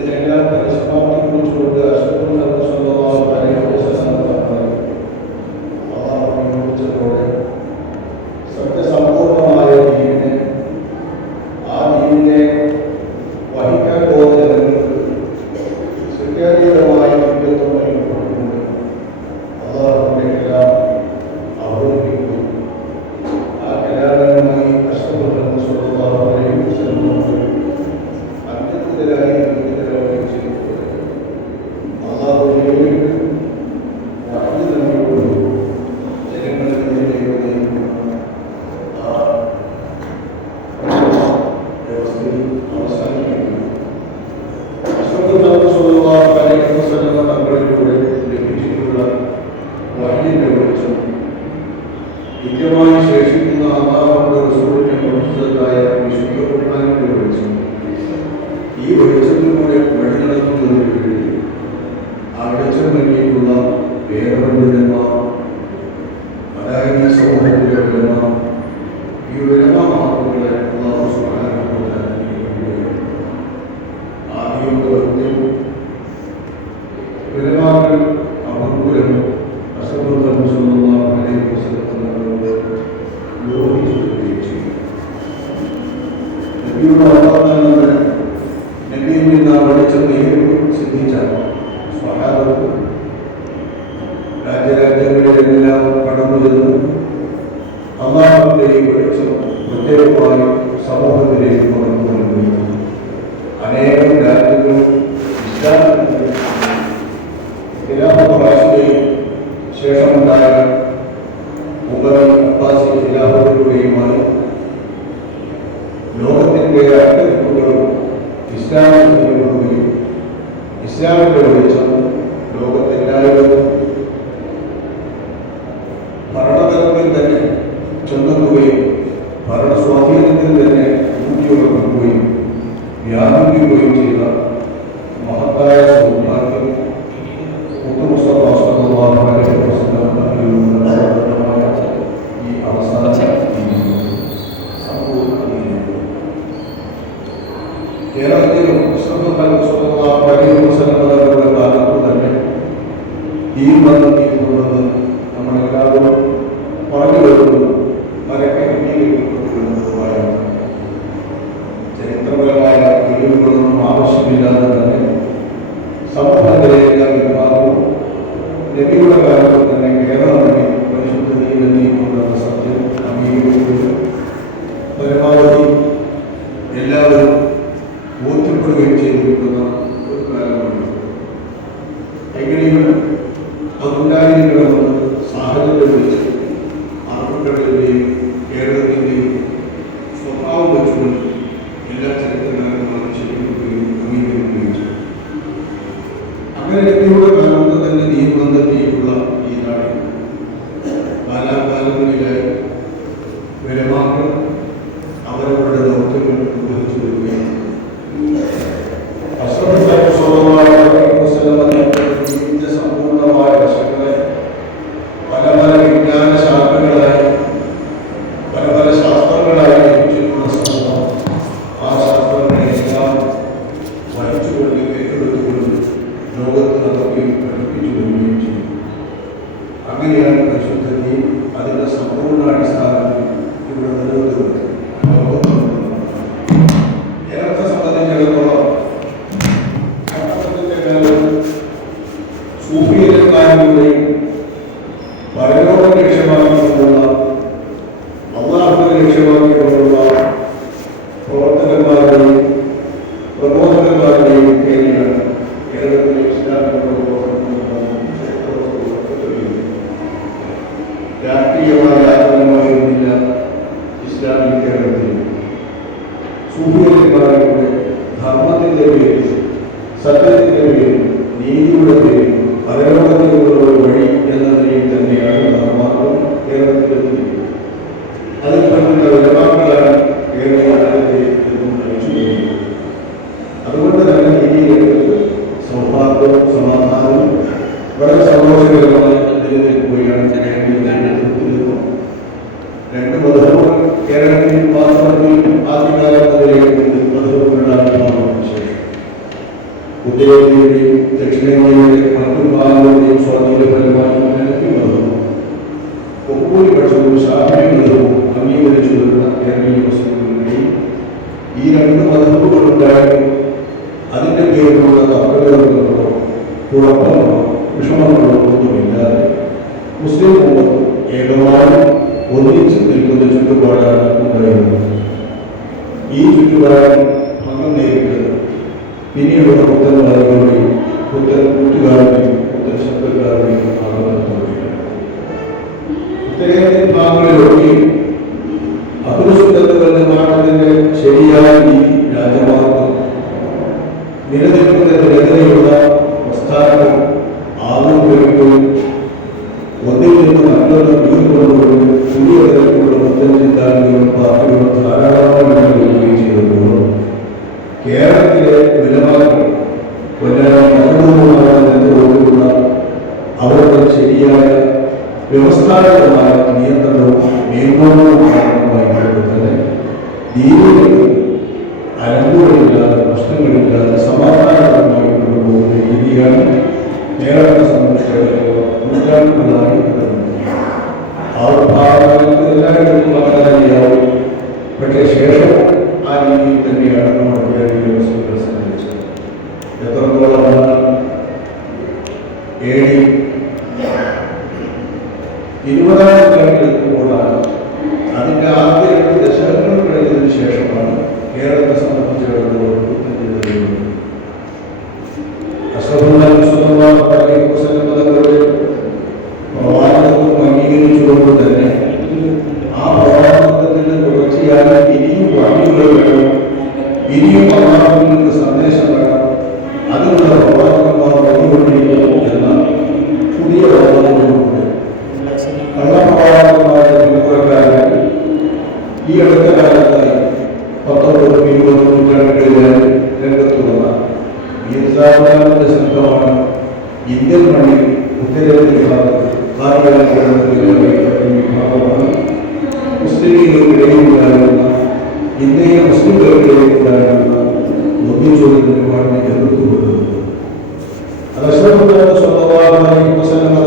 ഇതിനെല്ലാം പരിസമാപ്തി കുറിച്ചുകൊണ്ട് നിയോഗിച്ചതോടെ സത്യസമ്പൂർണമായ ദീനിനെ ആ ദീനിനെ വഹിക്കാൻ പോകുന്ന ജനങ്ങൾക്ക് സത്യാതീതമായ തുല്യത്വം നൽകിക്കൊണ്ടുകൊണ്ട് അള്ളാഹുവിന്റെ കലാം അവതരിപ്പിക്കുന്നു. ആ കലാപരമായി കഷ്ടപ്പെട്ടെന്ന് അന്യത്തിലായി നിത്യമായി ശേഷിക്കുന്ന അള്ളാഹുവിന്റെ റസൂലിനെ പഠിച്ചതായ വിശുദ്ധ ഖുർആനിനെ വെളിച്ചം ഈ വെളിച്ചത്തിലൂടെ വഴി നടത്തുന്നതിന് വേണ്ടി ആ വെളിച്ചം നൽകിയിട്ടുള്ള വേദപണ്ഡിതന്മാർ, അതായത് ഈ സമൂഹത്തിലെ ഉലമാ, ഈ ഉലമാ മഹത്തുക്കളെ അല്ലാഹു സുബ്ഹാനഹു വ തആല ആദ്യം ഉലമാക്കൾ അവർക്കുലം നബിയിൽ നിന്ന് വെളിച്ചം നേരിട്ട് സിദ്ധിച്ച സ്വഹാബത്ത് രാജ്യരാജ്യങ്ങളിലെല്ലാം കടന്നു ചെന്ന് അള്ളാഹുവിന്റെ ഈ വെളിച്ചം പ്രത്യേകമായി സമൂഹത്തിലേക്ക് പകർന്നു. അനേകം രാജ്യങ്ങൾ ഖിലാഫത്ത് ശേഷമുണ്ടായ മുഗൾ അബ്ബാസി ഖിലാഫത്തിലൂടെയുമായി ലോകത്തിന്റെ അറ്റത്തുകളും ഇസ്ലാമിൽ ഇസ്ലാമിന്റെ വെളിച്ചം ലോകത്തെല്ലായിടത്തും ഭരണതലത്തിൽ തന്നെ ചെന്നെത്തുകയും ഭരണ സ്വാധീനത്തിൽ തന്നെ ഊട്ടിയുറപ്പിക്കുകയും വ്യാപിക്കുകയും ചെയ്ത മഹത്തായ സൗഭാഗ്യം ഈ അവസാന കേരളത്തിലും കാലത്ത് തന്നെ ഈ ബന്ധത്തിൽപ്പെടുന്നത് നമ്മളെല്ലാവരും പറഞ്ഞു വരുന്നത് മരക്കെ അംഗീകരിക്കപ്പെടുന്നതുമായ ചരിത്രപരമായ തെളിവുകളൊന്നും ആവശ്യമില്ലാതെ തന്നെ സമൂഹത്തിലെ എല്ലാ വിഭാഗവും നബിയുടെ കാലത്ത് തന്നെ കേരളത്തിൽ പരിശുദ്ധതയിലെത്തിയിട്ടുണ്ടെന്ന സത്യം അംഗീകരിക്കുന്നത് പരമാവധി എല്ലാവരും ബോധ്യപ്പെടുകയും ചെയ്തിരിക്കുന്ന ഒരു കാലമാണ്. എങ്ങനെയും അതുണ്ടായിരിക്കണമെന്ന് സാഹചര്യം വെച്ച് ആർക്കടലിൻ്റെയും കേരളത്തിൻ്റെയും സ്വഭാവം വെച്ചുകൊണ്ട് എല്ലാ ചരിത്രകാരന്മാരും ശരിക്കുകയും അംഗീകരിക്കുകയും ചെയ്തു. അങ്ങനെ നബിയുടെ കാലത്ത് തന്നെ ദീപബന്ധത്തിലുള്ള ഈ നാടിൽ കാലാകാലങ്ങളിലായി ഉലമാക്കൾ അവരവരുടെ ദൗത്യങ്ങൾ നിർവഹിച്ചു വരികയാണ്. സമ്പൂർണമായ വശങ്ങളെ പല പല വിജ്ഞാന ശാഖകളായി പല പല ശാസ്ത്രങ്ങളായി ലഭിച്ചിട്ടുള്ള സമൂഹം ആ ശാസ്ത്രങ്ങളെല്ലാം വഹിച്ചുകൊണ്ട് ഏറ്റെടുത്തുകൊണ്ട് ലോകത്ത് നടക്കുകയും പഠിപ്പിച്ചു വരികയും ചെയ്യും. അങ്ങനെയാണ് പരിശുദ്ധി അതിൻ്റെ സമ്പൂർണ്ണ അടിസ്ഥാനത്തിൽ ഇവിടെ നിലനിൽക്കുന്നത്. കേരളത്തെ സംബന്ധിച്ചിടത്തോളം സൂഫിയക്കാരുടെയും പരലോകം ലക്ഷ്യമാക്കിക്കൊണ്ടുള്ള അള്ളാഹുവിനെ ലക്ഷ്യമാക്കിക്കൊണ്ടുള്ള പ്രവർത്തകന്മാരുടെയും പ്രബോധകന്മാരുടെയും പേരിലാണ് കേരളത്തിലെ ഇസ്ലാമിക രാഷ്ട്രീയമായ ആഗ്രഹമായിരുന്നില്ല ഇസ്ലാമിക കേരളത്തിൽ. സൂഫിയക്കാരുടെ ധർമ്മത്തിന്റെ പേരിൽ, സത്യത്തിന്റെ പേരിൽ, നീതിയുടെ പേരിൽ പരലോകത്തിലുള്ള ഒരു വഴി എന്ന നിലയിൽ തന്നെയാണ് ധർമാക്കൾ കേരളത്തിലെത്തിയിരിക്കുന്നത്. അതിൽപ്പെടുന്ന ഉലമാക്കളാണ് കേരളത്തെ നയിച്ചുകൊണ്ടിരിക്കുന്നത്. അതുകൊണ്ട് തന്നെ ഈ രംഗത്ത് സൗഹാർദ്ദവും സമാധാനവും വളരെ സന്തോഷകരമായി നിലനിൽക്കുകയാണ്. രണ്ട് മതവും കേരളത്തിൽ വാസ്തവത്തിൽ ആദ്യകാലം മുതലേ മതങ്ങളുണ്ടാകുന്നതിന് ശേഷം ഉത്തരേന്ത്യയുടെയും ദക്ഷിണേന്ത്യയുടെയും മറ്റു ഭാഗങ്ങളുടെയും സ്വാധീന ഫലമായി നിലനിൽക്കുന്നതും ബഹുഭൂരിപക്ഷവും ഷാഫിഈകളും അംഗീകരിച്ചു വരുന്ന കേരളീയ മുസ്ലിങ്ങളുടെയും ഈ രണ്ട് മതങ്ങളുണ്ടായും അതിൻ്റെ പേരിലുള്ള തർക്കങ്ങളോ കുഴപ്പങ്ങളോ വിഷമങ്ങളോ ഒന്നുമില്ലാതെ മുസ്ലിം ഉമ്മത്ത് ഏകമായി ഒന്നിച്ച് നിൽക്കുന്ന ചുറ്റുപാടാണ് ഉണ്ടായിരുന്നത്. ഈ ചുറ്റുപാടിൽ ഭംഗം നേരിട്ടത് പിന്നീടുള്ള പുത്തൻവാദികളുടെയും പുത്തൻ കൂട്ടുകാരുടെയും പുത്തൻ ശബ്ദക്കാരുടെയും ആഗമനത്തോടെയാണ്. ഉത്തരേന്ത്യൻ ഭാഗങ്ങളിലൊക്കെ അപുരുഷത്വ നിർമ്മാണത്തിന്റെ ശരിയായ രീതി രാജമാർഗം നിലനിൽക്കുന്നതിനെതിരെയുള്ള പ്രസ്ഥാനങ്ങൾ ആഗ്രഹിക്കുകയും ഒന്നിൽ നിന്ന് മറ്റൊന്ന് ഉയർന്നുകൊണ്ടുകൊണ്ട് പുതിയ തരത്തിലുള്ള പുത്തൻ ചിന്താഗതികളും പാർട്ടികളും ധാരാളമായി നിലനിൽക്കുകയും ചെയ്തപ്പോൾ കേരളത്തിലെ വിലമാക്കൾ ഓടുന്ന അവരുടെ ശരിയായ വ്യവസ്ഥാപകമായ നിയന്ത്രണവും നിയമവും കാരണമായിക്കൊണ്ട് തന്നെ ദീനികൾക്ക് അലമ്പുകളില്ലാതെ പ്രശ്നങ്ങളില്ലാതെ സമാധാനപരമായി കൊണ്ടുപോകുന്ന രീതിയാണ് കേരളത്തെ സംബന്ധിച്ചിടത്തോളം നൂറ്റാണ്ടുകളായി നിലനിൽക്കുന്നത്. ആ ഭാഗത്ത് എല്ലായിടത്തും അങ്ങനെ ചെയ്യാവും. പക്ഷേ ശേഷം ആ രീതിയിൽ തന്നെയാണ് നമ്മുടെ കേരളീയ വ്യവസ്ഥകൾ സംബന്ധിച്ചത്. എത്രത്തോളമാണ് AD 20-ാം നൂറ്റാണ്ടിലെത്തുമ്പോഴാണ് അതിൻ്റെ ആദ്യ 2 ദശകങ്ങൾ കഴിഞ്ഞതിന് ശേഷമാണ് കേരളത്തെ സംബന്ധിച്ചിടത്തോളം തങ്ങളുടെ പ്രവാചകത്വം അംഗീകരിച്ചുകൊണ്ട് തന്നെ ആ പ്രവാചകത്തിന് തുടർച്ചയായി ഇനിയും വാക്കുകൾ വേണം, ഇനിയും അള്ളാഹുവിൽ നിന്ന് സന്ദേശം വേണം, അതിനുള്ള പ്രവാചകന്മാർ വന്നുകൊണ്ടിരിക്കുന്നു എന്ന പുതിയ വാദങ്ങളോടുകൂടെ കള്ളപ്രവാചകന്മാരുടെ പിന്തുണക്കാരായി ഈ അടുത്ത കാലത്തായി 19-20 നൂറ്റാണ്ടുകളിലായി രംഗത്ത് വന്ന മീർസാവിന്റെ സംഘമാണ് ഇന്ത്യൻ മണ്ണിൽ ഉത്തരേന്ത്യ വിഭാഗമാണ് മുസ്ലിംകൾക്കിടയിൽ ഉണ്ടാകുന്ന ഇന്ത്യയിലെ മുസ്ലിംകൾക്കിടയിൽ ഉണ്ടാകുന്ന ഒന്നിച്ചുള്ള നിലപാടിനെ എതിർത്തുകൊണ്ടിരുന്നത്. അത്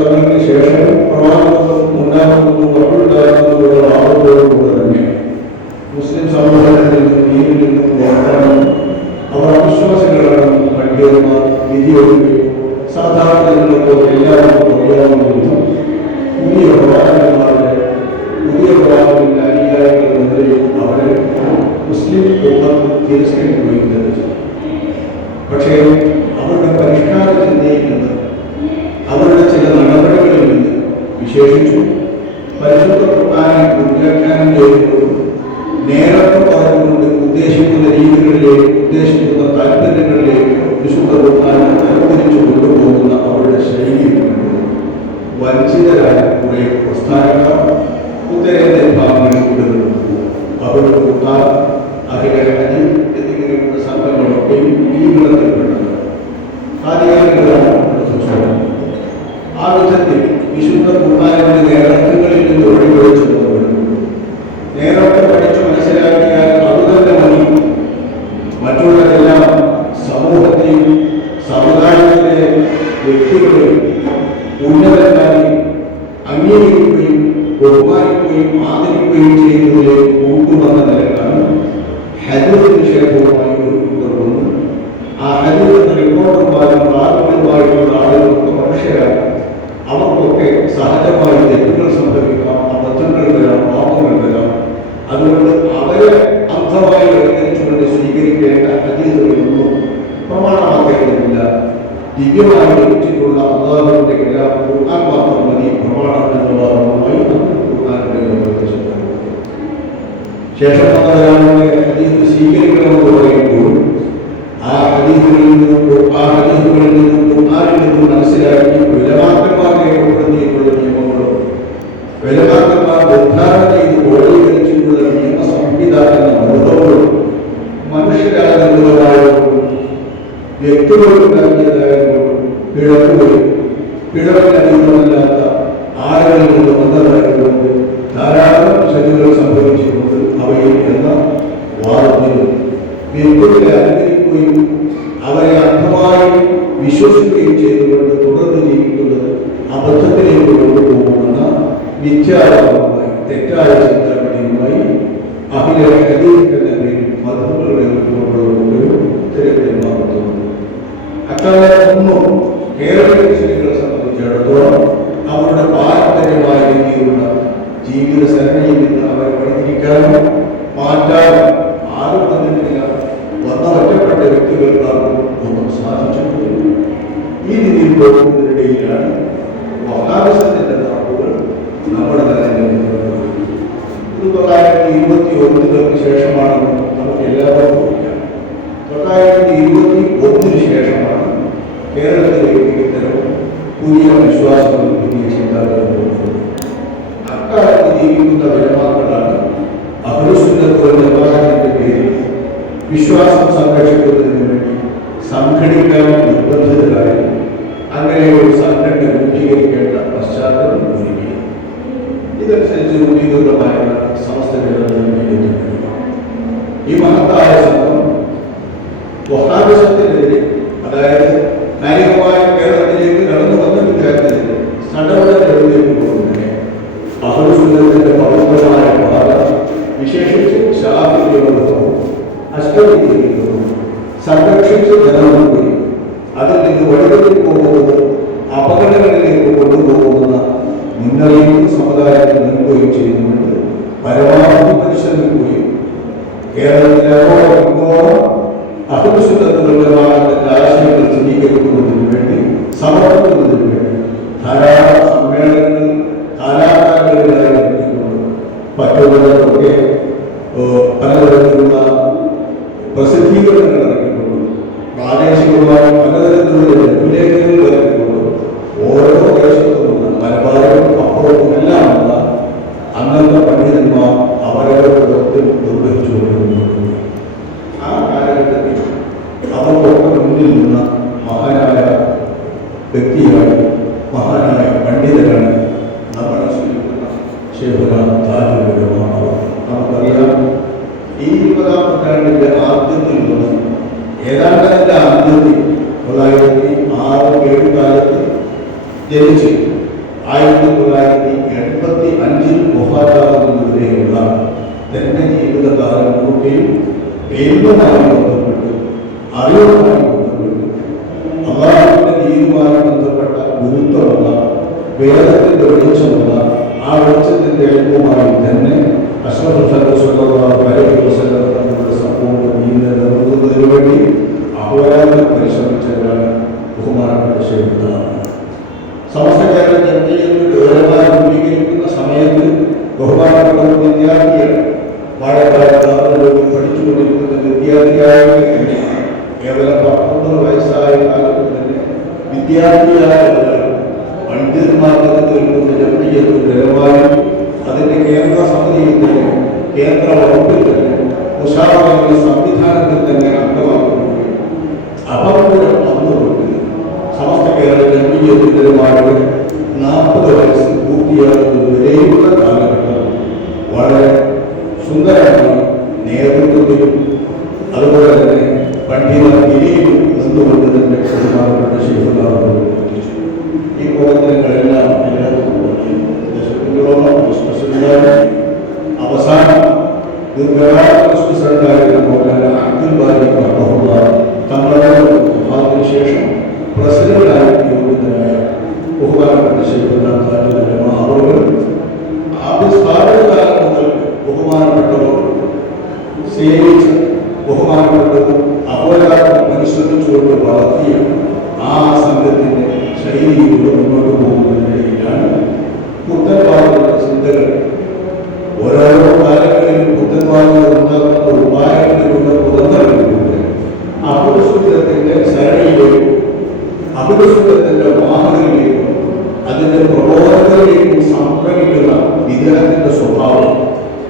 തങ്ങൾക്ക് ശേഷം പ്രവാചകത്വം ഉണ്ടാകുന്നതും ഉറപ്പുണ്ടാകുന്നതുമുള്ള ആളുകളോടുകൂടെ തന്നെ മുസ്ലിം സമൂഹത്തിൽ നിന്നും ദീനിൽ നിന്നും പുറത്താനും അവർ അവിശ്വാസികളാണെന്ന് പണ്ഡിതന്മാർ വിധിയൊടുക്കുകയും സാധാരണ ജനങ്ങൾക്ക് എല്ലാവർക്കും അറിയാവുന്നതും പുതിയ പ്രവാചകന്മാരുടെ പുതിയ പ്രവാചകന്റെ അനുയായികളെതിരെ അവരെ മുസ്ലിം ഉമ്മത്ത് തിരസ്കരിക്കുകയും ചെയ്തു. പക്ഷേ അവരുടെ പരിഷ്കാര ചിന്തയിൽ നിന്ന് അവരുടെ ചില നടപടികളിൽ നിന്ന് വിശേഷിച്ചു പരിശുദ്ധ ഖുർആനിൽ വ്യാഖ്യാനം ചെയ്തുകൊണ്ട് നേരത്തെ പറഞ്ഞുകൊണ്ട് ഉദ്ദേശിക്കുന്ന രീതികളിലേക്ക് ഉദ്ദേശിക്കുന്ന താല്പര്യങ്ങളിലേക്ക് വിശുദ്ധ ഖുർആനെ തരംതിരിച്ചു കൊണ്ടുപോകുന്ന അവരുടെ ശൈലിയിൽ വഞ്ചിതരായ കുറെ പ്രസ്ഥാനക്കാർ ഉത്തരേന്ത്യൻ ഭാഗങ്ങളിൽ കൊണ്ടുവരുന്നു. അവരുടെ ഖുർആൻ അഖില ഹദീസ് എന്നിങ്ങനെയുള്ള സംഘങ്ങളൊക്കെയും ഈ ഗണത്തിൽപ്പെട്ടത് ആധികാരികളാണ്. ആ വിധത്തിൽ വിശുദ്ധ ഖുർആനിന്റെ നേരങ്ങളിൽ നിന്ന് ഒഴിവെച്ചു നേരത്തെ പഠിച്ചു മനസ്സിലാക്കിയാൽ അതുതന്നെ മതി. മറ്റുള്ളതെല്ലാം സമൂഹത്തെയും സമുദായത്തിലെ വ്യക്തികളെയും ഉന്നതന്മാരെ അംഗീകരിക്കുകയും ബഹുമാനിക്കുകയും ആദരിക്കുകയും ചെയ്യുന്നതിലേക്ക് കൂട്ടുവന്ന നിലക്കാണ് ഹദീസ് നിഷേധവുമായി ഒരു കൂട്ടർവന്ന് ആ ഹദീസ് റിപ്പോർട്ടർമാരും ആളുകളുമായിട്ടുള്ള ആളുകൾക്ക് മനുഷ്യരാണ്. അവർക്കൊക്കെ സഹജമായി തെറ്റുകൾ സംഭവിക്കാം, അബദ്ധങ്ങൾ വരാം, പാപങ്ങൾ വരാം. അതുകൊണ്ട് അവരെ അർത്ഥമായി അനുകരിച്ചുകൊണ്ട് സ്വീകരിക്കേണ്ട ഹദീസുകളൊന്നും പ്രമാണമാക്കേണ്ടതില്ല. ദിവ്യമായി ലഭിച്ചിട്ടുള്ള അള്ളാഹുവിന്റെ എല്ലാം ഖുർആൻ മാത്രം മതി പ്രമാണം എന്നുള്ളതുമായി ഖുർആനിന്റെ നിർദ്ദേശം. ശേഷം ഹദീസ് സ്വീകരിക്കണമെന്ന് പറയുമ്പോൾ ആ ഹദീസുകളിൽ നിന്നും ഖുർആനിൽ നിന്നും മനസ്സിലാക്കി ഉലമാക്കന്മാരെ ഉൾപ്പെടുത്തിയിട്ടുള്ള നിയമങ്ങളും ഉലമാക്കന്മാർ നിർദ്ധാരണം ചെയ്ത് ബോധീകരിച്ചിട്ടുള്ള നിയമ സംവിധാന ബോധങ്ങളും മനുഷ്യരായ നിർമ്മിതമായതുകൊണ്ടും വ്യക്തികളുണ്ടാക്കിയതായതുകൊണ്ടും പിഴവിനതീതമല്ലാത്ത ആളുകളിൽ നിന്ന് വന്നതായതുകൊണ്ട് ധാരാളം ശരികൾ സംഭവിച്ചിട്ടുണ്ട്. അവയിൽ എന്ന വാദത്തിലും വ്യക്തികളെ അനുകരിക്കുകയും അവരെ അർത്ഥമായി വിശ്വസിക്കുകയും ചെയ്തുകൊണ്ട് തുടർന്ന് ജീവിക്കുന്നത് അബദ്ധത്തിലേക്ക് കൊണ്ടുപോകുന്ന മിഥ്യാവാദവുമായി തെറ്റായ ചിന്താഗതിയുമായി അഭിനയിക്കുന്ന മതങ്ങളുടെ തിരക്കിൽ മാറുന്നുണ്ട്. അക്കാലത്തൊന്നും കേരളീയ സ്ത്രീകളെ സംബന്ധിച്ചിടത്തോളം അവരുടെ പാരമ്പര്യമായ രീതിയിലുള്ള ജീവിത സരണിയിൽ നിന്ന് അവരെ പഠിപ്പിക്കാനും മാറ്റാനും ആരും തന്നിട്ടില്ല. വന്ന ഒറ്റപ്പെട്ട വ്യക്തികൾക്കാർക്കും ഒന്നും സാധിച്ചിട്ടില്ല. ഈ രീതിയിൽ പോകുന്നതിനിടയിലാണ് വഹാബിസത്തിന്റെ നടപ്പുകൾ നമ്മുടെ നിലനിൽക്കുന്നത്. 1921 ശേഷമാണ് നമുക്ക് എല്ലാവർക്കും അറിയാം. 1921 ശേഷമാണ് കേരളത്തിലേക്ക് ഇത്തരം പുതിയ വിശ്വാസങ്ങളും പുതിയ ചിന്താഗതികളും. അക്കാലത്ത് ജീവിക്കുന്ന വിലമാക്കളാണ് അഹ്ലുസുന്നത്തിന്റെ പേരിൽ വിശ്വാസം സംരക്ഷിക്കുന്നതിന് വേണ്ടി സംഘടിക്കാൻ നിർബന്ധിതരായി അങ്ങനെ ഒരു സംഘടന രൂപീകരിക്കേണ്ട പശ്ചാത്തലം ഒരുക്കി. ഇതനുസരിച്ച് രൂപീകൃതമായ സമസ്ത ഈ മഹത്തായ സംഘം വഹാബിസത്തിനെതിരെ, അതായത് നൈതികമായ കേരളത്തിലേക്ക് കടന്നു വന്ന വിദ്യാർത്ഥികളെ സടവടങ്ങളിലേക്ക് പോകുന്നതിനെ അഹ്ലുസുന്നത്തിന്റെ പവിത്രമായ പാത വിശേഷിച്ച് ശാഫിഈയവും അശ്വരീയവും സംരക്ഷിച്ച് നിലനിർത്തുകയും അതിൽ നിന്ന് വഴികളിൽ പോകുന്നത് അപകടങ്ങളിലേക്ക് കൊണ്ടുപോകുന്ന മുന്നറിയിപ്പ് സമുദായത്തിൽ നൽകുകയും ചെയ്യുന്നുണ്ട്. പരമാവധി പരിശ്രമിക്കുകയും കേരളത്തിലെ അഹ്ലുസുന്നത്തുകളുടെ ആശയങ്ങൾ സ്വീകരിക്കുന്നതിന് വേണ്ടി സമർപ്പിക്കുന്നതിന് വേണ്ടി ധാരാളം സമ്മേളനങ്ങൾ കാലാകാലങ്ങളിലായി നടത്തിക്കൊണ്ട് പറ്റുന്നതൊക്കെ പലതരത്തിലുള്ള പ്രസിദ്ധീകരണങ്ങൾ ഇറക്കിക്കൊണ്ട് പ്രാദേശികമായ പലതരത്തിലുള്ള ലഘുലേഖകൾ ഇറക്കിക്കൊണ്ട് ഓരോ ദേശത്തുമുള്ള മലബാറും അപ്പുറവും എല്ലാമുള്ള അന്നത്തെ പണ്ഡിതന്മാർ അവരുടെ പ്രവർത്തനം നിർവഹിച്ചുകൊണ്ടിരുന്നു. ആ കാലഘട്ടത്തിൽ അവർക്കൊക്കെ മുന്നിൽ നിന്ന മഹാനായ വ്യക്തിയാണ്, മഹാനായ പണ്ഡിതരാണ് നമ്മളെ സ്വീകരിക്കുന്ന ശൈഖുനാ താജുൽ ഉലമ. നമുക്കറിയാം, ഈ 20-ാം നൂറ്റാണ്ടിന്റെ ആദ്യത്തിൽ നിന്ന് ഏതാണ്ട് അതിന്റെ ആദ്യത്തിൽ 1906-7 കാലത്ത് ജനിച്ച് 1985 വഫാത്താകുന്നതുവരെയുള്ള തന്റെ ജീവിതകാലം കൂട്ടിയും എഴുതുമായി ബന്ധപ്പെട്ട് അറിവുമായി ബന്ധപ്പെട്ട് അള്ളാഹുവിന്റെ ദീനുമായി ബന്ധപ്പെട്ട ഗുരുത്വമുള്ള വേദത്തിന്റെ വെളിച്ചമുള്ള ആ വെളിച്ചത്തിന്റെ എഴുതുമായി തന്നെ അഷ്റഫുൽ ഖൽഖ് സ്വല്ലല്ലാഹു അലൈഹി വസല്ലം തങ്ങളുടെ സമ്പൂർണ്ണ ദീനിനെ നിർമ്മിക്കുന്നതിന് വേണ്ടി അഹോരാത്രം പരിശ്രമിച്ചവരാണ് ബഹുമാനപ്പെട്ട ശൈഖ്. സമസ്ത കേരള ജംഇയ്യത്തുൽ ഉലമ രൂപീകരിക്കുന്ന സമയത്ത് ബഹുമാനപ്പെട്ട വിദ്യാർത്ഥിയാണ്. പാഠകാലത്ത് പഠിച്ചുകൊണ്ടിരിക്കുന്ന വിദ്യാർത്ഥിയായ കേവലം 19 വയസ്സായ കാലത്ത് തന്നെ വിദ്യാർത്ഥിയായ പണ്ഡിതന്മാർക്ക് നിൽക്കുന്ന ജംഇയ്യത്തുൽ ഉലമ അതിന്റെ കേന്ദ്ര സമിതിയിൽ തന്നെ, കേന്ദ്ര വകുപ്പിൽ തന്നെ, മുശാവറയുടെ സംവിധാനത്തിൽ തന്നെ അംഗമാക്കുകയും അപകടം വന്നുകൊണ്ട് സമസ്ത കേരള ജംഇയ്യത്തുൽ ഉലമയുടെ 40 വയസ്സ് പൂർത്തിയാകുന്നതുവരെയുള്ള കാലഘട്ടം വളരെ സുന്ദരമായി നേതൃത്വത്തിലും അതുപോലെ തന്നെ പണ്ഡിത നിലയിലും നിന്നുകൊണ്ട് തന്നെ ബഹുമാനപ്പെട്ട ശൈഖുനാഥ് എത്തിച്ചു. ഈ പ്രവർത്തനങ്ങളെല്ലാം അവസാനം അബ്ദുൽ ബാരി തങ്ങളുടെ വിഭാഗത്തിന് ശേഷം പ്രസിഡന്റായി നിയോഗിതനായ ബഹുമാനപ്പെട്ട ശൈഖുനാഥ് താജുൽ ഉലമ അവർ ആദ്യ സ്ഥാപനകാലം മുതൽ ബഹുമാനപ്പെട്ടവർ സേവിച്ച ബഹുമാനപ്പെട്ടതും അഹോരാത്രം പരിശ്രമിച്ചുകൊണ്ട് വളർത്തിയ ആ സംഘത്തിന്റെ ശൈലിയിലൂടെ മുന്നോട്ട് പോകുന്നതിനിടയിലാണ് പുത്തൻവാദികളുടെ ചിന്തകൾ ഓരോരോ കാലങ്ങളിലും പുത്തൻവാദികൾ ഉണ്ടാക്കുന്ന ഉപായങ്ങളിലൂടെ പുറന്തള്ളിലൂടെ അഹ്ലുസുന്നത്തിന്റെ സരണിയിലേക്കും അഹ്ലുസുന്നത്തിന്റെ വാഹനങ്ങളിലേക്കും അതിന്റെ പ്രബോധനങ്ങളിലേക്കും സംക്രമിക്കുന്ന വിദ്യാർത്ഥിയുടെ സ്വഭാവം,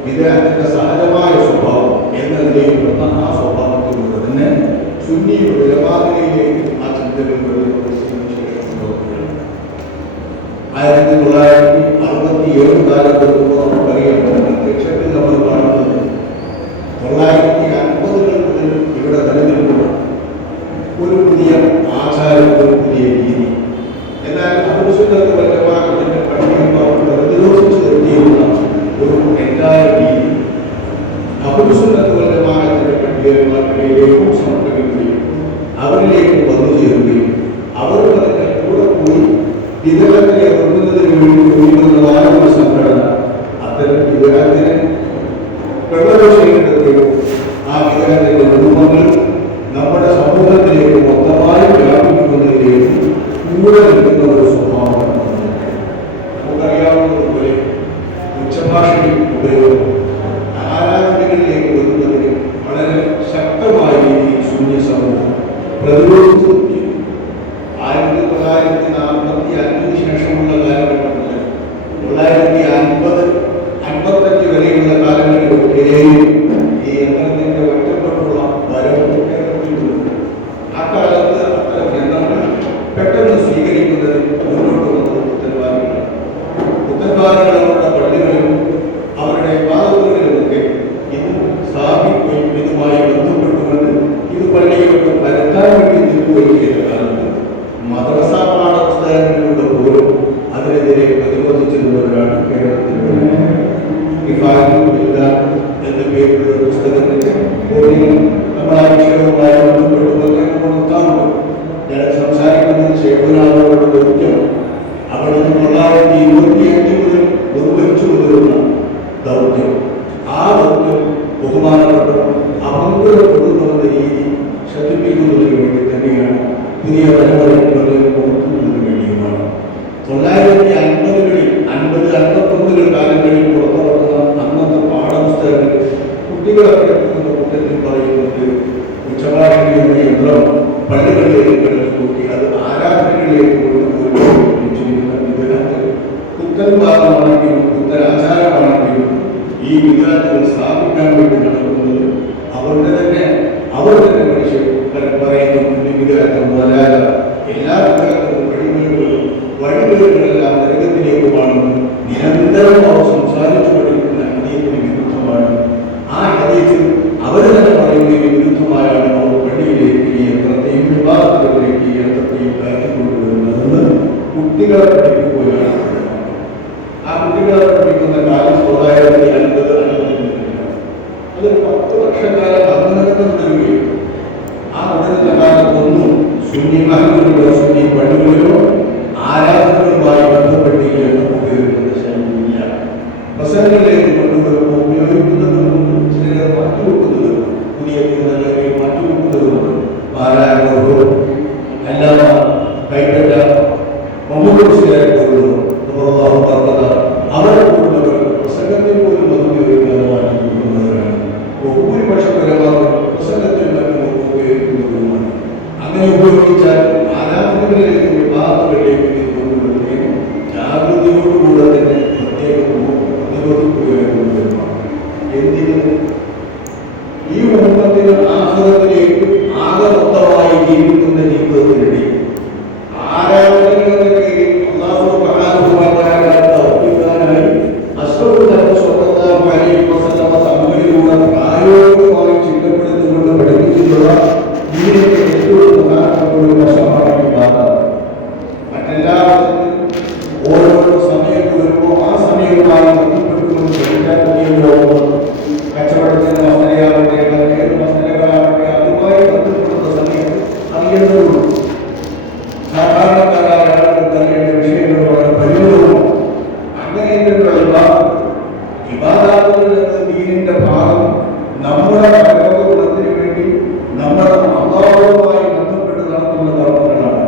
വിദ്യാർത്ഥിയുടെ സഹജമായ സ്വഭാവം എന്നതിലേക്ക് വന്ന ആ സ്വഭാവത്തിലൂടെ തന്നെ സുന്നി ഉലമായിലേക്ക് ആ ചിന്തകൾ ആയിരത്തി 1967 കാലത്ത് നമുക്കറിയാം. പ്രത്യക്ഷത്തിൽ നമ്മൾ കാണുന്നത് 1950-കൾ മുതൽ ഇവിടെ നിലനിൽക്കുന്ന ഒരു പുതിയ ആചാരത്തിൽ അവരിലേക്ക് വന്നു ചേരുകയും അവർ അതിന്റെ കൂടെ പോയി വിതരണത്തെ എത്തുന്നതിന് വേണ്ടി ഒരുങ്ങുന്നതായ ഒരു സംഘടന അത്തരം വിതരണത്തിന് പ്രകടനശീലത്തെയോ ആ വിതരണത്തിന്റെ രൂപങ്ങൾ നമ്മുടെ സമൂഹത്തിലേക്ക് മൊത്തമായി വ്യാപിക്കുന്നതിലേക്ക് കൂടെ നിൽക്കുന്ന ഒരു സ്വഭാവമാണ്. നമുക്കറിയാവുന്നതുപോലെ ഉച്ചഭാഷയിൽ ഉപയോഗം ആരാധനകളിലേക്ക് വരുന്നതിന് വളരെ ശക്തമായ രീതിയിൽ ശൂന്യ സമൂഹം പ്രതിരോധിച്ചു നോക്കി. 1945 ശേഷമുള്ള കാലഘട്ടത്തിൽ 1950-55 വരെയുള്ള കാലങ്ങളിലൊക്കെയും ഈ യന്ത്രത്തിന്റെ ഒറ്റപ്പെട്ടുള്ള വരവ് കേരളത്തിലുണ്ട്. അക്കാലത്ത് അത്തരം യന്ത്രങ്ങൾ പെട്ടെന്ന് സ്വീകരിക്കുന്നതിൽ മുന്നോട്ട് വന്നത് പുത്തൻവാദികളാണ്. പുത്തൻവാദികളുടെ പള്ളികളിലും അവരുടെ വാദങ്ങളിലുമൊക്കെ ഇത് സ്ഥാപിക്കുകയും ഇതുമായി ബന്ധപ്പെട്ടുകൊണ്ട് ഇത് പള്ളികൾക്ക് പരത്താൻ വേണ്ടി നിൽക്കുകയും ചെയ്ത കാലത്ത് മദ്രസ പാഠപുസ്തകങ്ങളിലൂടെ പോലും അതിനെതിരെ പ്രതിരോധിച്ചിരുന്നവരാണ് കേരളത്തിൽ. എന്ന പേരിലുള്ള പുസ്തകത്തിന്റെ നമ്മൾ ആ വിഷയവുമായി ബന്ധപ്പെട്ടുകൊണ്ടൊക്കെ നമ്മൾ നോക്കാറുണ്ട്. ഞാൻ സംസാരിക്കുന്നത് ശേഖരാളോട് ദൗത്യം അവിടെ 1925 മുതൽ നിർവഹിച്ചു കൊണ്ടിരുന്ന ദൗത്യം, ആ ദൗത്യം ബഹുമാനപ്പെട്ട അപങ്കപ്പെടുത്തുന്ന രീതി ശ്രദ്ധിപ്പിക്കുന്നതിന് വേണ്ടി തന്നെയാണ്, പുതിയ തലമുറയ്ക്ക് കൊടുക്കുന്നതിന് വേണ്ടിയുമാണ്. 1950-കളിൽ 50-51 കാലങ്ങളിൽ പുറത്തിറക്കുന്ന അന്നത്തെ പാഠപുസ്തകങ്ങൾ കുട്ടികളൊക്കെ എത്തുന്ന കൂട്ടത്തിൽ പറയുന്നത് ഉച്ചഭാഷയുടെ യന്ത്രം പള്ളികളിലേക്ക് കടന്നുകൂട്ടി അത് ആരാധനകളിലേക്ക് കൊണ്ടുപോയി ചെയ്യുന്ന ഇതിനകത്ത് പുത്തൻവാദമാണെങ്കിലും പുത്തനാചാരമാണെങ്കിലും ഈ വികാരങ്ങൾ സ്ഥാപിക്കാൻ വേണ്ടി നടക്കുന്നത് അവർ തന്നെ മനുഷ്യർ പറയുന്നു. വികാരം വരാതെ എല്ലാ വികാരങ്ങളും വഴികളെല്ലാം നരകത്തിലേക്കുമാണെന്ന് നിരന്തരം അവർ സംസാരിച്ചുകൊണ്ടിരിക്കുന്ന ഹദീസിന് വിരുദ്ധമാണ്. ആ ഹദീസിൽ അവർ തന്നെ പറയുന്നതിന് വിരുദ്ധമായാണ് അവർ പള്ളിയിലേക്ക് ഈ യന്ത്രത്തെയും വിവാദത്തിലേക്ക് ഈ യന്ത്രത്തെയും കയറ്റിക്കൊണ്ടുവരുന്നതെന്ന് കുട്ടികളെ പഠിപ്പിക്കുകയാണ്. ആ കുട്ടികളെ പഠിപ്പിക്കുന്ന കാലം 1950-51 അതൊരു 10 വർഷക്കാലം അന്നേരം നൽകുകയും ആ ഉടനെ കാലത്തൊന്നും ശൂന്യമാനങ്ങളിലോ ശൂന്യ പള്ളികളിലോ ആരാധനകളുമായി ബന്ധപ്പെട്ട് ഉപയോഗിക്കുന്ന ശൈലിയില്ല. പ്രസംഗങ്ങളിലേക്ക് കൊണ്ടുവരുമ്പോൾ ഉപയോഗിക്കുന്നതുകൊണ്ടും ചിലരെ മാറ്റിവെക്കുന്നതും പുതിയ നിയമങ്ങളെ മാറ്റിവെക്കുന്നതുകൊണ്ടും പാരായണവും അല്ലാതെ കൈപ്പറ്റ മമ്മൂട്ടിയെ പോലുള്ളവർ അവരെ പോലുള്ളവർ പ്രസംഗത്തിൽ പോലും അത് ഉപയോഗിക്കാതെ മാറ്റിവെക്കുന്നവരാണ്. ബഹുഭൂരിപക്ഷം പ്രസംഗത്തിൽ മറ്റും ഉപയോഗിക്കുന്നതുമാണ്. അങ്ങനെ ഉപയോഗിച്ചാൽ ആരാധനകളിലേക്ക് വിവാദങ്ങളിലേക്ക് കൊണ്ടുവരികയും ജാഗ്രതയോടുകൂടെ തന്നെ പ്രത്യേകം പ്രതിരോധിക്കുകയും എന്തിന് ഈ ഉമ്മത്തിന് ആഹ്ലത്തിലേക്ക് ആകെ മൊത്തമായി ജീവിക്കുന്ന ജീവിതത്തിനിടയിൽ ആരാധനകളുടെ കീഴിൽ അല്ലാഹു തആലയുടെ പ്രായോഗികമായി ചിട്ടപ്പെടുത്തിക്കൊണ്ട് പഠിപ്പിച്ചിട്ടുള്ള ഇതിന്റെ ഏറ്റവും പ്രധാനപ്പെട്ട ഒരു വശമാണ് വിവാദം. മറ്റെല്ലാവരും ഓരോരോ സമയത്ത് വരുമ്പോൾ ആ സമയവുമായി ബന്ധപ്പെട്ടുകൊണ്ട് കച്ചവടത്തിന് മസലയാവട്ടെ മറ്റേത് മസലകളാവട്ടെ അതുമായി ബന്ധപ്പെടുന്ന സമയത്ത് അറിയേണ്ടതുള്ളൂ. സാധാരണക്കാരായ ആളുകൾക്ക് അറിയേണ്ട വിഷയങ്ങൾ വളരെ പരിമിതവുമാണ്. അങ്ങനെയുള്ള വിവാദങ്ങളിൽ നിന്ന് ദീനിന്റെ ഭാഗം നമ്മുടെ പരലോകഗുണത്തിന് വേണ്ടി നമ്മുടെ അള്ളാഹുവുമായി ബന്ധപ്പെട്ട് നടത്തുന്ന കർമ്മങ്ങളാണ്.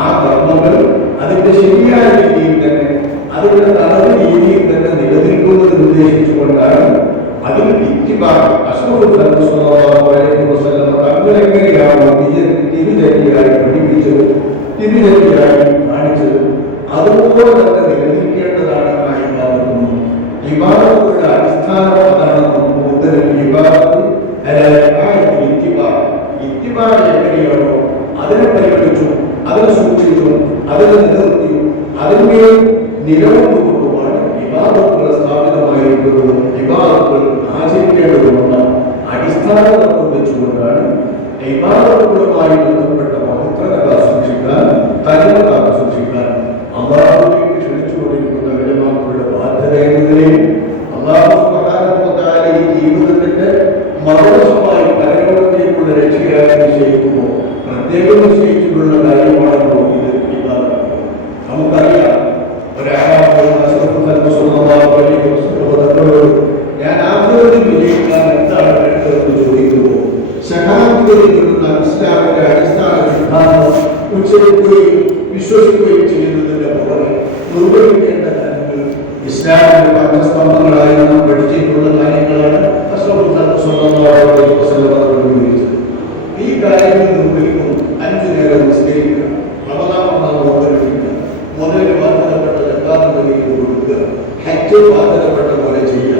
ആ കർമ്മങ്ങൾ അതിന്റെ ശരിയായ രീതിയിൽ തന്നെ അതിന്റെ തനത് രീതിയിൽ തന്നെ നിലനിൽക്കുന്നത് നിർദ്ദേശിച്ചുകൊണ്ടാണ് അതിൽ തങ്ങളെങ്ങനെയാണോ തിരിചര്യയായി പഠിപ്പിച്ചത് തിരിചര്യയായി കാണിച്ചത് അതുപോലെ തന്നെ നിലനിൽക്കേണ്ടതാണ്. വിവാദങ്ങളുടെ അടിസ്ഥാനം അതാണെന്നും എങ്ങനെയാണോ അതിനെ പരിഗണിച്ചു അതിനെ സൂക്ഷിച്ചു അതിനെ നിലനിർത്തിയും അതിന്റെ നിലകൊണ്ടുകൊണ്ടുമാണ് വിവാദങ്ങൾ സ്ഥാപിതമായിരിക്കുന്നത്. വിവാദങ്ങൾ ആചരിക്കേണ്ടതുകൊണ്ട് അടിസ്ഥാന തത്വം വെച്ചുകൊണ്ടാണ് വിവാദങ്ങളുമായി ബന്ധപ്പെട്ട പവിത്രത സൂക്ഷിക്കാൻ തനിമ സൂക്ഷിക്കാൻ അള്ളാഹുവിലേക്ക് ക്ഷണിച്ചുകൊണ്ടിരിക്കുന്ന വിലമാക്കളുടെ ബാധ്യത എന്നതിനെയും അള്ളാഹു സുബ്ഹാനഹു വ തആല ഈ ജീവിതത്തിന്റെ മറുവശമായി പരലോകത്തേക്കുള്ള രക്ഷയായി നിശ്ചയിക്കുമ്പോൾ പ്രത്യേക ഏറ്റവും നിശ്ചയിച്ചിട്ടുള്ള കാര്യമാണല്ലോ ഇത് ഇബാദത്ത്. നമുക്കറിയാം ഞാൻ ആഗ്രഹത്തിൽ വിജയിക്കാൻ എന്താണ് വേണ്ടതെന്ന് ചോദിക്കുമ്പോൾ ഷഹാദത്തിൽ നിന്നുള്ള ഇസ്ലാമിന്റെ അടിസ്ഥാന സിദ്ധാന്തം ഉച്ചരിക്കുകയും വിശ്വസിക്കുകയും ചെയ്യുന്നതിന്റെ പുറമെ നിർവഹിക്കേണ്ട കാര്യങ്ങൾ ഇസ്ലാമിന്റെ പഞ്ചസ്തംഭങ്ങളായി നാം പഠിച്ചിട്ടുള്ള കാര്യങ്ങളാണ് വിവരിച്ചത്. ഈ കാര്യങ്ങൾ നിർവഹിക്കുന്നു. 5 നേരം നിസ്കരിക്കുക, റമദാൻ നോമ്പെടുക്കുക, മുതലിന് ബാധ്യതപ്പെട്ട ജക്കാത്ത് കൊടുക്കുക, ഹജ്ജ് ബാധ്യതപ്പെട്ട പോലെ ചെയ്യുക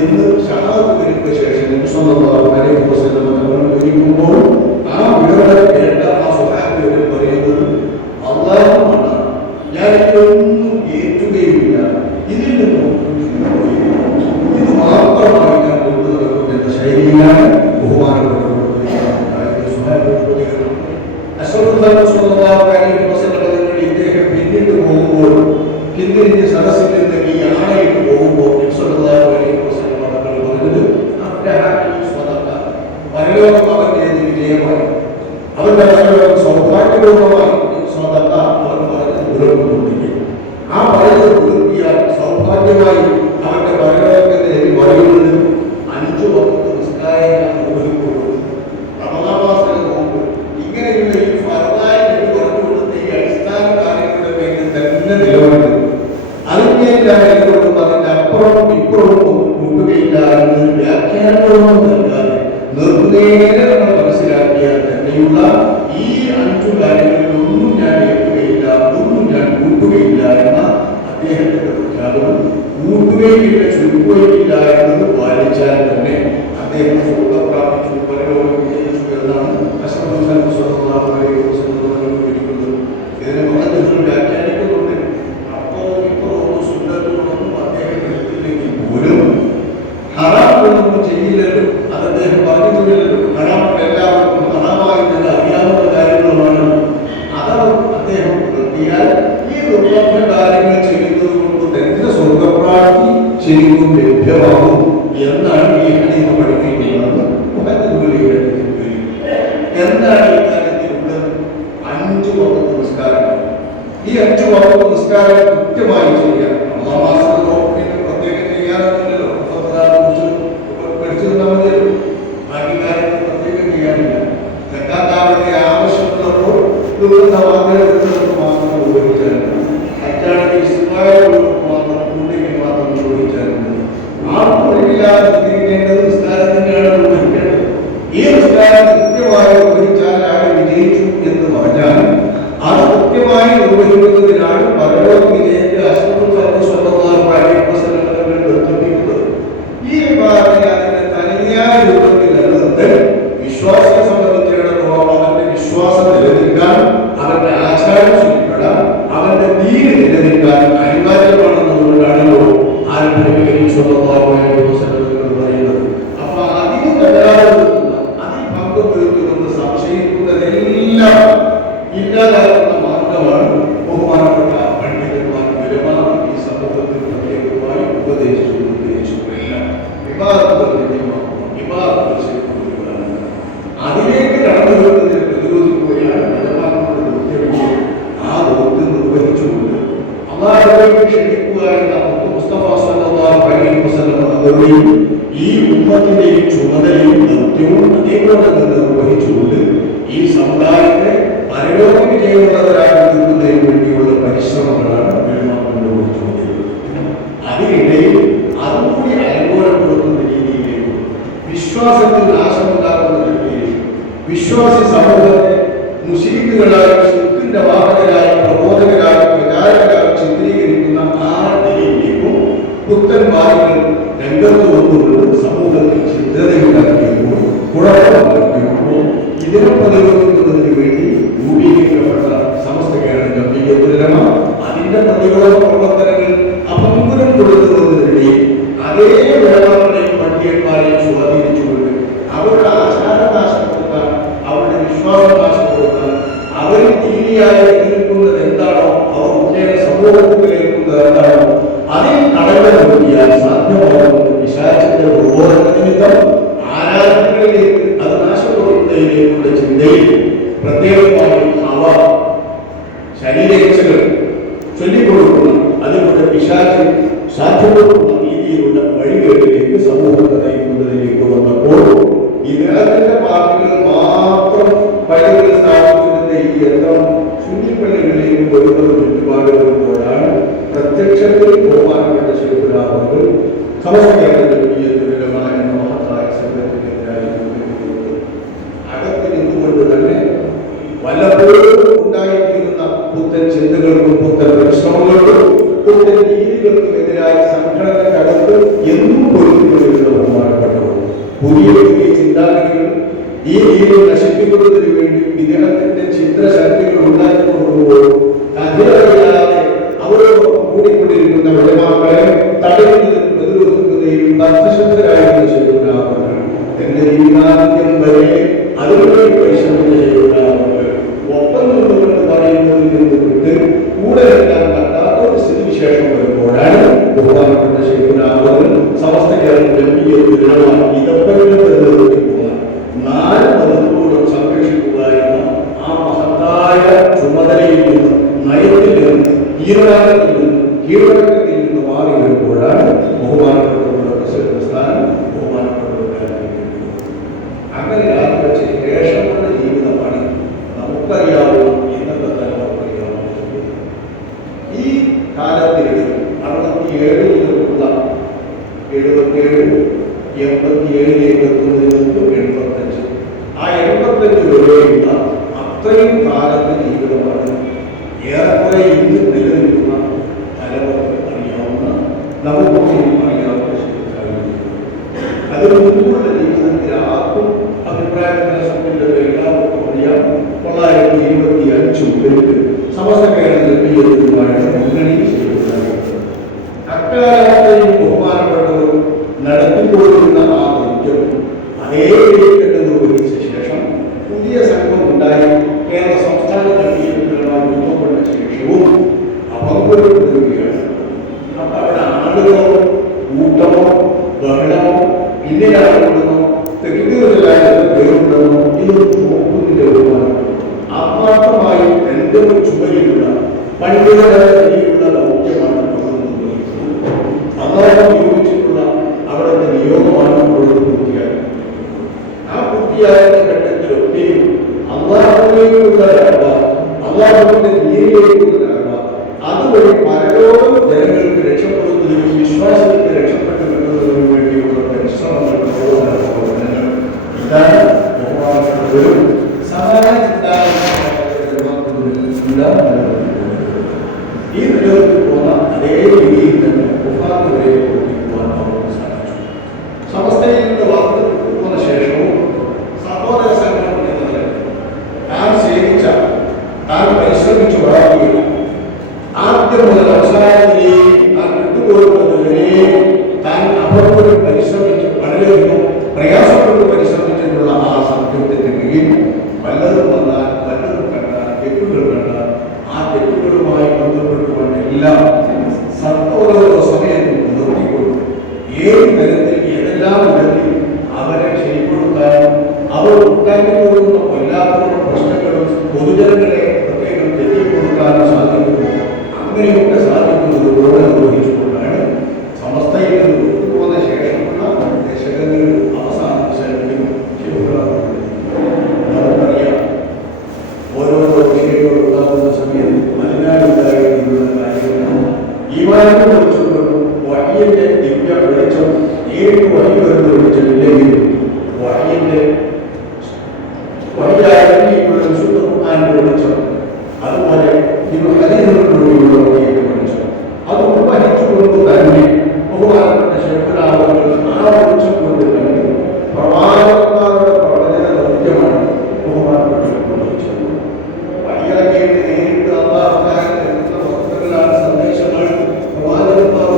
എന്ന് ഷഹാദത്തിന് ശേഷം നബി സല്ലല്ലാഹു അലൈഹി വസല്ലം വിവരിക്കുമ്പോൾ ആ വിവരം കേട്ട ആ സ്വഹാബികൾ പറയുന്നത് അല്ലാഹുവാണ്, ഞാൻ ഇതൊന്നും ഏറ്റുകയില്ല, ഇതിൽ നിന്നും ഇത് മാത്രമായി ഞാൻ കൊണ്ടു നടക്കും എന്ന ശൈലിയിലാണ് ബഹുമാനപ്പെട്ട ഇദ്ദേഹം പിന്നിട്ട് പോകുമ്പോൾ പിന്തിരിഞ്ഞ് സദസ്സിൽ നിന്ന് ഈ ആണയിട്ട് പോകുമ്പോൾ പരലോകം അവന്റെ വിജയമായി, അവന്റെ പരലോകം സൗഭാഗ്യപൂർവമായി അവർ പറഞ്ഞത് പുലർത്തുകൊണ്ടിരിക്കും. ആ പറയുന്നത് പുലർത്തിയാൽ സൗഭാഗ്യമായി അവന്റെ പരലോകത്തിന് പറയുന്നത് 5 വക്ത് നിസ്കാരം നിർവഹിക്കുള്ളൂ. റമദാൻ മാസത്തിന് മുമ്പ് ഇങ്ങനെയുള്ള ഈ ഫർദായ പറഞ്ഞു കൊടുത്ത ഈ അടിസ്ഥാന കാര്യങ്ങളുടെ പേരിൽ തന്നെ നിലവിലുണ്ട്. അതിനെല്ലാം അതിന്റെ അപ്പുറവും ഇപ്പുറവും ഒന്നും കൂട്ടുകയില്ല എന്നൊരു വ്യാഖ്യാനങ്ങളൊന്നും നൽകാതെ നിർന്നേരെ നമ്മൾ മനസ്സിലാക്കിയാൽ തന്നെയുള്ള ഈ 5 കാര്യങ്ങളിലൊന്നും ഞാൻ ഏൽക്കുകയില്ല, ഒന്നും ഞാൻ കൂട്ടുകയില്ല എന്ന അദ്ദേഹത്തിന്റെ പ്രഖ്യാപനം കൂട്ടുകയില്ല, ചുരുക്കുകയില്ല എന്നത് പാലിച്ചാൽ തന്നെ അദ്ദേഹം സ്വർഗ്ഗം പ്രാപിച്ചു, പരലോകം വിജയിച്ചു എന്നാണ് വിവരിക്കുന്നത്. ഇതിനെ മതത്തിൽ വ്യാഖ്യാനിക്കുന്നുണ്ട്. അപ്പവും ഇപ്പുറവും സുന്നത്തുകളൊന്നും അദ്ദേഹം എടുത്തില്ലെങ്കിൽ പോലും ഹറാമൊന്നും ചെയ്യില്ലല്ലോ, അത് അദ്ദേഹം പറഞ്ഞിട്ടില്ലല്ലോ. ഹറാം എല്ലാവർക്കും ഹറാമായി തന്നെ അറിയാവുന്ന കാര്യങ്ങളുമാണ്. അത് അദ്ദേഹം നിർത്തിയാൽ ഈ ദുർലഭ കാര്യങ്ങൾ ചെയ്യുന്നത് കൊണ്ട് തന്നെ സ്വർഗപ്രാപ്തി ശരിക്കും ലഭ്യമാകും എന്നാണ് ഈ ഹദീസ് പഠിപ്പിക്കുന്നത്. എന്താണ് ഈ കാര്യത്തിലുള്ളത്? 5 വക്ത് നിസ്കാരം. ഈ 5 വക്ത് നിസ്കാരം കൃത്യമായി ചെയ്യാം. പ്രത്യേകം ചെയ്യാനൊന്നുമില്ലല്ലോ, പഠിച്ചിരുന്നാൽ മതിയല്ലോ. ബാക്കി കാര്യങ്ങൾ പ്രത്യേകം ചെയ്യാനില്ല. സക്കാത്താവിന്റെ ആവശ്യമുള്ളപ്പോൾ നിർബന്ധമാകുന്നത് മാത്രം ഉപയോഗിച്ചാലുണ്ട്. ഹജ്ജാണെങ്കിൽ ഇസ്മായിലുള്ളവർക്ക് മാത്രം കൂട്ടിക്ക് മാത്രം ഉപയോഗിച്ചാലുണ്ട്. ആർക്കും ഒഴിവില്ലാതെ നിസ്കരിക്കേണ്ടത് നിസ്കാരം തന്നെയാണ് നിർവഹിക്കേണ്ടത്. ഈ നിസ്കാരം കൃത്യമായി നിർവഹിച്ചാൽ ആൾ വിജയിച്ചു എന്ന് പറഞ്ഞാൽ അത് കൃത്യമായി നിർവഹിക്കുന്നതിനാണ് പരലോക വിജയത്തെ ബന്ധിപ്പിക്കുന്നത്. ഈ വിഭാഗത്തെ അതിന്റെ തനിയായ രൂപത്തിൽ നിലനിർത്തൽ വിശ്വാസിയെ സംബന്ധിച്ചിടത്തോളം അവന്റെ വിശ്വാസം നിലനിൽക്കാൻ, അവന്റെ ആചാരം ശരിപ്പെടാൻ, അവന്റെ ദീന് നിലനിൽക്കാൻ അനിവാര്യമാണെന്നുകൊണ്ടാണല്ലോ പറയുന്നത്. അപ്പൊ അതിന് തകരാറുന്ന, അതിൽ പങ്കുവെക്കുമെന്ന് സംശയിക്കുന്നതെല്ലാം ഇല്ലാതാക്കുന്ന മാർഗമാണ് ബഹുമാനപ്പെട്ട പണ്ഡിതന്മാർ വിലമാണ് ഈ സമൂഹത്തിൽ പ്രത്യേകമായി ഉപദേശിച്ചില്ല. അതിലേക്ക് കടന്നു വരുന്നതിന് പ്രതിരോധിക്കുകയാണ് വിലമാക്കളുടെ ദൗത്യമെങ്കിൽ ആ ദൗത്യം നിർവഹിച്ചുകൊണ്ട് അള്ളാഹുവിലേക്ക് ക്ഷണിക്കുക എന്ന മുസ്തഫ സല്ലല്ലാഹു അലൈഹി വസല്ലം അവരുടെയും ഈ ഉമ്മത്തിന്റെയും ചുമതലയും ദൗത്യവും അതേപോലെ തന്നെ നിർവഹിച്ചുകൊണ്ട് ഈ സമുദായത്തെ പരലോക വിജയമുള്ളവരാക്കുന്നതിന് വേണ്ടിയുള്ള പരിശ്രമങ്ങളാണ് നിർവഹിച്ചുകൊണ്ടിരുന്നത്. അതിനിടയിൽ അതുകൂടി അലങ്കോലപ്പെടുത്തുന്ന രീതിയിലേക്ക്, വിശ്വാസത്തിൽ നാശമുണ്ടാക്കുന്ന രീതിയിലേക്ക്, വിശ്വാസി സമൂഹത്തെ മുസ്ലിമുകളായി ശുദ്ധിന്റെ വാഹകരായി, പ്രബോധകരായി, പ്രചാരകരായി ചിത്രീകരിക്കുന്ന ആ രീതിയിലേക്കും പുത്തൻ വാദികൾ രംഗത്ത് വന്നുകൊണ്ട് സമൂഹത്തിൽ ചിന്തതയുണ്ടാക്കിയപ്പോൾ, കുഴപ്പമുണ്ടാക്കിയപ്പോൾ ഇതിനെ പ്രതിരോധിക്കുന്നതിന് വേണ്ടി രൂപീകരിക്കപ്പെട്ട സമസ്ത കേരള ജംഇയ്യത്തുൽ അതിന്റെ പ്രതിരോധ പ്രവർത്തനങ്ങൾ അപങ്കുരം കൊടുക്കുന്നതിനിടയിൽ അതേ വേളാക്കളെയും പണ്ഡിതന്മാരെയും സ്വാധീനിച്ചുകൊണ്ട് അവരുടെ ആചാരനാശം കൊടുക്കാൻ, അവരുടെ വിശ്വാസനാശം കൊടുക്കാൻ, അവർ ദീനിയായി എതിർക്കുന്നത് എന്താണോ, അവർ ഉന്നേന സമൂഹത്തിൽ ഏൽക്കുന്നത് എന്താണോ, അതിൽ തടഞ്ഞു നിർത്തിയാൽ സാധ്യമാകുന്നത് പിശാചിന്റെ പ്രബോധന നിമിത്തം ആരാധനകളിലേക്ക് അത് നാശപ്പെടുത്തുന്നതിലേക്കുള്ള ചിന്തയിൽ പ്രത്യേകമായി പരിരക്ഷകൾ ചൊല്ലിക്കൊടുക്കുന്ന അതിലൂടെ പിശാചിൽ സാധ്യതപ്പെടുന്ന രീതിയിലുള്ള വഴികളിലേക്ക് സമൂഹത്തെ നയിക്കുന്നതിലേക്ക് വന്നപ്പോൾ ഇതിനകത്തിന്റെ പാർട്ടികൾ മാത്രം പള്ളികൾ സ്ഥാപിക്കുന്നതിന്റെ ഈ യന്ത്രം സുന്നിപ്പള്ളികളിലേക്ക് വരുന്നത് ചുറ്റുപാട് വരുമ്പോഴാണ് പ്രത്യക്ഷത്തിൽ ബഹുമാനപ്പെട്ട ശിവപുരാമങ്ങൾ സമസ്തമായ മഹത്തായ സംഘത്തിനെതിരായി അകത്ത് നിന്നുകൊണ്ട് തന്നെ വല്ലപ്പോഴും ഉണ്ടായിരിക്കുന്ന പുത്തൻ ചിന്തകൾക്കും പുത്തൻ പരിശ്രമങ്ങൾക്കും പുത്തൻ രീതികൾക്കും എതിരായ സംഘടനക്കകത്ത് എന്നും പൊരുത്തപ്പെടുന്ന ബഹുമാനപ്പെട്ടവർ പുതിയ പുതിയ ചിന്താഗതികൾ ഈ രീതിയിൽ നശിപ്പിക്കുന്നതിന് വേണ്ടി വിദേഹത്തിന്റെ ചിത്രശക്തികൾ ഉണ്ടാക്കി കൊടുക്കുമ്പോൾ കഥയറിയാതെ അവരോട് കൂടിക്കൊണ്ടിരിക്കുന്ന ഉടമകളെ തടയുന്നതിനും പ്രതിരോധിക്കുന്നതിനും ബദ്ധശക്തരായിരുന്ന ശരിയുണ്ടാവുന്നത് എന്റെ ജീവിതാന്ത്യം വരെ അതിനുവേണ്ടി പരിശ്രമിച്ച ശരിയുണ്ടാവുന്നത് ഒപ്പം നിന്നുകൊണ്ട് പറയുന്നതിൽ നിന്ന് വിട്ട് കൂടെ നിൽക്കാൻ പറ്റാത്ത ഒരു സ്ഥിതിവിശേഷം വരുമ്പോഴാണ് ബഹുമാനപ്പെട്ട ശരിയുണ്ടാവുന്നത് സമസ്ത കേരളം ഇതപ്പനും പ്രതിരോധിക്കുക നാല് മതങ്ങളോടും സംരക്ഷിക്കുക എന്ന ആ മഹത്തായ ചുമതലയിൽ നിന്ന് നയത്തിൽ നിന്ന് തീരുമാനത്തിൽ നിന്ന് കീഴ്വഴക്കത്തിൽ നിന്ന് മാറി വരുമ്പോഴാണ് ബഹുമാനപ്പെട്ടവരുടെ പ്രസിഡന്റ് സ്ഥാനം ബഹുമാനപ്പെട്ടവരുടെ അങ്ങനെ രാജിവെച്ച ശേഷമുള്ള ജീവിതമാണ് നമുക്കറിയാവുന്ന ഇന്നത്തെ തലമുറക്കറിയാവുന്ന ഈ കാലത്തിനിടെ 67 മുതലുള്ള 77 87ലേക്ക് എത്തുന്നതിന് മുമ്പ് 85 ആ 85 വരെയുള്ള അത്രയും കാലത്തെ ജീവിതമാണ് ഏറെക്കുറെ ഇന്ന് നിലനിൽക്കുന്ന തലമുറക്ക് അറിയാവുന്ന നമുക്ക് അറിയാവുന്ന ശരിക്കും അതിന് മുമ്പുള്ള ജീവിതത്തിൽ ആർക്കും അഭിപ്രായ വ്യത്യാസത്തിന്റെ എല്ലാവർക്കും അറിയാം 925 മുതൽ സമസ്ത കേരളത്തിലുമായിട്ട് മുന്നണി ചെയ്തിട്ടുണ്ടായിരുന്നു. അക്കാലത്തെയും ബഹുമാനപ്പെട്ടവരും നടത്തിക്കൊണ്ടിരുന്ന ആ ദൗത്യം അതേ രീതിയിൽ നിർവഹിച്ച ശേഷം പുതിയ സംഘം ഉണ്ടായി കേരള സംസ്ഥാന കമ്മിറ്റികളുമായി രൂപപ്പെട്ട ശേഷവും അപകടപ്പെടുകയാണ്. അപ്പൊ അവിടെ ആളുകളോ കൂട്ടമോ ബഹളമോ പിന്നിലാണെന്നോ തെറ്റുകളിലായത് പേരുണ്ടെന്നോ ഇതൊന്നും നോക്കുന്നതിന്റെ ബഹുമാനം ആത്മാർത്ഥമായി എന്റെ ചുമലിലുള്ള പണ്ഡിതരായ രീതിയിലുള്ള ദൗത്യമാണ് അന്നേരം നിയോഗിച്ചിട്ടുള്ള അവിടുത്തെ നിയോഗമാണ് അവരോട് പൂർത്തിയായത്. ആ പൂർത്തിയായ ഘട്ടത്തിലൊക്കെയും അള്ളാഹുവിലേക്കുള്ള അള്ളാഹുവിന്റെ നീതിയിലേക്കുള്ള അതുവഴി പരലോകം ജനങ്ങൾക്ക് രക്ഷപ്പെടുന്നതിനും വിശ്വാസത്തിന് രക്ഷപ്പെട്ടു കിട്ടുന്നതിനും വേണ്ടിയുള്ള പരിശ്രമങ്ങൾ പ്രബോധനങ്ങൾ ഇതാണ് ബഹുമാനപ്പെട്ടവരും സമാന ഈ നിലനിർത്തി പോകുന്ന അതേ രീതിയിൽ തന്നെ വരെ പ്രവർത്തിക്കുവാൻ അവർക്ക് സാധിച്ചു. സമസ്തയിൽ നിന്ന് വാർത്തപ്പെടുന്ന ശേഷവും സഹോദര സംഘം എന്നതിൽ താൻ സേവിച്ച താൻ പരിശ്രമിച്ചു വളർത്തുകയില്ല. ആദ്യം മുതൽ അവസാനത്തിലേക്ക് താൻ വിട്ടുപോകുന്നതുവരെ താൻ അപ്പുറത്തോട് പരിശ്രമിച്ച് വളരെയധികം പ്രയാസപ്പെട്ട് പരിശ്രമിച്ചിട്ടുള്ള ആ സത്യത്തിന്റെ കീഴിൽ വല്ലതും വന്നാൽ വല്ലതും കണ്ടാൽ തെറ്റുകൾ കണ്ടാൽ ആ തെറ്റുകളുമായി ബന്ധപ്പെട്ടുകൊണ്ട് എല്ലാം ഓരോ സമയത്തും നിർത്തിക്കൊണ്ടു ഏത് തരത്തിൽ ഏതെല്ലാം വിധത്തിൽ അവരെ ശരിപ്പെടുത്താനും അവർ ഉണ്ടാക്കിക്കൊടുക്കുന്ന എല്ലാത്തരം പ്രശ്നങ്ങളും പൊതുജനങ്ങളെ പ്രത്യേകം തെറ്റിക്കൊടുക്കാനും സാധിക്കുന്നു. അങ്ങനെയൊക്കെ സാധിക്കുന്നതോടെ നിർവഹിച്ചുകൊണ്ടാണ് സമസ്തയിൽ നിന്ന് വിട്ടുപോകുന്ന ശേഷമുള്ള ദശകങ്ങൾ അവസാനിച്ച നമുക്കറിയാം. ഓരോരോ വിഷയങ്ങൾ ഉണ്ടാകുന്ന സമയത്ത് അതിനാലുണ്ടായിരുന്ന കാര്യങ്ങൾ ഈ വാരം വഹിയന്റെ ദിവ്യ വെളിച്ചം 7 വഴി വരുന്ന വെളിച്ചമില്ലെങ്കിൽ വഹിയന്റെ വഹിയായിട്ടുള്ള വിശുദ്ധ ഖുർആന്റെ വെളിച്ചം അതുപോലെ ഹദീസുകളിലൂടെയുള്ള വഹിയന്റെ വെളിച്ചം അത് ഉപഹിച്ചുകൊണ്ട് തന്നെ ബഹുമാനപ്പെട്ട ശൈഖുനാവുകൾ ആ വെളിച്ചം കൊണ്ട് തന്നെ പ്രവാചകന്മാരുടെ പ്രവചന ദൗത്യമാണ് ബഹുമാനപ്പെട്ട വെളിച്ചം. വഹിയാക്കിയിട്ട് നേരിട്ട് അള്ളാഹുവിന്റെ വസ്തുക്കളാണ് സന്ദേശങ്ങൾ പ്രവാചകന്മാർ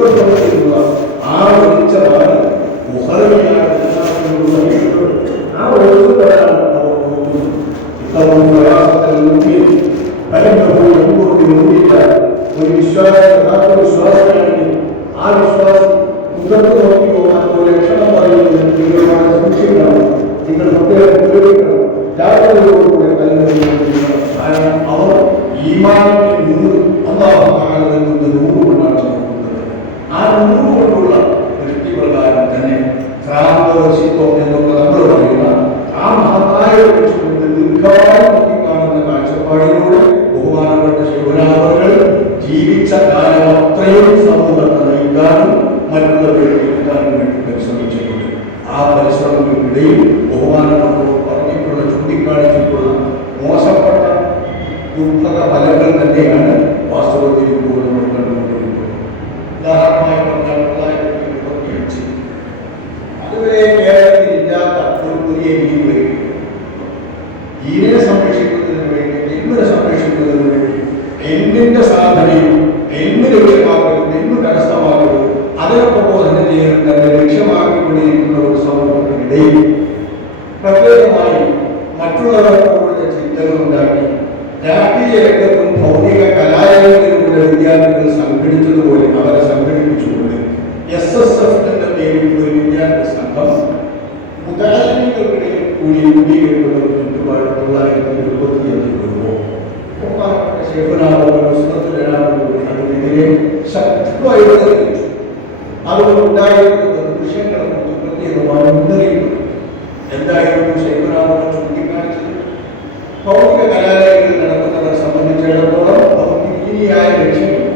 അന്തർഭവത്തിലുള്ള ആ വെളിച്ചമാണ് ആ വെളിച്ചത്താണ് ഇത്തരം പ്രയാസത്തിൽ മുമ്പിൽ ഒരു യഥാർത്ഥ വിശ്വാസിയാണെങ്കിൽ ആ വിശ്വാസം മുഖത്ത് നോക്കി പോകാൻ ഒരു ലക്ഷണം പറയുന്നത് നിങ്ങളുടെ സൂക്ഷിക്കണം. നിങ്ങൾ നിർവഹിക്കണം, ജാഗ്രതയോടുകൂടെ കല്ലുകൊണ്ടിരിക്കണം. കാരണം അവർ ഈമാനിന്റെ നൂറ് അല്ലാഹു തആല നൽകുന്ന നൂറ് കൊണ്ടാണ് നൽകുന്നത്. ആ നൂറ് കൊണ്ടുള്ള ദൃഷ്ടിപ്രകാരം തന്നെ ക്രാന്തോഷിത്വം എന്നൊക്കെ നമ്മൾ പറയുന്ന ആ മഹത്തായ വെച്ചുകൊണ്ട് ദീർഘമായി നോക്കിക്കാണുന്ന കാഴ്ചപ്പാടിലൂടെ ബഹുമാനപ്പെട്ട ശിവനാഥകൾ ജീവിച്ച കാലം അത്രയും സമൂഹത്തെ നയിക്കാനും മറ്റുള്ളവരെ എത്താനും വേണ്ടി പരിശ്രമിച്ചിട്ടുണ്ട്. ആ പരിശ്രമങ്ങൾക്കിടയിൽ ബഹുമാനപ്പെട്ടവർ പറഞ്ഞിട്ടുള്ള ചൂണ്ടിക്കാണിച്ചിട്ടുള്ള മോശപ്പെട്ട ദുർഭഗ ഫലങ്ങൾ തന്നെയാണ് വാസ്തവത്തിൽ ഇപ്പോൾ നമ്മൾ കണ്ടുകൊണ്ടിരിക്കുന്നത്. ഉദാഹരണമായി പറഞ്ഞാൽ 1925 അതുവരെ കേരളത്തിൽ ഇല്ലാത്ത ഒരു പുതിയ രീതി വരും. ദീനിനെ സംരക്ഷിക്കുന്നതിന് വേണ്ടി, എൽമിനെ സംരക്ഷിക്കുന്നതിന് വേണ്ടി, എൽമിന്റെ സാധനയും എൽമി ലക്ഷ്യമാക്കലും എൽമ് കരസ്ഥമാക്കലും അതിനെ പ്രബോധനം ചെയ്യാൻ തന്നെ ലക്ഷ്യമാക്കിക്കൊണ്ടിരിക്കുന്ന ഒരു സമൂഹത്തിനിടയിൽ പ്രത്യേകമായി മറ്റുള്ളവർക്കുള്ള ചിന്തകൾ ഉണ്ടാക്കി രാഷ്ട്രീയ രംഗത്തും ഭൗതിക കലാരംഗങ്ങളിലൂടെ വിദ്യാർത്ഥികൾ സംഘടിച്ചതുപോലെ അവരെ സംഘടിപ്പിച്ചുകൊണ്ട് SSF എന്ന പേരിൽ ഒരു വിദ്യാർത്ഥി സംഘം മുതാലിമികൾക്കിടയിൽ കൂടി രൂപീകരിക്കുന്ന ഒരു ചുറ്റുപാട് 1975 വരുമ്പോൾ അതിനെതിരെ ശക്തമായി തെളിയിച്ചു. അതുകൊണ്ട് ഉണ്ടായിരുന്ന ദൃശ്യങ്ങളെ കുറിച്ച് പ്രത്യേകമായി മുന്നറിയിപ്പ് എന്തായിരുന്നു ശേഖരാമൻ ചൂണ്ടിക്കാണിച്ചത്? ഭൗതിക കലാലയങ്ങളിൽ നടക്കുന്നവരെ സംബന്ധിച്ചിടത്തോളം ഭൗതികീയായ ലക്ഷ്യമില്ല,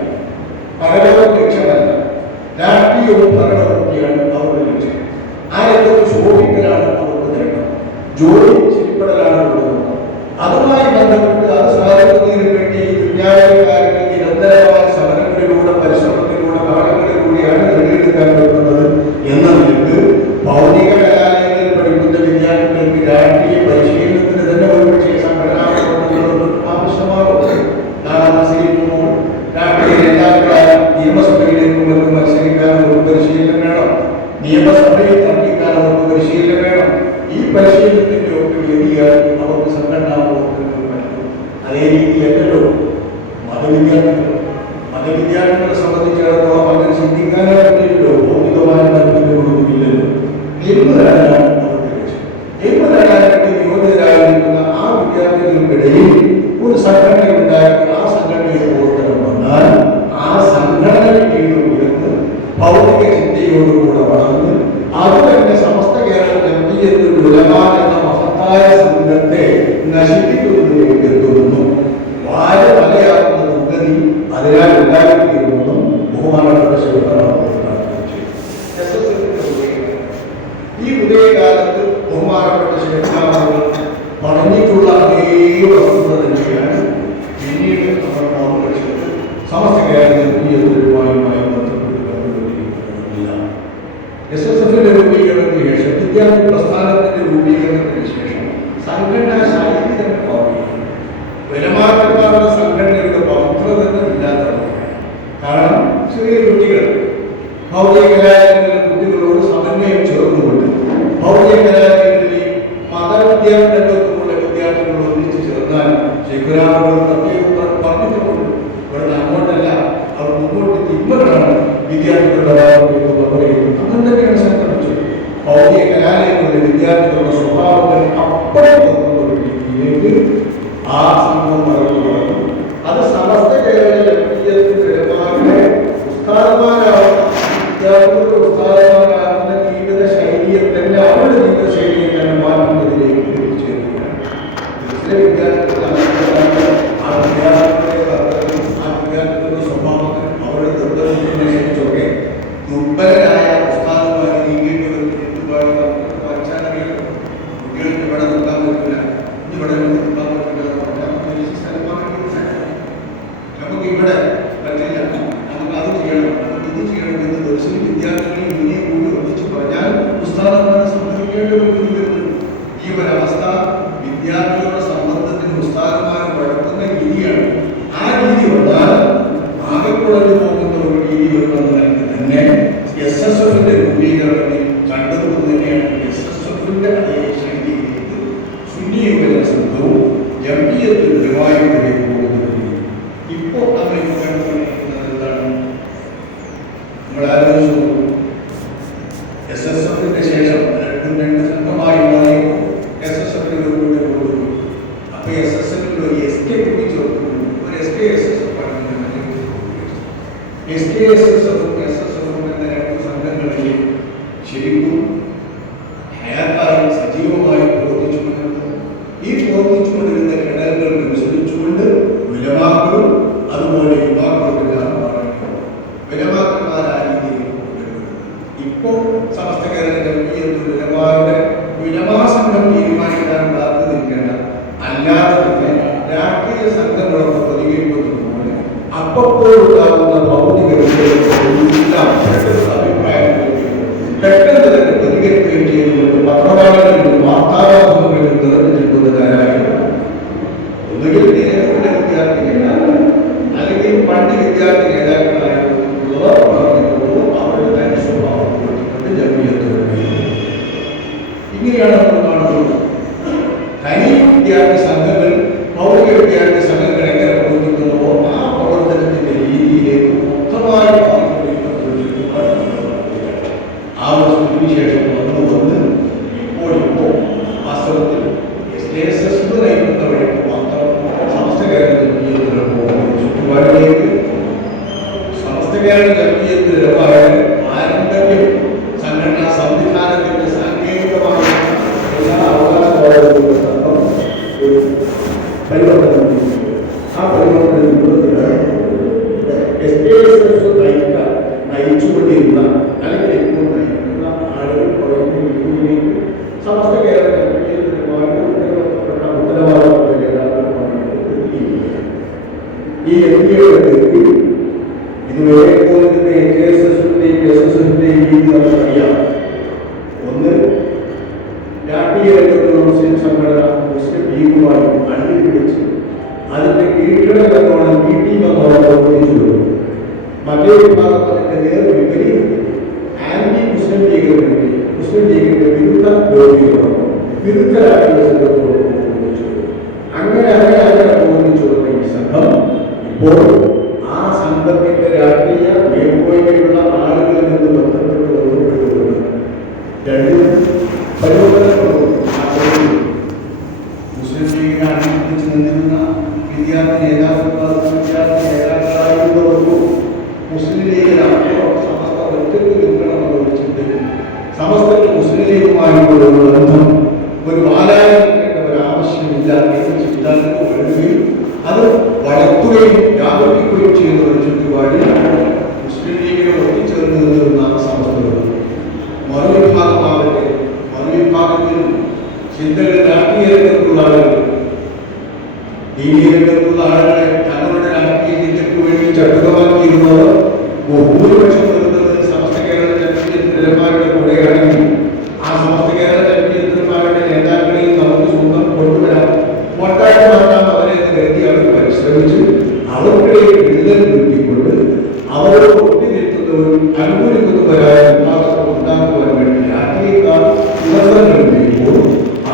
പരലോക ലക്ഷ്യമല്ല, രാഷ്ട്രീയവും ഭരണവുമൊക്കെയാണ് അവരുടെ ലക്ഷ്യം. ആ രംഗത്ത് ശോഭിക്കലാണ് അവർക്ക് നേട്ടം, ജോലി ശരിപ്പെടലാണ് അവരുടെ നേട്ടം. അതുമായി ബന്ധപ്പെട്ട് അത് സാധിക്കുന്നതിന് വേണ്ടി വിദ്യാലയക്കാർക്ക് നിരന്തരമായ സമരങ്ങളിലൂടെ പരിശ്രമത്തിലൂടെ കാലങ്ങളിലൂടെയാണ് നേടിയെടുക്കാൻ പറ്റുന്നത് എന്ന നിലക്ക് ഭൗതിക കലാലയങ്ങളിൽ പഠിക്കുന്ന വിദ്യാർത്ഥികൾക്ക് രാഷ്ട്രീയ പരിശീലനത്തിന് തന്നെ ഒരുപക്ഷെ സംഘടനാ ആവശ്യമാകും. മത്സരിക്കുമ്പോൾ രാഷ്ട്രീയ നേതാക്കളായ നിയമസഭയിലേക്കും മറ്റും മത്സരിക്കാൻ അവർക്ക് പരിശീലനം വേണം, നിയമസഭയിൽ തർക്കിക്കാൻ അവർക്ക് പരിശീലനം വേണം. ഈ പരിശീലനത്തിന്റെ ഒക്കെ വേദിയാൽ അവർക്ക് സംഘടനാ പ്രവർത്തനങ്ങൾ പറ്റും. അതേ രീതിയല്ലല്ലോ മതവിദ്യാർത്ഥികളെ സംബന്ധിച്ചിടത്തോളം അങ്ങനെ ചിന്തിക്കാനേ പറ്റില്ലല്ലോ. ഭൗതികമായ താല്പര്യങ്ങളൊന്നുമില്ലല്ലോ. എൽമ് നേടാനാണ് അവർക്ക് ലക്ഷ്യം. എൽമ് നേടാനായിട്ട് നിയോജിതരായിരിക്കുന്ന ആ വിദ്യാർത്ഥികൾക്കിടയിൽ ഒരു സംഘടന ഉണ്ടാക്കി ആ സംഘടനയിൽ പ്രവർത്തനം വന്നാൽ ആ സംഘടനയുടെ കീഴിൽ ഉയർന്ന് ഭൗതിക ചിന്തയോടുകൂടെ വളർന്ന് അത് തന്നെ സമസ്ത കേരള ജംഇയ്യത്തുൽ ഉലമാ എന്ന മഹത്തായ സംഘത്തെ നശിപ്പിക്കുന്നതിലേക്ക് എത്തുന്നു. വാര മലയാകുന്ന ദുർഗതി അതിനാൽ ഉണ്ടാക്കിയിരുന്നതും ബഹുമാനപ്പെട്ട ഈ ഉദയകാലത്ത് ബഹുമാനപ്പെട്ട ശിവനാമങ്ങൾ പറഞ്ഞിട്ടുള്ള അതേ വസ്തുത തന്നെയാണ് പിന്നീട് നമ്മൾ ഓർമ്മിച്ചത് സമസ്ത കേരള ജംഇയ്യത്തുലുലമായുമായി ബന്ധപ്പെട്ട് കണ്ടുകൊണ്ടിരിക്കുന്നതില്ല. SSFന്റെ രൂപീകരണത്തിന് ശേഷം, വിദ്യാർത്ഥി പ്രസ്ഥാനത്തിന്റെ രൂപീകരണത്തിന് ശേഷം സംഘടനാ ശൈലി തന്നെ മാറുകയാണ്. വിലമാറ്റക്കാരുടെ സംഘടനയുടെ പവിത്രത തന്നെ ഇല്ലാത്തതാണ്. കാരണം ചെറിയ കുട്ടികൾ ഭൗതിക കലാലയങ്ങളിലെ കുട്ടികളോട് സമന്വയം ചേർന്നുകൊണ്ട് ഭൗതിക കലാലയങ്ങളിലെ മതവിദ്യാരംഗത്തുമുള്ള വിദ്യാർത്ഥികൾ ഒന്നിച്ചു ചേർന്നാൽ ശേഖരാമകൾ പ്രത്യേകം പറഞ്ഞിട്ടുമുണ്ട്. ഇവിടുന്ന് അങ്ങോട്ടല്ല, അവർ മുന്നോട്ട് ഇങ്ങോട്ടാണ് വിദ്യാർത്ഥികളുടെ പറയുന്നത്. അങ്ങനെ തന്നെയാണ് സംഘടിച്ചത്. ഭൗതിക കലാലയങ്ങളിലെ വിദ്യാർത്ഥികളുടെ സ്വഭാവങ്ങൾ അപ്പുറം ഒരു രീതിയിലേക്ക് ആ സംഭവം വളർന്നു. അത് സമസ്ത കേരള ജംഇയ്യത്തുലുലമായുടെ ഉസ്താദുമാരാവുന്ന വിദ്യാർത്ഥികളുടെ ഉസ്താദുമാരാകുന്ന ജീവിത ശൈലിയെ തന്നെ അവരുടെ ജീവിത ശൈലിയെ തന്നെ മാറ്റുന്നതിലേക്ക് എത്തിച്ചേരുകയാണ്. ചില വിദ്യാർത്ഥികളുടെ ആ വിദ്യാർത്ഥികളുടെ സ്വഭാവത്തിൽ അവരുടെ ദുർബലതയൊക്കെ ദുർബലരായ ഉസ്താദുമാരെ നീങ്ങേണ്ടി വരുന്ന ചുറ്റുപാട് വച്ചാണെങ്കിൽ SKSSF-ഉം SSF-ഉം എന്ന രണ്ട് സംഘങ്ങളിൽ ശരിക്കും ഹയാത്തായി സജീവമായി പ്രവർത്തിച്ചുകൊണ്ടിരുന്നു. ഈ പ്രവർത്തിച്ചുകൊണ്ടിരുന്ന ഘടകങ്ങൾ അനുസരിച്ചുകൊണ്ട് ഉലമാക്കളും അതുപോലെ യുവാക്കളുമെല്ലാം ഉലമാക്കന്മാരായ രീതിയിൽ ഇപ്പോൾ സമസ്ത കേരള ജംഇയ്യത്തുൽ ഉലമായുടെ ഉലമാ സംഘം തീരുമാനിക്കാൻ കാത്തു നിൽക്കേണ്ട, അല്ലാതെ തന്നെ രാഷ്ട്രീയ സംഘങ്ങളൊക്കെ പ്രതികരിക്കുന്നതുപോലെ അപ്പോഴുണ്ടാകുന്ന ഭൗതിക അഭിപ്രായങ്ങൾ പെട്ടെന്ന് തന്നെ പ്രതികരിക്കുകയും ചെയ്യുന്നുണ്ട്. പത്രവാർത്തകളിലും വാർത്താമാധ്യമങ്ങളിലും നിറഞ്ഞു നിൽക്കുന്നതാരായി ഒന്നുകിൽ നിലവിലെ വിദ്യാർത്ഥികളാണ്, അല്ലെങ്കിൽ പണ്ട് വിദ്യാർത്ഥി നേതാക്കളായിട്ടുള്ളവർ പറഞ്ഞിട്ടുള്ളൂ. അവരുടെ തന്നെ സ്വഭാവം കൊടുത്തിട്ടുണ്ട് ജംഇയ്യത്തുൽ ഉലമ. ഇങ്ങനെയാണ് നമ്മൾ കാണുന്നത്. തനി വിദ്യാർത്ഥി സംഘങ്ങൾ ഭൗതിക വിദ്യാർത്ഥി സംഘങ്ങൾ എങ്ങനെ പ്രവർത്തിക്കുന്നുവോ ആ പ്രവർത്തനത്തിന്റെ രീതിയിലേക്ക് മൊത്തമായി ആ വസ്തുവിന് ശേഷം വന്ന് ഇപ്പോൾ വാസ്തവത്തിൽ SKSSF നയിക്കുന്ന വഴിക്ക് മാത്രം സമസ്ത കേരള ജംഇയ്യത്തുൽ ഉലമ ചുറ്റുപാടിലേക്ക് സമസ്ത കേരള ജംഇയ്യത്തുൽ ഉലമയുടെ പാരമ്പര്യം സംഘടനാ സംവിധാനത്തിന്റെ സാങ്കേതികമായ എല്ലാ അവകാശവാദങ്ങളും ഒരു പരിവർത്തനം. ആ പരിവർത്തനത്തിലൂടെ SKSSF നയിച്ചുകൊണ്ടിരുന്ന അല്ലെങ്കിൽ ഇപ്പോൾ നയിക്കുന്ന ആളുകൾ പറയുന്നതിലേക്ക് സമസ്ത കേരള ഉത്തരവാദിത്വ നേതാക്കളുമായി ഈ എത്തിയുടെ ഇതുവരെ പോയിരുന്ന SKSSF-ന്റെയും SSF-ന്റെയും രീതി നമുക്കറിയാം. ഒന്ന്, രാഷ്ട്രീയ രംഗത്തുള്ള മുസ്ലിം സംഘടന മുസ്ലിം ലീഗുമായി അള്ളിപ്പിടിച്ച് അതിന്റെ കീഴ്ഘടകത്തോളം PTM-ഓളം പ്രവർത്തിച്ചു വരും. മറ്റേ വിഭാഗം അതിന്റെ നേർ വിപരീതം ആന്റി മുസ്ലിം ലീഗിന് വേണ്ടി മുസ്ലിം ലീഗിന്റെ വിരുദ്ധ ലോബികളോട് വിരുദ്ധ രാഷ്ട്രീയ സംഘത്തോട് പ്രവർത്തിച്ചു. അങ്ങനെ പ്രവർത്തിച്ചു വന്ന ഈ സംഘം ഇപ്പോൾ ആ സംഘത്തിന്റെ രാഷ്ട്രീയ മേൽക്കോയ്മയുള്ള ആളുകളിൽ നിന്ന് ബന്ധപ്പെട്ട് ബന്ധപ്പെട്ടുകൊണ്ട് രണ്ട് പരിവർത്തനങ്ങളും മുസ്ലിം ലീഗിനെ അഭിനന്ദിച്ച് നിന്നിരുന്ന വിദ്യാർത്ഥി നേതാക്കളായിരുന്നവർക്കും മുസ്ലിം ലീഗിനപ്പുറം സമസ്ത ഒറ്റയ്ക്ക് നിൽക്കണമെന്ന് വെച്ചിട്ട് സമസ്തയ്ക്ക് മുസ്ലിം ലീഗുമായിട്ടുള്ള ബന്ധം ഒരു വാലായിരിക്കേണ്ട ഒരാവശ്യമില്ല എന്ന് ചിന്താഗതി വരികയും അത് വളർത്തുകയും വ്യാപരിക്കുകയും ചെയ്യുന്ന ഒരു ചുറ്റുപാടിൽ മുസ്ലിം ലീഗിനെ ഒട്ടിച്ചേർന്ന് നിന്നിരുന്ന സമസ്തകൾ മറുവിഭാഗമാകട്ടെ മറുവിഭാഗത്തിൽ ചിന്തകൾ രാഷ്ട്രീയ രംഗത്തുള്ള ആളുകൾ ദീനീയ രംഗത്തുള്ള ആളുകളെ തങ്ങളുടെ രാഷ്ട്രീയ ചിന്തയ്ക്ക് വേണ്ടി ചട്ടുകമാക്കിയിരുന്നവർ ഭൂരിപക്ഷം വരുന്നത് സമസ്ത കേരള ജംഇയ്യത്തുൽ ഉലമയുടെ കൂടെയാണെങ്കിൽ ആ സമസ്ത കേരള ജംഇയ്യത്തുൽ ഉലമയുടെ നേതാക്കളെയും നമുക്ക് സ്വന്തം കൊണ്ടുവരാം, മൊട്ടായിട്ട് മാറ്റാം അവരെ കരുതി അവർ പരിശ്രമിച്ച് അവർക്കിടയിൽ വിടുതൽ കിട്ടിക്കൊണ്ട് അവരോട് ഒട്ടി നിൽക്കുന്നവരും അനുകൂലിക്കുന്നവരായ വിഭാഗങ്ങൾ ഉണ്ടാക്കുവാൻ വേണ്ടി രാഷ്ട്രീയക്കാർ വിമർശനങ്ങൾ ചെയ്യുമ്പോൾ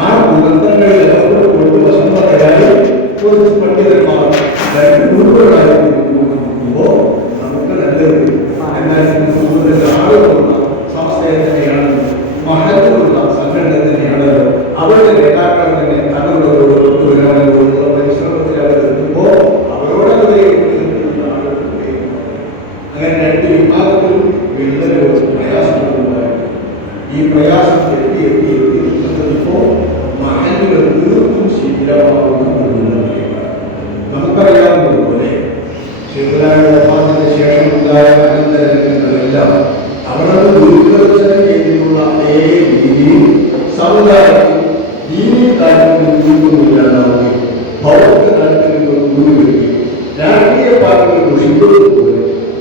ആ ദുരന്തങ്ങളിൽ അവരുടെ കൊണ്ടുവശമ്പതരായി കുറച്ച് പണ്ഡിതന്മാർ രണ്ട് ഗ്രൂപ്പുകളായിരിക്കുമ്പോൾ നമുക്ക് നല്ലത്. എന്നാൽ കൂടുതൽ ആളുകളുള്ള സമസ്തയെ തന്നെയാണ്, മഹത്തുള്ള സംഘടന തന്നെയാണ്. അവരുടെ നേതാക്കൾ തന്നെ തങ്ങളുടെ കൊണ്ടുവരാനുള്ള പരിശ്രമത്തിൽ അവരെത്തുമ്പോൾ അവരോടവരെ അങ്ങനെ രണ്ട് വിഭാഗത്തിലും വിടുതലും പ്രയാസങ്ങളുണ്ടായി. ഈ പ്രയാസം എത്തി ഇപ്പോൾ മഹല്ലുകൾ തീർത്തും ശീലമാകുന്ന നമുക്കറിയാവുന്നതുപോലെ ശിവരായുടെ വഫാത്തിന് ശേഷം ഉണ്ടായ അനന്തരങ്ങളെല്ലാം അവരുടെ ദുരിതർശനം ചെയ്തിട്ടുള്ള അതേ രീതിയിൽ സമുദായത്തിൽ ദീനീ താല്പര്യങ്ങളില്ലാതാവുകയും ഭൗതിക താല്പര്യങ്ങൾ കൂടിവരികയും രാഷ്ട്രീയ പാർട്ടികൾ ദുഷിക്കുന്നതുപോലെ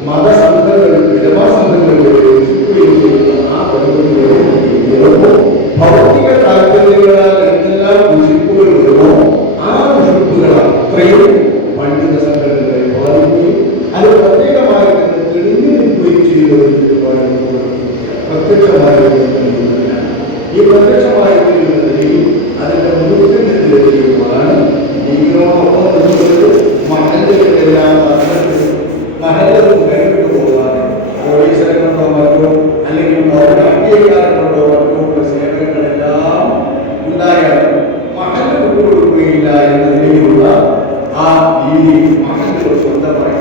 മതസംഘങ്ങൾ വിധവാസംഘങ്ങളിലൂടെ ദുഷിക്കുകയും ചെയ്യുന്ന ആ പരിപാടികളെ ഭൗതിക താല്പര്യങ്ങളാൽ എന്തെല്ലാം ദുഷിപ്പുകൾ വരുമോ ആ ദുഷിപ്പുകൾ അത്രയും പണ്ഡിത സംഘടനകളെ ബാധിക്കുകയും അത് പ്രത്യേകമായി തന്നെ തെളിഞ്ഞു നിൽക്കുകയും ചെയ്യുന്നത് പ്രത്യക്ഷമായി ഈ പ്രത്യക്ഷമായി അതിന്റെ മുഖ്യത്തിലെത്തിയുമാണ് ലീഗിനോടൊപ്പം നിന്നുകൊണ്ട് മഹല്ലുകളെല്ലാം മഹല്ലുകൾ കൈവിട്ടു പോകാതെ പോലീസിനെ കൊണ്ടോ മറ്റോ അല്ലെങ്കിൽ രാഷ്ട്രീയക്കാരെ കൊണ്ടോ മറ്റോ സേവനങ്ങളെല്ലാം ഉണ്ടായാലും മഹല്ല് വിട്ടുകൊടുക്കുകയില്ല എന്നതിലുള്ള ആ രീതി മഹല്ലുകൾ സ്വന്തമായി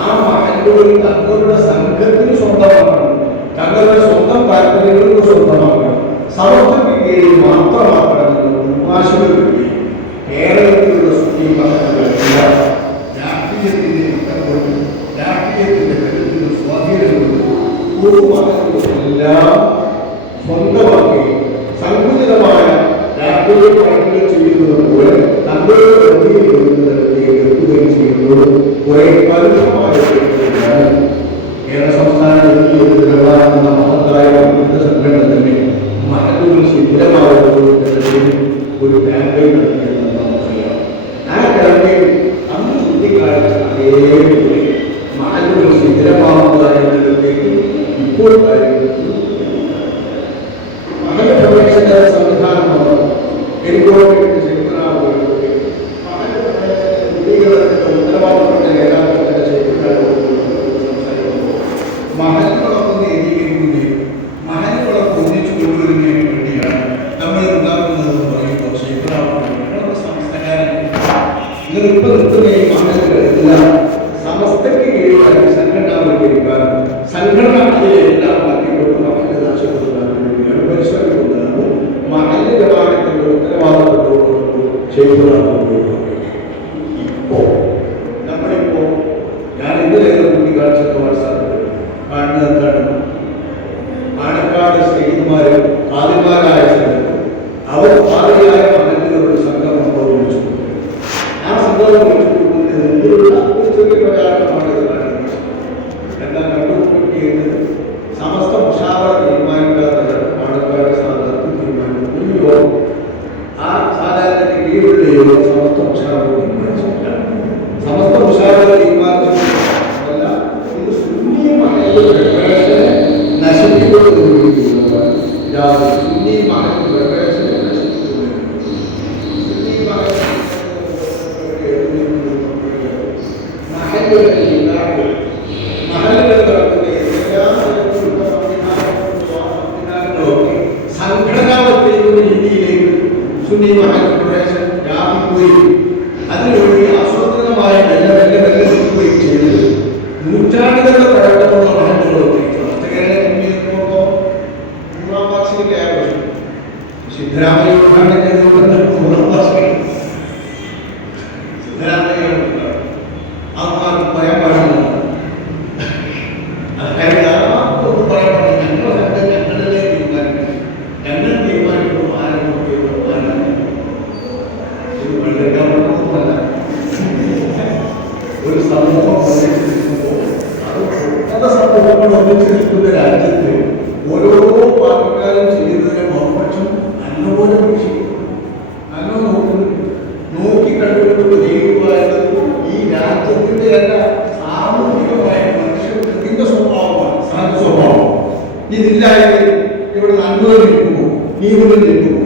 ആ മഹല്ല് ആളുകൾ തങ്ങളുടെ സംഘത്തിന് സ്വന്തമാക്കണം, തങ്ങളുടെ സ്വന്തം താല്പര്യങ്ങൾക്ക് സ്വന്തമാക്കണം, സമത്വത്തിന് കീഴിൽ മാത്രമാക്കണമെന്ന് ഉപാശകൾ കേരളത്തിലുള്ള രാഷ്ട്രീയത്തിന്റെ ഇഷ്ടങ്ങളും രാഷ്ട്രീയത്തിന്റെ കരുത്തിനും സ്വാധീനങ്ങളും എല്ലാം സ്വന്തമാക്കി സങ്കുചിതമായ രാഷ്ട്രീയ പ്രവർത്തനങ്ങൾ ചെയ്യുന്നത് പോലെ തങ്ങളുടെ എത്തുകയും ചെയ്യുന്നത് കുറെ പരുഷമായ കേരള സംസ്ഥാനത്തിൽ നിലവാരമുള്ള മഹത്തായ സംഘടന തന്നെ മഹത്തുകൾ ശിഥിലമാവുന്നതിന് ഒരു ക്യാമ്പയിൻ നടത്തിയെന്ന് നമുക്കറിയാം. ആ ക്യാമ്പയിൻ അന്ന് ചൂണ്ടിക്കാണിച്ച അതേപോലെ മഹത്തുകൾ ശിഥിലമാവുക എന്നതിലേക്ക് ഇപ്പോൾ മഹൽ സംവിധാനമാണ് എനിക്കോട്ട് ഉത്തരവാദപ്പെട്ട നേതാക്കളുടെ മഹലുകളൊക്കെ ഏകീകരിക്കുകയും മഹലുകളൊക്കെ ഒന്നിച്ചു കൊണ്ടുവരുന്നതിന് വേണ്ടിയാണ് നമ്മൾ ഉണ്ടാക്കുന്നതെന്ന് പറയുമ്പോൾ ശൈഖുനാവുന്ന സംസ്ഥകാരൻ ഇതിലിപ്പോൾ നിർത്തുകയും മഹലുകൾ എല്ലാം സമസ്തയ്ക്ക് കീഴിൽ സംഘടനാവൽക്കരിക്കാൻ സംഘടനയെല്ലാം മാറ്റിക്കൊണ്ട് മഹല് നാശപ്പെടുത്താൻ വേണ്ടിയാണ് പരിശ്രമിക്കുന്നതാണ് മഹല് ജമാഅത്തിന്റെ ഉത്തരവാദപ്പെട്ടോട് ശൈഖുനാവുന്നത്. ഞാൻ ഇന്നലെ കുട്ടിക്കാഴ്ചക്ക് വാട്സാപ്പിൽ കാണുന്നത് എന്താണ്? പാണക്കാട് സ്ത്രീമാരും ആദ്യമാരായ സ്ഥലത്ത് അവർ ആദ്യമായ മഹല്ലുകളുടെ സംഗമം വിളിച്ചു. ആ സംഗമം വിളിച്ചുകൊടുക്കുന്നതിനുള്ള ഒരു ചെറിയ പ്രചാരണമാണ് എന്നാൽ കണ്ടുപിടിക്കുന്നത് സമസ്ത മുഷാവറ തീരുമാനിക്കാത്ത പാണക്കാട് സ്ഥാനത്ത് തീരുമാനിക്കുന്നു. ആ സാധാരണ കീഴിലുള്ള യോഗം സമസ്ത മുഷാവറ തീരുമാനിച്ചില്ല. സമസ്ത മുഷാവറ തീരുമാനിച്ചില്ല. ഇത് സുന്നി മഹല്ല് ഫെഡറേഷനെ നശിപ്പിക്കൊണ്ടിരിക്കുന്നത്. സുന്നി മഹല്ല് ഫെഡറേഷനെ നശിപ്പിക്കൊണ്ടിരിക്കുന്നത്. സുന്നി മഹല്ലുകൾ നടക്കുന്ന എല്ലാ സംഘടനാവൽക്കരിക്കുന്ന രീതിയിലേക്ക് സുന്നി മഹല്ല് ഫെഡറേഷൻ വ്യാപിക്കുകയും അതിനുവേണ്ടി ആസൂത്രിതമായ മെല്ലെ മെല്ലെ മെല്ലെ നിൽക്കുകയും ചെയ്തത് നൂറ്റാണ്ടുകളുടെ പഴക്കമുള്ള മഹല്ലുകളൊക്കെ സിദ്ധരാമയ്യ ഉദ്ഘാടനം ചെയ്തുകൊണ്ട് സിദ്ധരാമയ്യ ആർക്കും പറയാൻ പാടില്ല. ഒന്നും പറയാൻ പാടില്ല. ഞങ്ങളെ തീരുമാനിക്കും, ഞങ്ങൾ തീരുമാനിക്കുമ്പോൾ ആരോഗ്യമല്ല. ഇത് വെള്ളക്കാരൊന്നുമല്ല. ഒരു സമൂഹം ഒന്നിച്ചിരിക്കുമ്പോൾ അത് സമൂഹങ്ങൾ ഒന്നിച്ചിരിക്കുന്ന രാജ്യത്ത് ഓരോ പാർട്ടിക്കാരും ചെയ്യുന്നതിന് മറുപക്ഷം നല്ലപോലെ നല്ല നോക്കി കണ്ടുകൊണ്ട് ചെയ്യുക എന്നത് ഈ രാജ്യത്തിന്റെ എല്ലാ സാമൂഹികമായ മനുഷ്യന്റെ സ്വഭാവമാണ്, സഹജ സ്വഭാവം. ഇതില്ലായെങ്കിൽ ഇവിടെ നന്മകൾ നിൽക്കുമോ, നീതികൾ നിൽക്കുമോ,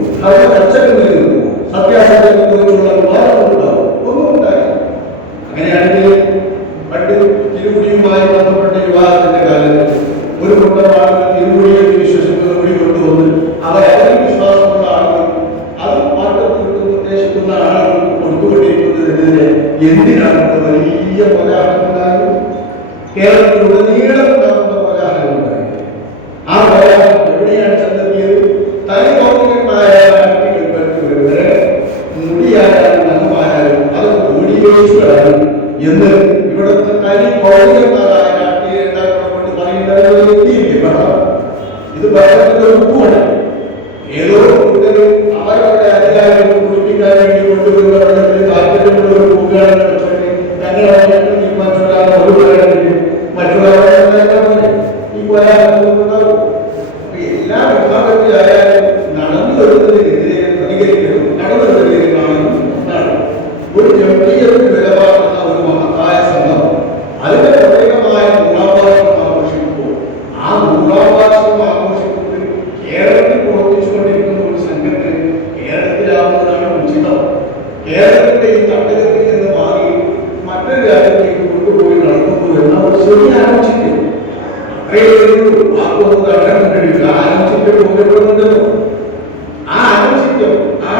കച്ചവടങ്ങൾ നിൽക്കുമോ, സത്യാസത്യങ്ങളെക്കുറിച്ചുള്ള വിവാദങ്ങളുണ്ടാവും, ഒന്നും ഉണ്ടായി. അങ്ങനെയാണെങ്കിൽ പണ്ട് തിരുമുടിയുമായി ബന്ധപ്പെട്ട വിവാഹത്തിന്റെ കാലത്ത് ഒരു കൂട്ടം ആളുകൾ തിരുമുടിയെ വിശ്വസിക്കുന്ന മുടി കൊണ്ടുവന്ന് അവരേറെ വിശ്വാസമുള്ള ആളുകൾ അത് മാറ്റത്തിൽ ഉദ്ദേശിക്കുന്ന ആളുകൾ കൊടുത്തുകൊണ്ടിരിക്കുന്നതിനെതിരെ എന്തിനാണ് വലിയ പോരാട്ടമുണ്ടായത്? കേരളത്തിലുടനീളം ഉണ്ടാകുന്ന പോരാട്ടമുണ്ടായി. ആ പോരാട്ടം എവിടെയാണ് ചെന്നെത്തിയത്? തനിമൗലികമായ രാഷ്ട്രീയപ്പെടുത്തുവരെ മുടിയായാലും നന്മായാലും അത് കൂടിയോജിച്ചാലും എന്ന് ഇവിടുത്തെ തനിമൗലികമായ രാഷ്ട്രീയ നേതാക്കളെ കൊണ്ട് പറയുന്നത് എത്തിയില്ല. ഇത് ഭരണത്തിന്റെ ഉപ്പുമാണ്. ഏതോ കൂട്ടരും അവരുടെ അധികാരികൾ കുളിപ്പിക്കാൻ വേണ്ടി കൊണ്ടുവരുന്ന താല്പര്യമുള്ള ഒരു കൂട്ടുകാരൻ തങ്ങളെ തീരുമാനിച്ചാൽ ഒരു പോരാട്ടത്തിനും മറ്റുള്ളവരെ ഈ പോരാട്ടത്തിനുണ്ടാവും. എല്ലാ വിഭാഗത്തിലായാലും നടന്നു വരുന്നതിനെതിരെ പ്രതികരിക്കണം, നടന്നു വരുന്നതിനെ കാണുന്നു എന്നാണ് ഒരു ജമീയത്ത് നിലപാടുന്ന ഒരു മഹത്തായ സംഘം അതിന്റെ പ്രത്യേകമായ നൂറാവാർഷികം ആഘോഷിക്കുമ്പോൾ ആ നൂറാവാർഷികം ആഘോഷിക്കുന്നത് കേരളത്തിൽ പ്രവർത്തിച്ചുകൊണ്ടിരിക്കുന്ന ഒരു സംഘത്തിന് കേരളത്തിലാവുന്നതാണ് ഉചിതം. കേരളത്തിന്റെ ഈ തട്ടകത്തിൽ നിന്ന് മാറി മറ്റൊരു രാജ്യത്തേക്ക് കൊണ്ടുപോയി നടത്തുന്നു എന്ന ഒരു ശരി ആലോചിക്കും. അത്രയൊരു വാക്കൊന്നും കടന്നു കഴിയില്ല. ആലോചിച്ചിട്ട് പോകപ്പെടുന്നുണ്ടല്ലോ. ആ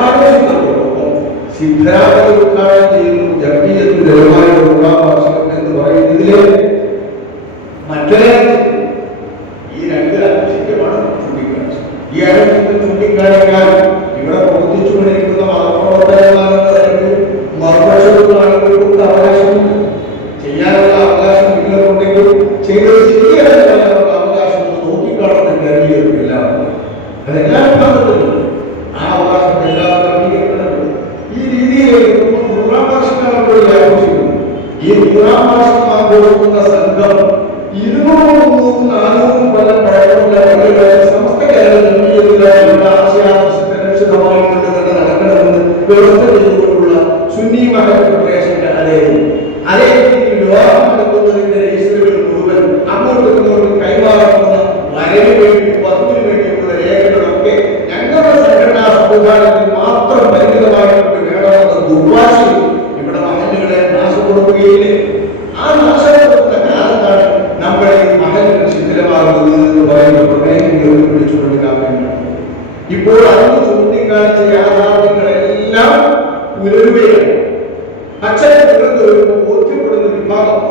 ആലോചിക്കത്തോടൊപ്പം സിദ്ധരാമയ്യ ഉദ്ഘാടനം ചെയ്യുന്നു ജമീയത്തിന്റെ നിലവാരം നൂറാവാർഷികം എന്ന് പറയുന്നതിലെ ഈ 100-ാം വാർഷികം ആഘോഷിക്കുന്ന സംഘം 200-400 കൊല്ലം പഴക്കമുള്ള സമസ്ത കേരളത്തിൽ ആശയാദർശിതമായിട്ടുണ്ട് തന്നെ നടക്കണമെന്ന് വ്യവസ്ഥ ചെയ്തുകൊണ്ടുള്ള സുന്നി മഹൽ ഫെഡറേഷന്റെ അതേ രീതിയിൽ വിവാഹം നടക്കുന്നതിന്റെ രജിസ്റ്ററുകൾ മുഴുവൻ അങ്ങോട്ടും കൈമാറുന്ന വരവിന് വേണ്ടി പതിവിന് വേണ്ടിയുള്ള രേഖകളൊക്കെ ഞങ്ങളുടെ സംഘടനാ സംവിധാനത്തിൽ മാത്രം പരിമിതമായിക്കൊണ്ട് വേണമെന്ന ദുർവാശി ഇവിടെ മഹല്ലുകളെ നാശപ്പെടുത്തുകയില്ല. ആ നാശപ്പെടുത്തുന്ന കാലത്താണ് നമ്മുടെ ഈ മഹല്ലുകൾ ശിഥിലമാകുന്നത് എന്ന് പറയുന്ന പ്രണയങ്ങൾ പിടിച്ചുകൊണ്ട് കാരണമാണ്. ഇപ്പോൾ അന്ന് ചൂണ്ടിക്കാണിച്ച യാഥാർത്ഥ്യങ്ങളെല്ലാം പുലരുകയാണ്. അച്ഛനെ തുടർന്ന് വരുമ്പോൾ ബോധ്യപ്പെടുന്ന വിഭാഗം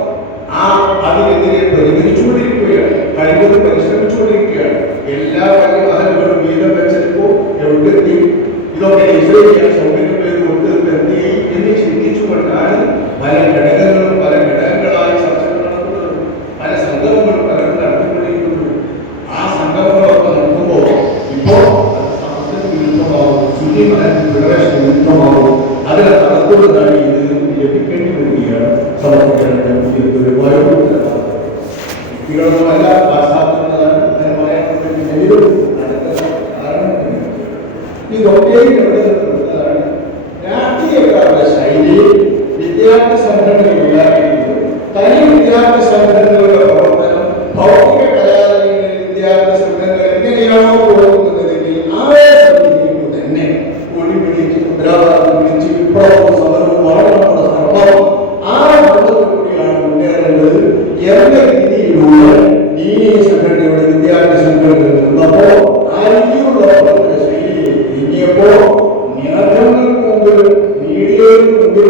അതിനെതിരെ പ്രതികരിച്ചുകൊണ്ടിരിക്കുകയാണ്, കഴിവത് പരിശ്രമിച്ചുകൊണ്ടിരിക്കുകയാണ്. എല്ലാ വലിയ മഹലുകളും വീതം വെച്ചപ്പോൾ എവിടെത്തി ഇതൊക്കെ ചെയ്യാൻ സൗകര്യം കൊണ്ട് എത്തി എന്ന് ചിന്തിച്ചുകൊണ്ടാണ് പല ഘടകങ്ങളായി ചർച്ചകൾ നടത്തുന്നത്. പല സംഗമങ്ങളും പലരും നടത്തിക്കൊണ്ടിരിക്കുന്നത്. ആ സംഗമങ്ങളൊക്കെ നടത്തുമ്പോൾ ഇപ്പോൾ വിരുദ്ധമാവും, സുന്നി മഹൽ ഫെഡറേഷൻ വിരുദ്ധമാവും. അതിനെ തടത്തുകൊണ്ടാണ് ഇത് ലഭിക്കേണ്ടി വരികയാണ്. സമർപ്പിക്കാനുള്ള കുട്ടികളൊന്നുമല്ല പാശ്ചാത്യങ്ങളാണ് അങ്ങനെ പറയാൻ ഇതൊക്കെയും എവിടെ നിൽക്കുന്നതാണ് രാഷ്ട്രീയക്കാരുടെ ശൈലി. വിദ്യാർത്ഥി സംഘടനകൾ ഉണ്ടാക്കിയിട്ടുള്ളത് തനി വിദ്യാർത്ഥി സംഘടനകളുടെ പ്രവർത്തനം ഭൗതിക കലാലയങ്ങളിൽ വിദ്യാർത്ഥി സംഘടനകൾ എങ്ങനെയാണോ പ്രവർത്തിക്കുന്നതെങ്കിൽ ആ സമയത്ത് തന്നെ കൊടി പിടിച്ച് മുദ്രാവാക്യം പിടിച്ച് വിപ്ലവവും സമരവും വളരെ നമ്മുടെ സംഭവം ആ ബന്ധത്തോടുകൂടിയാണ് മുന്നേറേണ്ടത് എന്ന രീതിയിലൂടെ ദീനീ സംഘടനയുടെ വിദ്യാർത്ഥി സംഘടനകൾ നിന്നപ്പോൾ ആ രീതിയിലുള്ള ശൈലി നീങ്ങിയപ്പോ മാധ്യമങ്ങൾക്ക് മുമ്പിൽ മീഡിയകൾക്ക് മുമ്പിൽ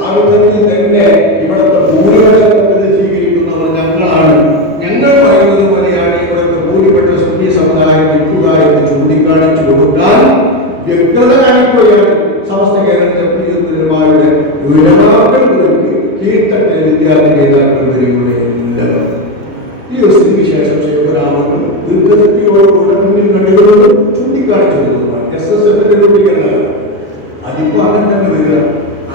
ആ വിധത്തിൽ തന്നെ ഇവിടുത്തെ ഭൂരിപക്ഷം സ്വീകരിക്കുന്നവർ ഞങ്ങളാണ്, ഞങ്ങൾ പറയുന്നത് പോലെയാണ് ഇവിടുത്തെ ഭൂരിപക്ഷ സുന്നി സമുദായം നിൽക്കുക എന്ന് ചൂണ്ടിക്കാണിച്ചു കൊടുക്കാൻ വ്യക്തത കാണിക്കുകയാണ് സമസ്ത കേരള ജംഇയ്യത്തുലമായുടെ ഉലമാക്കൾക്ക് കീഴ്ത്തട്ടെ വിദ്യാർത്ഥി നേതാക്കൾ വരെയുള്ള ഈ ദിവസത്തിന് ശേഷം ശേഖരാമങ്ങൾ ദീർഘശക്തിയോടുകൂടെ മുന്നിൽ കണ്ടുകൊണ്ട് ചൂണ്ടിക്കാണിച്ചു കൊടുക്കുന്നതാണ് SSFന്റെ രൂപീകരണം. അതിപ്പോ അങ്ങനെ തന്നെ വരിക.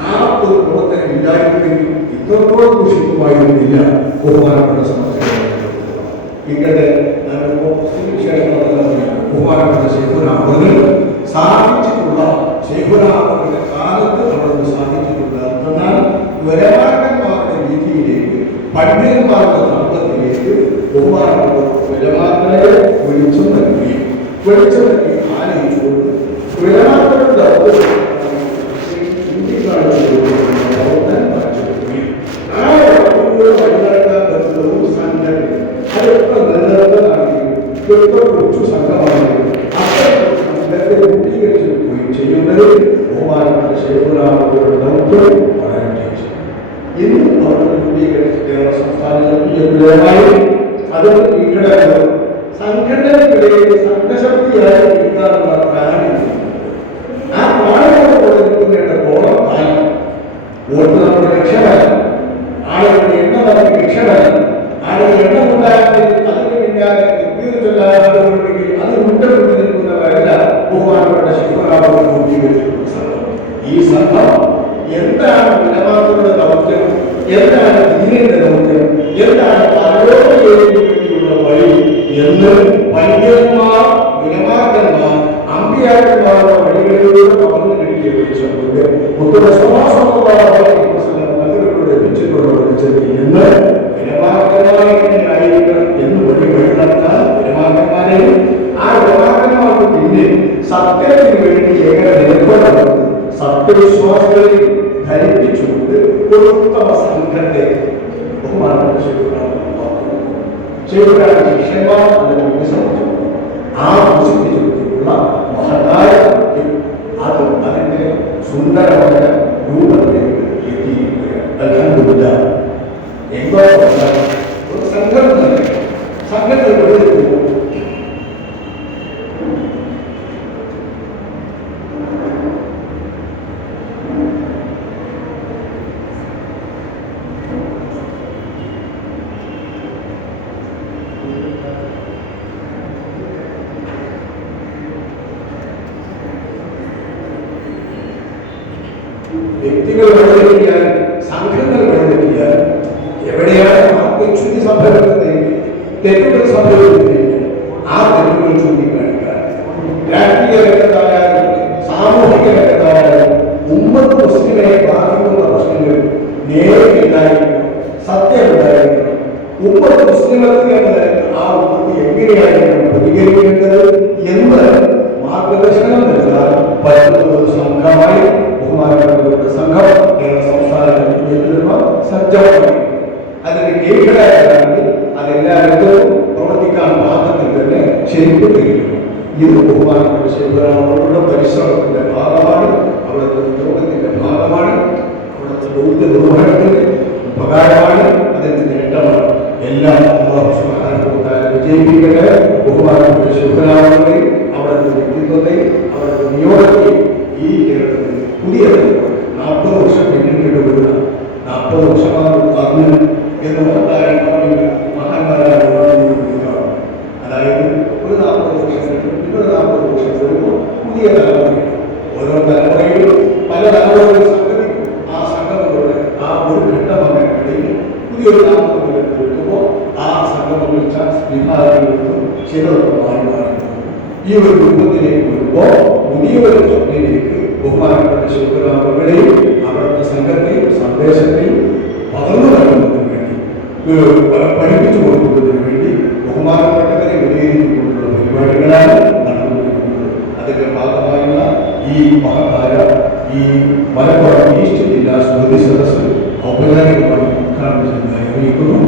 ആ ഒരു പ്രവർത്തനം ഇല്ലായിരുന്നെങ്കിൽ ഇത്രത്തോളം ദൂഷിക്കുമായിരുന്നില്ല ബഹുമാനപ്പെട്ട സമസ്ത. ഇങ്ങോട്ട് ശേഷം ബഹുമാനപ്പെട്ട ശേഖരാമങ്ങൾ സാധിച്ചിട്ടുള്ള ശേഖരാമങ്ങളുടെ കാലത്ത് അവിടെ സാധിച്ചിട്ടുള്ള എന്നാൽ വരമാക്കന്മാരുടെ രീതിയിലേക്ക് പണ്ഡിതന്മാരുടെ സംഘത്തിലേക്ക് ബഹുമാനപ്പെട്ട വിലമാക്കളെ വിളിച്ചു നൽകുകയും ആനയിച്ചുകൊണ്ട് വിലമാക്കളുടെ ചെയ്യുന്നത് ബഹുമാനപ്പെട്ട ശേഖരാമങ്ങളുടെ ദൗത്യം വളരെ ഇന്നും അവർ രൂപീകരിച്ച കേരള സംസ്ഥാന ജംഇയ്യത്തുലമായി അത് ഇവിടെ സംഘടനയ്ക്കിടയിൽ സംഘശക്തിയായി ഇരിക്കാനുള്ള കാര്യം ആ പാടുപോലെ നിൽക്കുന്നതിന്റെ കാലം വോട്ട് നമ്മുടെ ലക്ഷ്യമല്ല, ആളുകളുടെ എണ്ണം നമുക്ക് ലക്ഷ്യമല്ല. ആളുകൾ എണ്ണം ഉണ്ടാക്കി അതിന് പിന്നാലെ ചൊല്ലാറുണ്ടെങ്കിൽ അത് മുട്ടവിട്ട് നിൽക്കുന്നവരല്ല ബഹുമാനപ്പെട്ട ശിവരാമൻ രൂപീകരിച്ചിട്ടുള്ള സംഘം. ഈ സംഘം എന്താണ് വിലമാക്കളുടെ ദൗത്യം, എന്താണ് ദീനിന്റെ ദൗത്യം, എന്താണ് പരലോകത്തിന് വേണ്ടിയുള്ള വഴി എന്ന് പണ്ഡിതന്മാർ വിലമാക്കന്മാർ അമ്പിയാക്കന്മാരുടെ വഴികളിലൂടെ പറഞ്ഞു കിട്ടിയ എന്ന് വിലമാക്കന്മാരെങ്ങനെയായിരിക്കണം എന്ന് വഴി നടത്താൻ വിലമാക്കന്മാരെ ആ വിലമാക്കന്മാർക്ക് പിന്നെ സത്യത്തിന് വേണ്ടി എങ്ങനെ നിലകൊള്ളുന്നത് സത്യവിശ്വാസികളിൽ ധരിപ്പിച്ചുകൊണ്ട് ഒരു ഉത്തമ സംഘത്തെ ബഹുമാനപ്പെട്ട ശിവരാമ ശിഷ്യന്മാർ അതിനെ സംബന്ധിച്ചു ആ വിശുദ്ധിച്ചുള്ള മഹത്തായ അത് അതിന്റെ സുന്ദരമായ രൂപത്തിലേക്ക് എത്തിയിരിക്കുകയാണ്. അൽഹംദുലില്ലാഹ്. എന്തോ ഒരു സംഘം തന്നെ സംഘത്തിൽ വ്യക്തികൾ വഴിതെറ്റിയാൽ സംഘങ്ങൾ വഴിതെറ്റിയാൽ സംഭരണത്തിലേക്ക് തെറ്റുകൾ സംഭവിക്കുന്നതിലേക്ക് ആ തെറ്റുകൾ ചൂണ്ടിക്കാണിക്കാൻ രാഷ്ട്രീയ രംഗത്തായാലും സാമൂഹിക രംഗത്തായാലും ഉമ്മത്ത് മുസ്ലിമെ ബാധിക്കുന്ന പ്രശ്നങ്ങൾ നേരിട്ടുണ്ടായിരിക്കണം, സത്യമുണ്ടായിരിക്കണം. ഉമ്മത്ത് മുസ്ലിമത്ത് എന്നത് ആ ഉമ്മത്ത് എങ്ങനെയായിരിക്കണം പ്രതികരിക്കേണ്ടത് എന്ന് മാർഗദർശനം നൽകാൻ പറ്റുന്ന ഒരു സംഘമായി ബഹുമാനപ്പെട്ടവരുടെ സംഘം കേരള സംസ്ഥാനത്തിൽ സജ്ജമായി അതിന് കേൾക്കലാണെങ്കിൽ അതെല്ലായിടത്തും പ്രവർത്തിക്കാൻ പാകത്തിൽ തന്നെ ശരിക്കും കഴിയും. ഇത് ബഹുമാനപ്പെട്ട ശിവരാമങ്ങളുടെ പരിശ്രമത്തിന്റെ ഭാഗമാണ്, അവിടുത്തെ യോഗത്തിന്റെ ഭാഗമാണ്, അവിടുത്തെ ബൗദ്ധ നിർവഹണത്തിന്റെ ഉപകാരമാണ്, അതിന്റെ നേട്ടമാണ്. എല്ലാം വിജയിപ്പിക്കട്ടെ. ബഹുമാനപ്പെട്ട ശിവരാമങ്ങളെയും അവിടുത്തെ വ്യക്തിത്വത്തെയും അവിടുത്തെ നിയോഗത്തെയും ഈ കേരളത്തിൽ പുതിയ 40 വർഷം പിന്നിട്ട് വരുന്ന 40 വർഷമാണ് പറഞ്ഞു എന്ന് മഹാന്മാരായ അതായത് ഒരു 40 വർഷം ഇതൊരു 40 വർഷം വരുമ്പോൾ പുതിയ തലമുറ, ഓരോ തലമുറയിലും പല തലമുറകൾ സംഗമിക്കും. ആ സംഗമങ്ങളുടെ ആ ഒരു ഘട്ടമങ്ങളിൽ പുതിയൊരു 40 കൊല്ലം എടുക്കുമ്പോൾ ആ സംഗമങ്ങൾ വിഭാഗങ്ങളിലും ചിലതൊക്കെ മാറി ഈ ഒരു രൂപത്തിലേക്ക് വരുമ്പോൾ പുതിയൊരു സ്വപ്നയിലേക്ക് ബഹുമാനപ്പെട്ട ശിവരാമങ്ങളെയും അവിടുത്തെ സംഘത്തെയും സന്ദേശത്തെയും പകർന്നു നൽകുന്നതിന് വേണ്ടി പഠിപ്പിച്ചു കൊടുക്കുന്നതിന് വേണ്ടി ബഹുമാനപ്പെട്ടവരെ വിലയിരുത്തിക്കൊണ്ടുള്ള പരിപാടികളാണ് നടന്നുകൊണ്ടിരിക്കുന്നത്. അതിന്റെ ഭാഗമായുള്ള ഈ മഹത്തായ ഈ മലപ്പുറം ഈസ്റ്റ് ജില്ലാ സ്മൃതി സദസ്സ് ഔപചാരികമായി ഉദ്ഘാടനം ചെയ്തതായി അറിയിക്കുന്നു.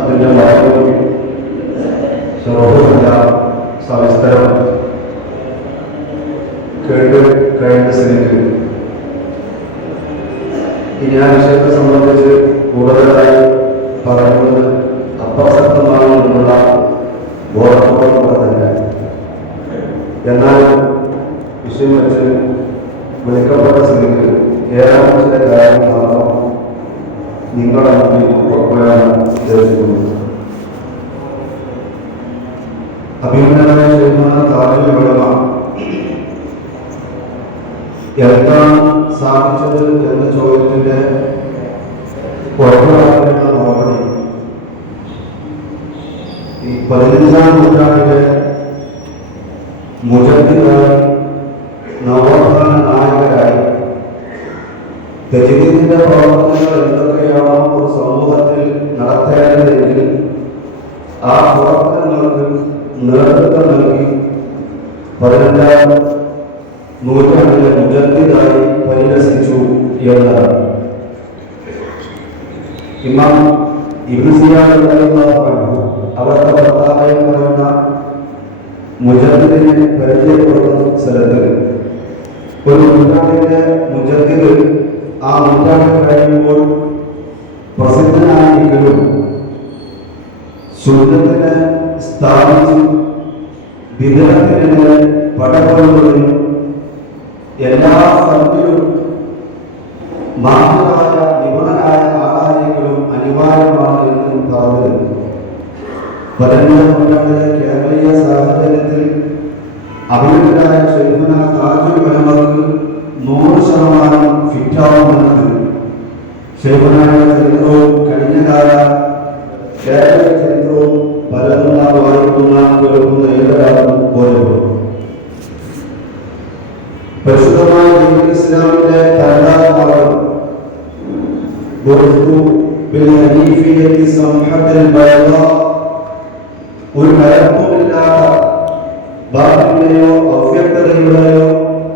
അതിന്റെ ഭാഗവും സവിസ്തരം കേട്ട് കഴിഞ്ഞ സ്ഥിതിക്ക് ഇനി ആ വിഷയത്തെ സംബന്ധിച്ച് കൂടുതലായി പറയുന്നത് അപ്രസക്തമാണെന്നുള്ള ബോധത്തോടെ തന്നെ, എന്നാൽ വിഷയം വെച്ച് വിളിക്കപ്പെട്ട സ്ഥിതിക്ക് ഏതാനും ചില കാര്യങ്ങൾ മാത്രം നിങ്ങളെ മുന്നിൽ ഉറപ്പാണ് ഉദ്ദേശിക്കുന്നത്. അഭിമന്യനായ താജുൽ ഉലമ എന്താണ് സാധിച്ചത് എന്ന ചോദ്യത്തിന്റെ ഉറപ്പാക്കുന്ന മറുപടി ഈ 15ാം നൂറ്റാണ്ടിലെ മുജദ്ദിദായി, നവോത്ഥാന നായകരായി തജ്ദീദിന്റെ പ്രവർത്തനങ്ങൾ എന്തൊക്കെയാണോ ഒരു സമൂഹത്തിൽ നടത്തേണ്ടതെങ്കിൽ ആ പ്രവർത്തനങ്ങൾക്ക് നേതൃത്വം നൽകി 15ാം നൂറ്റാണ്ടിലെ മുജദ്ദിദായി പരിരസിച്ചു എന്നതാണ്. ഇമാം ഇബ്നു സിയാദ് റളിയല്ലാഹു അൻഹു അവിടുത്തെ ഭർത്താവായി പറയുന്ന മുജദ്ദിദിനെ പരിചയപ്പെടുത്തുന്ന സ്ഥലത്ത് ഒരു നൂറ്റാണ്ടിന്റെ മുജദ്ദിദ് ആ നൂറ്റാണ്ട് കഴിയുമ്പോൾ പ്രസിദ്ധനായിരിക്കലും സുന്നത്തിനെ സ്ഥാപിച്ചു വിദഗ്ധനെ പടപൊരുന്നതിനും എല്ലാ സ്ഥലത്തിലും മാതൃകായ നിപുണനായ ആളായിരിക്കലും അനിവാര്യമാണ് എന്ന് പറഞ്ഞത്. 15 നൂറ്റാണ്ടിലെ കേരളീയ സാഹചര്യത്തിൽ അഭിനന്ദനായ ശൈഖുന താജുൽ ഉലമക്ക് 100% ഫിറ്റാവുമെന്നത് ശൈഖുനായുടെ ചരിത്രവും കഴിഞ്ഞകാല കേരള ചരിത്രവും പലതുന്ന വായിക്കുന്ന കേൾക്കുന്ന ഏതൊരാളും ബോധ്യപ്പെടും. പരിശുദ്ധമായ ദീനുൽ ഇസ്ലാമിന്റെ തനതായ ഒരു കലർപ്പുമില്ലാത്ത ബാധ്യതയോ അവ്യക്തതയുടെയോ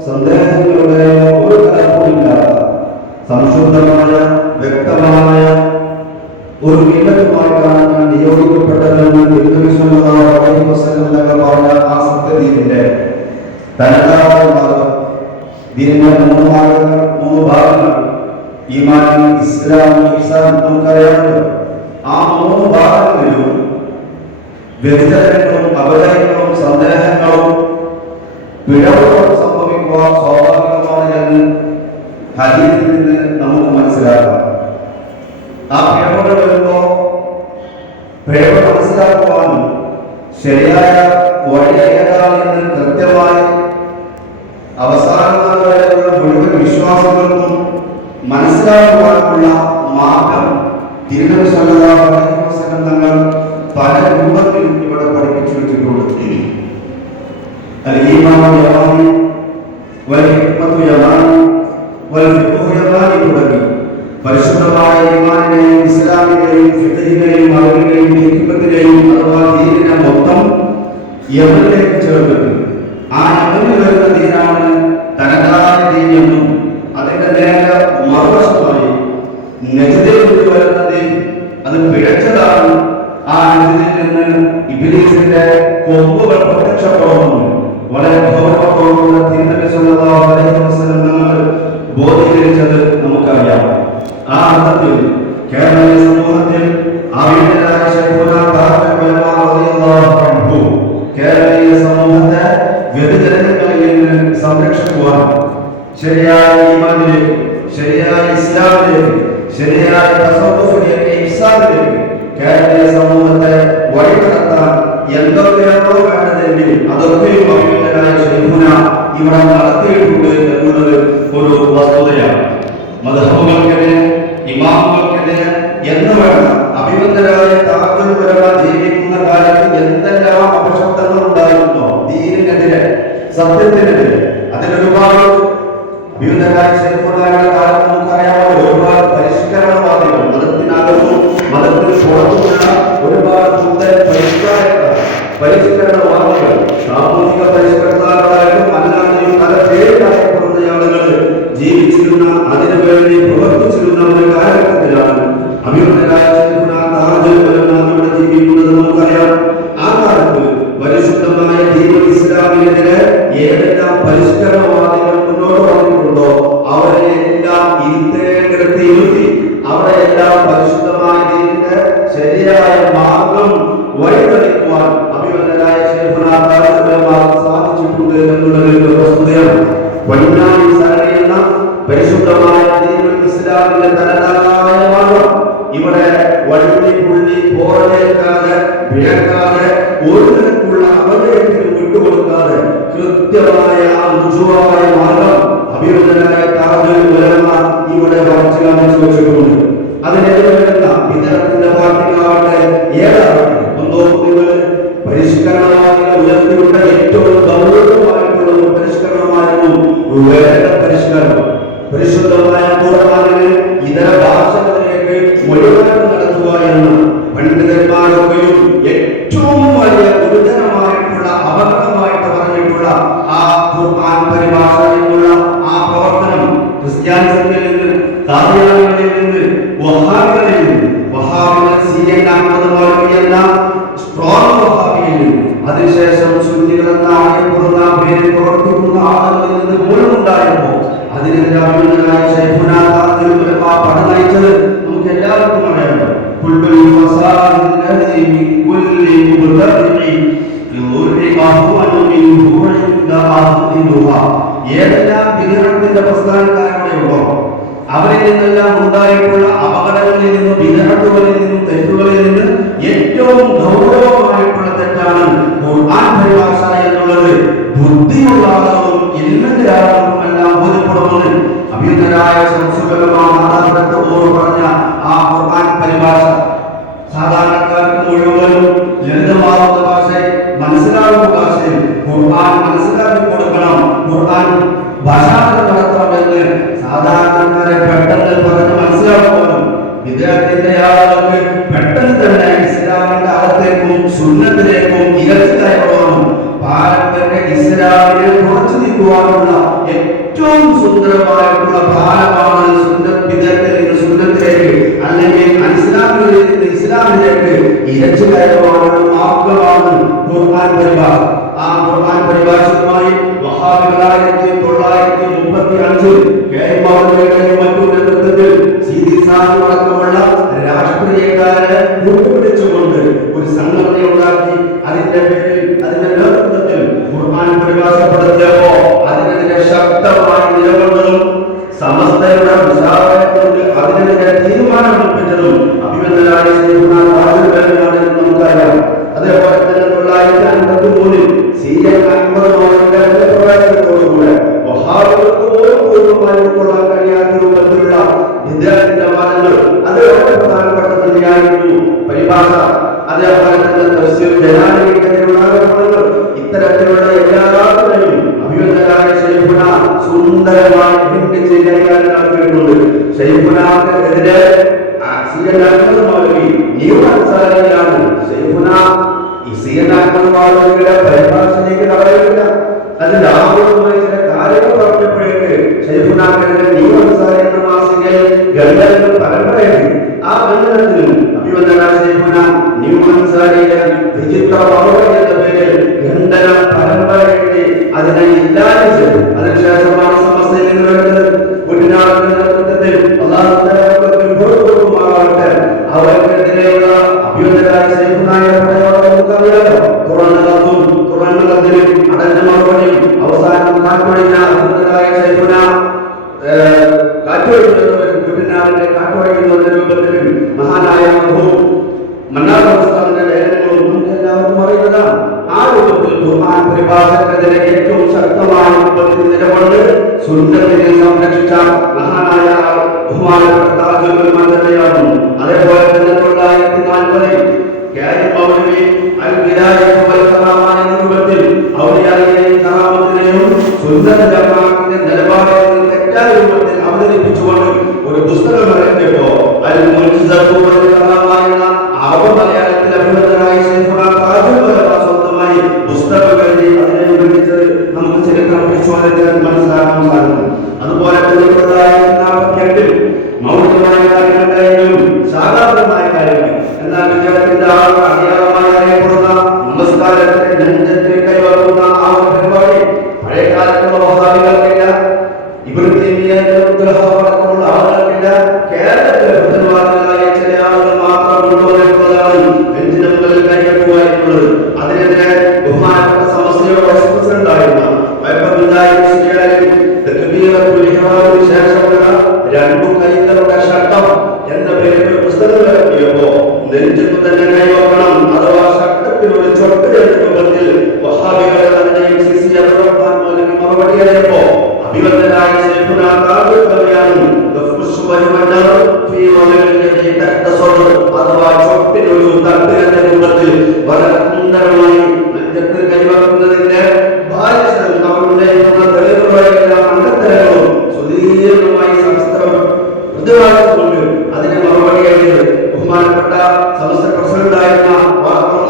സന്ദേഹങ്ങളുടെയോ ഒരു കലർപ്പുമില്ലാത്ത സംശുദ്ധമായ വ്യക്തമായ ഒരു മില്ലത്തുമായിട്ടാണ് ഞാൻ നിയോഗിക്കപ്പെട്ടതെന്ന് തിരുനബി സ്വല്ലല്ലാഹു അലൈഹി വസല്ലം തങ്ങൾ പറഞ്ഞ ആ സത്യദീനിന്റെ തനതായ മാർഗം. ദീനിന്റെ 3 മാർഗങ്ങൾ, 3 ഭാഗങ്ങൾ: ഈമാൻ, ഇസ്ലാം, ഇഹ്സാൻ. നമുക്കറിയാമല്ലോ, ആ 3 ഭാഗങ്ങളിലും വ്യതിചലനങ്ങളും അപകടങ്ങളും സന്ദേഹങ്ങളും പിഴവുകളും സംഭവിക്കുക സ്വാഭാവികമാണ് എന്ന് ഹദീസിൽ നിന്ന് നമുക്ക് മനസ്സിലാക്കാം. ആ പിഴവുകൾ വരുമ്പോൾ പിഴവ് മനസ്സിലാക്കുവാനും ശരിയായ വഴി ഏതാണെന്ന് കൃത്യമായി അവസാന വരെയുള്ള മുഴുവൻ വിശ്വാസങ്ങൾക്കും മനസ്സിലാക്കുവാനുള്ള മാർഗം തിരുനബി സ്വല്ലല്ലാഹു അലൈഹി വസല്ലം തങ്ങൾ പല രൂപത്തിൽ ഇവിടെ പഠിപ്പിച്ചു വെച്ചിട്ടുണ്ട്. അൽ-ഈമാനു യമാനി വൽ ഹിക്മതു യമാനി വൽ ഫിഖ്ഹു യമാനി തുടങ്ങി പരിശുദ്ധമായ ഈമാനിനെയും ഇസ്ലാമിനെയും ഫിഖ്ഹിനെയും അറിവിനെയും ഹിക്മത്തിനെയും അഥവാ ദീനിനെ മൊത്തം യമനിലേക്ക് ചേർത്തിട്ടുണ്ട്. ആ യമനിൽ വരുന്ന ദീനാണ് തനതായ ദീൻ എന്നും അതിന്റെ നേരെ മറുവശമായി നജ്ദിൽ നിന്ന് വരുന്ന ദീൻ അത് പിഴച്ചതാണ്. ആ നജ്ദിൽ നിന്ന് ഇബ്ലീസിന്റെ കൊമ്പുകൾ പ്രത്യക്ഷപ്പെടുന്നു. വളരെ ഗൗരവത്തോടുള്ള തിരുനബി സ്വല്ലല്ലാഹു അലൈഹി വസല്ലം തങ്ങൾ ബോധീകരിച്ചത് നമുക്കറിയാം. ആ അർത്ഥത്തിൽ കേരളീയ സമൂഹത്തിൽ ആവിർഭൂതരായ ശൈഖുന താജുൽ ഉലമ റളിയല്ലാഹു അൻഹു കേരളീയ സമൂഹത്തെ വ്യതിചലനങ്ങളിൽ നിന്ന് സംരക്ഷിക്കുവാൻ ശരിയായ ഈമാനിലേക്ക്, ശരിയായ ഇസ്ലാമിലേക്ക്, ശരിയായ തസവ്വുഫിലേക്ക്, ഇഹ്സാനിലേക്ക് കേരളീയ സമൂഹത്തെ വഴിനടത്താൻ എന്തൊക്കെയാണോ വേണ്ടതെങ്കിൽ അതൊക്കെയും അഭിനന്ദനായ ശൈഖുന ഇവിടെ നടത്തിയിട്ടുണ്ട് എന്നുള്ളത് ഒരു വസ്തുതയാണ്. മദ്ഹബുകൾക്കെതിരെ, ഇമാമുകൾക്കെതിരെ എന്ന് വേണ്ട അഭിനന്ദനായ താജുൽ ഉലമ ജീവിക്കുന്ന കാലത്ത് എന്തെല്ലാം അപശബ്ദങ്ങൾ ഉണ്ടായിരുന്നോ ദീനിനെതിരെ, സത്യത്തിനെതിരെ, അതിലൊരുപാട് അഭിനന്ദനായ ശൈഖുനായുടെ കാലത്ത് നമുക്കറിയാമല്ലോ ഒരുപാട് പരിഷ്കരണവാദികൾ, മതത്തിനകത്തും മതത്തിന് പുറത്തുമുള്ള ഒരുപാട് പുത്തൻ പരിഷ്കരണവാദികൾ, സാമൂഹിക പരിഷ്കർത്താക്കളായിട്ടും അല്ലാതെയും പല പേരിലറിയപ്പെടുന്ന ആളുകൾ ജീവിച്ചിരുന്ന, അതിനുവേണ്ടി പ്രവർത്തിച്ചിരുന്ന ഒരു കാലഘട്ടത്തിലാണ് അഭിനന്ദനായ ശൈഖുന താജുൽ ഉലമ ഇവിടെ ജീവിക്കുന്നത്. നമുക്കറിയാം, ആ കാലത്ത് പരിശുദ്ധമായ ദീനുൽ ഇസ്ലാമിനെതിരെ ഏതെല്ലാം പരിഷ്കരണവാദികൾ മുന്നോട്ട് വന്നിട്ടുണ്ടോ അവരെ എല്ലാം ഇരുത്തേണ്ടിടത്ത് ഇരുത്തി അവിടെയെല്ലാം പരിശുദ്ധമായ ദീനിന്റെ ശരിയായ മാർഗം വഴിതെളിക്കുവാൻ അഭിനന്ദനായ ശൈഖുന താജുൽ ഉലമ സാധിച്ചിട്ടുണ്ട് എന്നുള്ളതിന്റെ വസ്തുതയാണ്. വൈജ്ഞാനിക സരണി എന്ന പരിശുദ്ധമായ ദീനുൽ ഇസ്ലാമിന്റെ തനതായ മാർഗം ഇവിടെ വഴുതി പുള്ളി പോരേൽക്കാതെ പിഴക്കാതെ ഒരു നിലക്കുള്ള അപകടത്തിന് വിട്ടുകൊടുക്കാതെ കൃത്യമായ ഋജുവായ മാർഗം അഭിനന്ദനായ താജുൽ ഉലമ ഇവിടെ വരച്ചു കാണിച്ചു വെച്ചിട്ടുണ്ട്. അതിനെതിരെ വരുന്ന വിതരത്തിന്റെ പാർട്ടികളാവട്ടെ ഏതാവട്ടെ പരിഷ്കരണവാദികൾ ഉയർത്തിവിട്ട ഏറ്റവും ഗൗരവമായിട്ടുള്ള ഒരു പരിഷ്കരണമായിരുന്നു പരിഷ്കരണം. പരിശുദ്ധമായ ഖുർആനിനെ ഇതര ഭാഷകളിലേക്ക് മൊഴിമാറ്റം നടത്തുക എന്ന് പണ്ഡിതന്മാരൊക്കെയും ഏറ്റവും വലിയ ഗുരുതരമായിട്ടുള്ള അപകടമായിട്ട് പറഞ്ഞിട്ടുള്ള ആ ഖുർആൻ പരിഭാഷയിലുള്ള ആ പ്രവർത്തനം ക്രിസ്ത്യാനിസത്തിൽ നിന്ന്, കാദിയാനികളിൽ നിന്ന്, വഹാബികളിൽ നിന്ന്, വഹാബികൾ സി.എൻ. അഹ്മദ് മൗലവി എന്ന സ്ട്രോങ് വഹാബിയിൽ നിന്ന്, അതിനുശേഷം സുന്നികൾ എന്ന അറിയപ്പെടുന്ന പേരിൽ പ്രവർത്തിക്കുന്ന ആളുകളിൽ നിന്ന് മൂലമുണ്ടായപ്പോൾ അതിനെതിരെ അഭിനന്ദനായ ശൈഖുന താജുൽ ഉലമ പടനയിച്ചത് നമുക്ക് എല്ലാവർക്കും അറിയാം. ഏതെല്ലാം വിഗ്രഹത്തിന്റെ പ്രസ്ഥാനക്കാരുടെ ഉണ്ടോ അവരിൽ നിന്നെല്ലാം ഉണ്ടായിട്ടുള്ള അപകടങ്ങളിൽ നിന്നും വിദഗ്ധകളിൽ നിന്നും തെറ്റുകളിൽ നിന്ന് ഏറ്റവും ഗൗരവമായിട്ടുള്ള തെറ്റാണ് ഖുർആൻ പരിഭാഷ എന്നുള്ളത്. ബുദ്ധിയുള്ള ആളുകളും ഇൽമിന്റെ ആളുകളും എല്ലാം ബോധ്യപ്പെടുമെന്ന് അഭിനന്ദനായ പറഞ്ഞ ആ ഖുർആൻ പരിഭാഷ സാധാരണക്കാർക്ക് മുഴുവനും ലളിതമാവുന്ന ഭാഷയിൽ മനസ്സിലാവുന്ന ഭാഷയിൽ ഖുർആൻ മനസ്സിലാക്കി കൊടുക്കണം, ഖുർആൻ ഭാഷാന്തരം നടത്തണമെന്ന് സാധാരണക്കാരെ പെട്ടെന്ന് പറഞ്ഞ് മനസ്സിലാക്കുവാനും വിദ്യാർത്ഥിന്റെ ആളുകൾക്ക് പെട്ടെന്ന് തന്നെ ഇസ്ലാമിന്റെ അകത്തേക്കും സുന്നത്തിലേക്കും ഇരച്ചു കയറുവാനും പാരമ്പര്യ ഇസ്ലാമിനെ കുറച്ചു നീക്കുവാനുള്ള ഏറ്റവും സുന്ദരമായിട്ടുള്ള പാലമാണ് സുന്നത്ത്. വിദ്യാർത്ഥിയിൽ നിന്ന് സുന്നത്തിലേക്ക് അല്ലെങ്കിൽ ഇസ്ലാമിൽ നിന്ന് ഇസ്ലാമിലേക്ക് ഇരച്ചു കയറുവാനുള്ള മാർഗമാണ് ഖുർആൻ പരിഭാഷ. ആ ഖുർആൻ പരിഭാഷയുമായി വഹാബികളായ 1935 കേരളത്തിലെ മറ്റു നേതൃത്വത്തിൽ അടക്കമുള്ള രാഷ്ട്രീയക്കാരെ കൂട്ടുപിടിച്ചുകൊണ്ട് ഒരു സംഘടന ഉണ്ടാക്കി അതിന്റെ പേരിൽ അതിന്റെ നേതൃത്വത്തിൽ ഖുർആൻ പരിഭാഷപ്പെടുത്തിയപ്പോ അതിനെതിരെ ശക്തമായി നിലകൊണ്ടതും സമസ്തയുടെ വിശാലത്തോട് അതിനെതിരെ തീരുമാനമെടുപ്പിച്ചതും അഭിനന്ദനായ നമുക്കറിയാം. അതേപോലെ തന്നെ 1953 CN അഹ്മദ് മൗലവിയുടെ പ്രവേശനത്തോടുകൂടെ വഹാബികൾക്ക് പോലും പൂർണ്ണമായി ഉൾക്കൊള്ളാൻ കഴിയാത്ത രൂപത്തിലുള്ള വിദ്യാർത്ഥിന്റെ വാദങ്ങൾ അത് വളരെ പ്രധാനപ്പെട്ട തന്നെയായിരുന്നു പരിഭാഷ. അതേപോലെ തന്നെ തഫ്സീർ ജലാലിനെതിരെയുള്ള ആരോപണങ്ങൾ ഇത്തരത്തിലുള്ള എല്ലാത്തിനെയും അഭിനന്ദനായ ശൈഖുന സുന്ദരമായി ഖണ്ഡിച്ച് കൈകാര്യം നടത്തിയിട്ടുണ്ട്. ശൈഖുനാക്കെതിരെ CN അഹ്മദ് മൗലവി ന്യൂ അൻസാരിയാണ്. ശൈഖുന CN അഹ്മദ് മൗലവിയുടെ പരിഭാഷയിലേക്ക് കടന്നില്ല. അതിന്റെ ആമുഖമായി ചില കാര്യങ്ങൾ പറഞ്ഞപ്പോഴേക്ക് ശൈഖുനാക്കെതിരെ ന്യൂ അൻസാരി എന്ന മാസികയിൽ ഖണ്ഡനങ്ങൾ പരമ്പരയായി. ആ ഖണ്ഡനത്തിലും അഭിനന്ദനായ ശൈഖുന ന്യൂ അൻസാരിയുടെ വിചിത്ര മറുപടി എന്ന പേരിൽ ഖണ്ഡന പരമ്പരയായി അതിനെ ഇല്ലാതിച്ച് അതിനുശേഷമാണ് സമസ്തയിൽ നിന്ന് വരുന്നത്. കുഞ്ഞാടിന്റെ നേതൃത്വത്തിൽ അവർക്കെതിരെയുള്ള അഭ്യുന്നതായ ശൈഖുനായ നമുക്കറിയാലോ. തുറന്നതിലും അടഞ്ഞ മറുപടിയും അവസാനം കാറ്റൊഴിഞ്ഞ അഭ്യുന്നതായ ശൈഖുന കുഞ്ഞാടിന്റെ കാറ്റൊഴിക്കുന്ന രൂപത്തിൽ മഹാനായ മന്നാറിന്റെ ലേഖനങ്ങളും നമുക്ക് എല്ലാവർക്കും അറിയുന്നതാണ്. ആ രൂപത്തിൽ ഖുർആൻ പരിഭാഷക്കെതിരെ ഏറ്റവും ശക്തമായ രൂപത്തിൽ നിലകൊണ്ട് സുന്നത്തിനെ സംരക്ഷിച്ച മഹാനായ ബഹുമാനപ്പെട്ട താജുൽ മദനിയാകുന്നു. അതേപോലെ തന്നെ 1940 മൗലവി അൽ വിലായത്ത് വൽ കറാമ എന്ന രൂപത്തിൽ ഔലിയായിനെയും കറാമത്തിനെയും സുന്നത്ത് ജമാഅത്തിന്റെ നിലപാടിൽ തെറ്റായ രൂപത്തിൽ അവതരിപ്പിച്ചുകൊണ്ട് ഒരു പുസ്തകം ഇറക്കിയപ്പോ അൽ മുഅ്ജിസത്തു വൽ കറാമ എന്ന അറബ് മലയാളത്തിൽ അഭിനന്ദനായ ശൈഖുന താജുൽ ഉലമ സ്വന്തമായി പുസ്തകം എഴുതി അതിനെ വിവരിച്ചത് നമുക്ക് ചരിത്രം പരിശോധിച്ചാൽ മനസ്സിലാക്കാൻ സാധിക്കും. അതുപോലെ തന്നെ 1948 മൗലികമായ കാര്യങ്ങളെയും സാധാരണമായ കാര്യങ്ങൾ എന്നാൽ വിജയത്തിന്റെ അടയാളമായി അറിയപ്പെടുന്ന നമസ്കാരത്തിന്റെ നെഞ്ചത്തിൽ കൈവക്കുന്ന ആ ഒരു പരിപാടി പഴയ കാലത്തുള്ള വഹാബികൾക്കില്ല, ഇബ്നു തൈമിയ്യയുടെ ആളുകൾക്കില്ല. കേരളത്തിലെ ബുദ്ധവാദികളായ ചില ആളുകൾ മാത്രം കൊണ്ടുവന്നിട്ടുള്ളതാണ് നെഞ്ചിന് മുകളിൽ കൈവെക്കുവാനുള്ളത്. അതിനെതിരെ ബഹുമാനപ്പെട്ട സമസ്തയുടെ വൈസ് പ്രസിഡന്റായിരുന്ന ശേഷമുള്ള 2 കൈകളുടെ ശട്ടം എന്ന പേരിൽ പുസ്തകം ഇറക്കിയപ്പോ നെഞ്ചിൽ തന്നെ കൈവക്കണം അഥവാ ശട്ടത്തിനോട് ചൊട്ട് എന്ന രൂപത്തിൽ വഹാബികളെ തന്നെ MCC മറുപടി അറിയപ്പോ അഭിനന്ദനായ ശൈഖുന താജുൽ കവിയാനും അഥവാ ചൊട്ടിനൊരു തട്ട് എന്ന രൂപത്തിൽ വളരെ സുന്ദരമായി നെഞ്ചത്തിൽ കൈവക്കുന്നതിന്റെ മണ്ടത്തരങ്ങളും സുദീർഘമായി ശാസ്ത്രം പ്രതിപാദിച്ചുകൊണ്ട് അതിനെ മറുപടി എഴുതിയത് ബഹുമാനപ്പെട്ട സമസ്ത പ്രസിഡന്റായിരുന്ന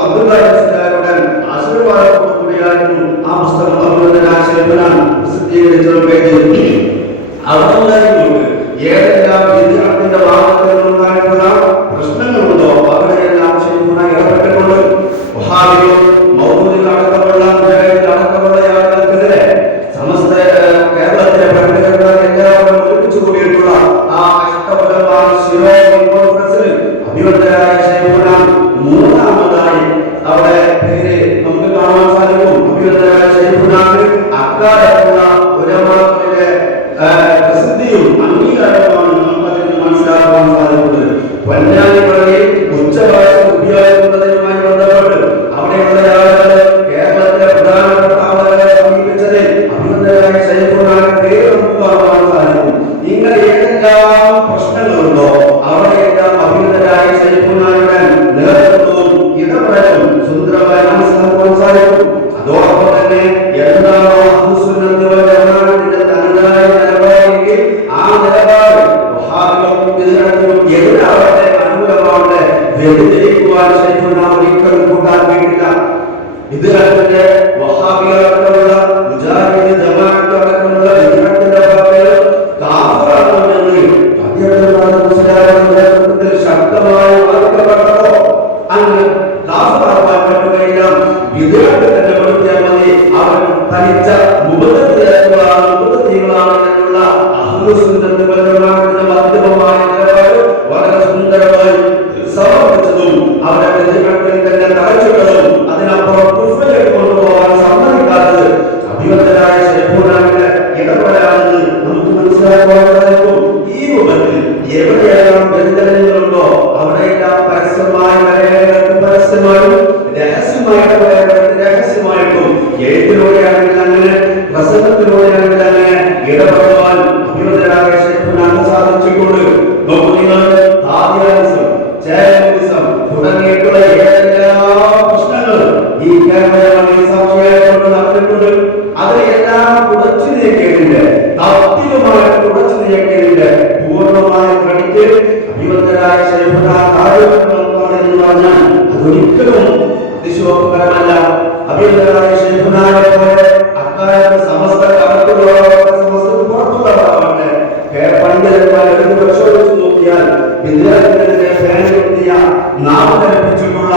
അബ്ദുല്ലാഹിയുടെ ആശീർവാദത്തോടു കൂടിയായിരുന്നു ആ പുസ്തകം അഭിനന്ദനായ ശൈഖുന പ്രസിദ്ധീകരിച്ചത്. അവിടെയുണ്ട് ഏതെല്ലാം വിദ്യാർത്ഥിന്റെ ഭാഗത്തിൽ നിന്നുണ്ടായിട്ടുള്ള പ്രശ്നങ്ങളുണ്ടോ അവിടെയെല്ലാം ശൈഖുന ഇടപെട്ടിട്ടുണ്ട്. വഹാബികളും മൗദൂദികൾ അടക്കമുള്ള അടക്കമുള്ള ആളുകൾക്കെതിരെ സമസ്ത കേരളത്തിലെ പണ്ഡിതന്മാർ എല്ലാവരും ഒരുമിച്ച് കൂടിയിട്ടുള്ള ആ അഷ്ടപുരമായ ശിരോമണി കോൺഫറൻസിൽ അഭിനന്ദനായ ശൈഖുന 3ാമതായി അവിടെ പേര് നമുക്ക് കാണാൻ സാധിക്കും. അഭിനന്ദനായ ശൈഖുനക്ക് അക്കാലത്തുള്ള ഉലമാക്കളുടെ പ്രസിദ്ധിയും അംഗീകാരമാണ് തന്നെ എന്താണോ അഹ്ലുസുന്നത്ത് വൽ ജമാഅത്തിന്റെ തനതായ നിലപാടെങ്കിൽ ആ നിലപാട് വഹാബികൾക്കും ബിദ്അത്തിനും എതിരാവട്ടെ അനുകൂലമാവട്ടെ വ്യതിചലിക്കുവാൻ ശൈഖുനാ ഒരിക്കലും കൂട്ടാൻ വേണ്ടില്ല. ബിദ്അത്തിന്റെ വഹാബികളടക്കമുള്ള മുജാഹിദ് ജമാഅത്ത് അടക്കമുള്ള ബിദ്അത്തിന്റെ ഭാഗത്തിൽ കാഫിറാണെന്ന് അദ്ദേഹത്തിന്റെ ശക്തമായി വാദിക്കപ്പെട്ടപ്പോ അങ്ങനെ കാഫിറാക്കാൻ പറ്റുകയില്ല, ബിദ്അത്ത് തന്നെ പഠിച്ചാൽ മതി, അവൻ തനിച്ച മുബത്തതികളാണ് എന്നുള്ള അഹ്ലുസുന്നത്ത് വൽ ജമാഅത്തിന്റെ മധ്യമമായ നിലപാട് വളരെ സുന്ദരമായി സമർപ്പിച്ചതും അവരുടെ ബിദ്അത്തിൽ തന്നെ തറച്ചിട്ടതും അതിനപ്പുറം കുഫ്രിലേക്ക് കൊണ്ടുപോകാൻ സമ്മതിക്കാത്തത് അഭിവന്ദനായ ശൈഖുനാന്റെ ഇടപെടലാണെന്ന് നമുക്ക് മനസ്സിലാക്കാൻ സാധിക്കും. ഈ രൂപത്തിൽ എവിടെയെല്ലാം വ്യതിചലനങ്ങളുണ്ടോ അവിടെയെല്ലാം പരസ്യമായ പരസ്യമായും രഹസ്യമായിട്ടും എഴുത്തിലൂടെയാണെങ്കിൽ അങ്ങനെ പ്രസംഗത്തിലൂടെയാണെങ്കിൽ അങ്ങനെ ഇടപെടുവാൻ അഭിവന്ദനായ ശൈഖുനാന് സാധിച്ചിട്ടുണ്ട്. നോക്കൂ നിങ്ങൾ, ഖാദിയാനിസം, ജൈനിസം തുടങ്ങിയിട്ടുള്ള ഏതെല്ലാം പ്രശ്നങ്ങൾ ഈ കേരളത്തിൽ സാക്ഷിയായിക്കൊണ്ട് നടന്നിട്ടുണ്ട്. അതിനെല്ലാം തുടച്ചു നീക്കിയതിന്റെ താത്വികമായി തുടച്ചു നീക്കിയതിന്റെ പൂർണ്ണമായ ക്രെഡിറ്റ് അഭിവന്ദനായ ശൈഖുനാ എന്ന് പറഞ്ഞാൽ അതൊരിക്കലും അതിശോകകരമല്ല. അഭിവന്ദനായ ശൈഖുനാനെ പോലെ അക്കാലത്ത് സമസ്ത കടത്തുള്ളവരാവട്ടെ സമസ്തക്ക് പുറത്തുള്ളവരാവട്ടെ പണ്ഡിതന്മാർ എടുത്ത് പരിശോധിച്ചു നോക്കിയാൽ വിദ്യാർത്ഥികളെ ഫാനിലെത്തിയ നാം കൽപ്പിച്ചിട്ടുള്ള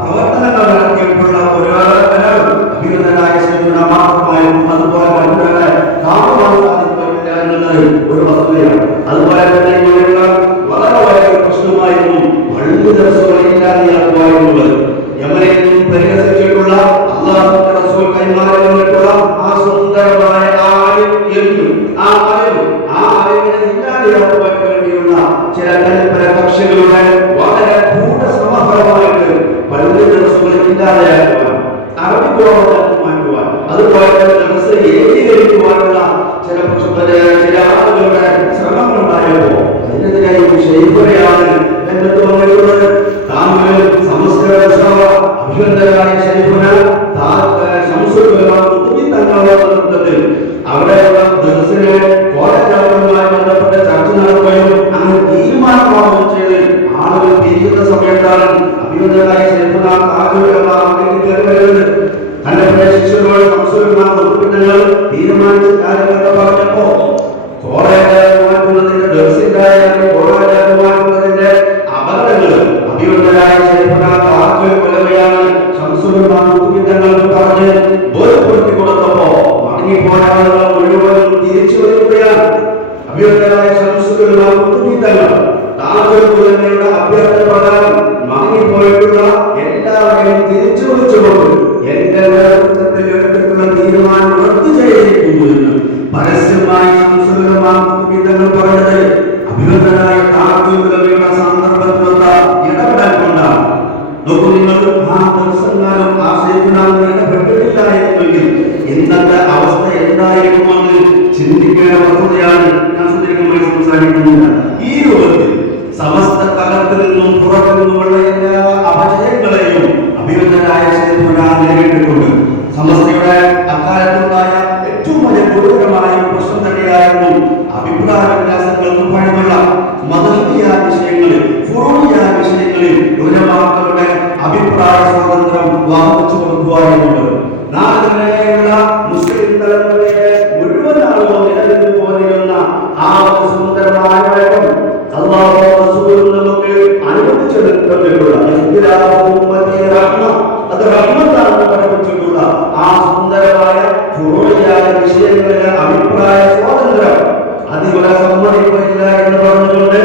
പ്രവർത്തനങ്ങൾ നടത്തിയിട്ടുള്ള ഒരാൾ അഭിവന്ദനായ ശൈഖുനാ മാത്രമായിരുന്നു. അതുപോലെ മറ്റൊരാളെ കാണുവാൻ സാധിക്കില്ല എന്നുള്ളത് ഒരു വസ്തുതയാണ്. അതുപോലെ തന്നെ ഇങ്ങനെയുള്ള വളരെ വലിയ പ്രശ്നമായിരുന്നു പള്ളി ദിവസങ്ങളില്ലാതെയാക്കുവാനുള്ളത്. യമനിൽ നിന്നും പരിഹസിച്ചിട്ടുള്ള അല്ലാഹുവിന്റെ റസൂൽ കൈമാറി വന്നിട്ടുള്ള ആ സുന്ദരമായ അറിവിനെ ഇല്ലാതെയാക്കുവാൻ വേണ്ടിയുള്ള ചില കൽപ്പന പക്ഷികളുടെ വളരെ ഗൂഢസമഫലമായിട്ട് പള്ളി ദിവസങ്ങളിൽ ഇല്ലാതെയാക്കുവാൻ, അറബി ഗോവധനം മാറ്റുവാൻ, അതുപോലെ തന്നെ ദിവസം ഏകീകരിക്കുവാനുള്ള ചില ആളുകളുടെ ശ്രമങ്ങളുണ്ടായപ്പോ അതിനെതിരായി ശൈഖുനയാണ് രംഗത്ത് വന്നിട്ടുള്ളത്. താങ്കൾ അഭിവന്ദനായ ശൈഖുനാ അവിടെയുള്ള ദിവസത്തിലെ കോളേജുകളുമായി ബന്ധപ്പെട്ട ചർച്ച നടത്തുകയും അങ്ങനെ തീരുമാനമാവുകയും ചെയ്ത് ആളുകൾ പിരിയുന്ന സമയത്താണ് അഭിവന്ദനായ ശൈഖുനാ വരുന്നത്. തന്റെ പ്രിയ ശിഷ്യരോട് സംശയങ്ങൾ തീരുമാനിച്ച കാര്യങ്ങളൊക്കെ പറഞ്ഞപ്പോ കോളേജ് മാറ്റുന്നതിന്റെ ദിവസത്തിലായാലും കോളേജ് മാറ്റുന്നതിന്റെ അപകടങ്ങൾ അഭിവന്ദനായ ശൈഖുനാ കൊലവയാണ് സംശയങ്ങൾ പറഞ്ഞ് ബോധ്യപ്പെടുത്തി കൊടുത്തപ്പോ മടങ്ങിപ്പോയ ആളുകൾ മുഴുവൻ തിരിച്ചു വരികയാണ്. അഭിവന്ദനായ താങ്കളുടെ അഭ്യർത്ഥന പ്രകാരം മടങ്ങിപ്പോയിട്ടുള്ള എല്ലാവരെയും തിരിച്ചു വിളിച്ചുകൊണ്ട് എന്റെ നേതൃത്വത്തിൽ എടുത്തിട്ടുള്ള തീരുമാനം റദ്ദു ചെയ്തിരിക്കുന്നു എന്ന് പരസ്യമായി സംശയങ്ങൾ പറഞ്ഞത് അഭിവന്ദനായ താങ്കളുടെ സന്ദർഭത്തിലുള്ള ഇടപെടൽ കൊണ്ടാണ്. നോക്കൂ നിങ്ങൾ, ആ ദിവസങ്ങളാലും ആ ശൈഖുനാന് ഇടപെട്ടിട്ടില്ല എന്നുവെങ്കിൽ ഇന്നത്തെ അവസ്ഥ എന്തായിരിക്കുമെന്ന് ചിന്തിക്കേണ്ട വസ്തുതയാണ്. ഞാൻ സുദീർഘമായി സംസാരിക്കുന്നില്ല. ഈ രൂപത്തിൽ സമസ്ത തലത്തിൽ നിന്നും പുറത്തു നിന്നുമുള്ള എല്ലാ അപജയങ്ങളെയും അഭിവന്ദനായ ശൈഖുനാ നേരിട്ടിട്ടുണ്ട്. സമസ്തയുടെ അക്കാലത്തുണ്ടായ ഏറ്റവും വലിയ ഗുരുതരമായ പ്രശ്നം തന്നെയായിരുന്നു അഭിപ്രായ വ്യത്യാസങ്ങൾക്ക് പഴമല്ല മതപരമായ വിഷയങ്ങളിൽ, ഫുറൂഇയായ വിഷയങ്ങളിൽ ഉലമാക്കളുടെ അഭിപ്രായ സ്വാതന്ത്ര്യം വാങ്ങിച്ചു കൊടുക്കുവാനുണ്ട്. നാളിലുള്ള മുസ്ലിം തലമുറയിലെ മുഴുവൻ ആളുകളും നിലനിന്ന് പോരുന്ന ആ സുന്ദരമായ അല്ലാഹു റസൂലും നമുക്ക് അനുവദിച്ചു തന്നിട്ടുള്ള അത് റഹ്മത്താണെന്ന് പഠിപ്പിച്ചിട്ടുള്ള ആ സുന്ദരമായ ഫുറൂഇയായ വിഷയങ്ങളിലെ അഭിപ്രായ സ്വാതന്ത്ര്യം അതിവിടെ സമ്മതിക്കില്ല എന്ന് പറഞ്ഞുകൊണ്ട്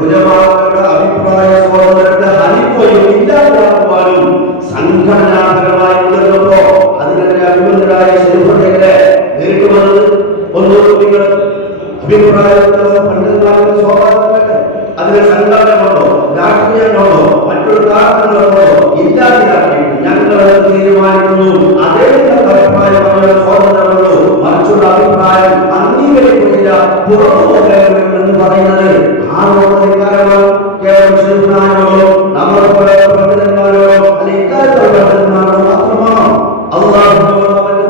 ഉലമാക്കളുടെ അഭിപ്രായ സ്വാതന്ത്ര്യത്തെ ഹനിക്കുകയും ഇല്ലാതാക്കുവാനും സംഘടനാപരമായി ഉയർന്നപ്പോ അതിനെതിരെ അഭിവന്ദനായ ശൈഖുനയെ നേരിട്ട് വന്നത് ഒന്നുകൂടി അഭിപ്രായ പണ്ഡിതന്മാരുടെ സ്വാഭാവികമല്ലേ. അതിന് സംഘടന കൊണ്ടോ രാഷ്ട്രീയം കൊണ്ടോ മറ്റൊരു കാരണങ്ങളോ ഇല്ലാതെയാക്കി ഞങ്ങൾ തീരുമാനിക്കുന്നു. അതേ അഭിപ്രായം സ്വാതന്ത്ര്യമുള്ളൂ, മറിച്ചുള്ള അഭിപ്രായം അംഗീകരിക്കില്ല, പുറത്തു പോകണമെന്ന് പറയുന്നത് ആരോപണകാരമാണ്. കേവലം ശൈഖുനായോടോ നമ്മളെ പോലെ പണ്ഡിതന്മാരോടോ അല്ലെങ്കിൽ ഇക്കാലത്തുള്ള പണ്ഡിതന്മാരോടോ മാത്രമാണോ? അല്ലാഹുവിന്റെ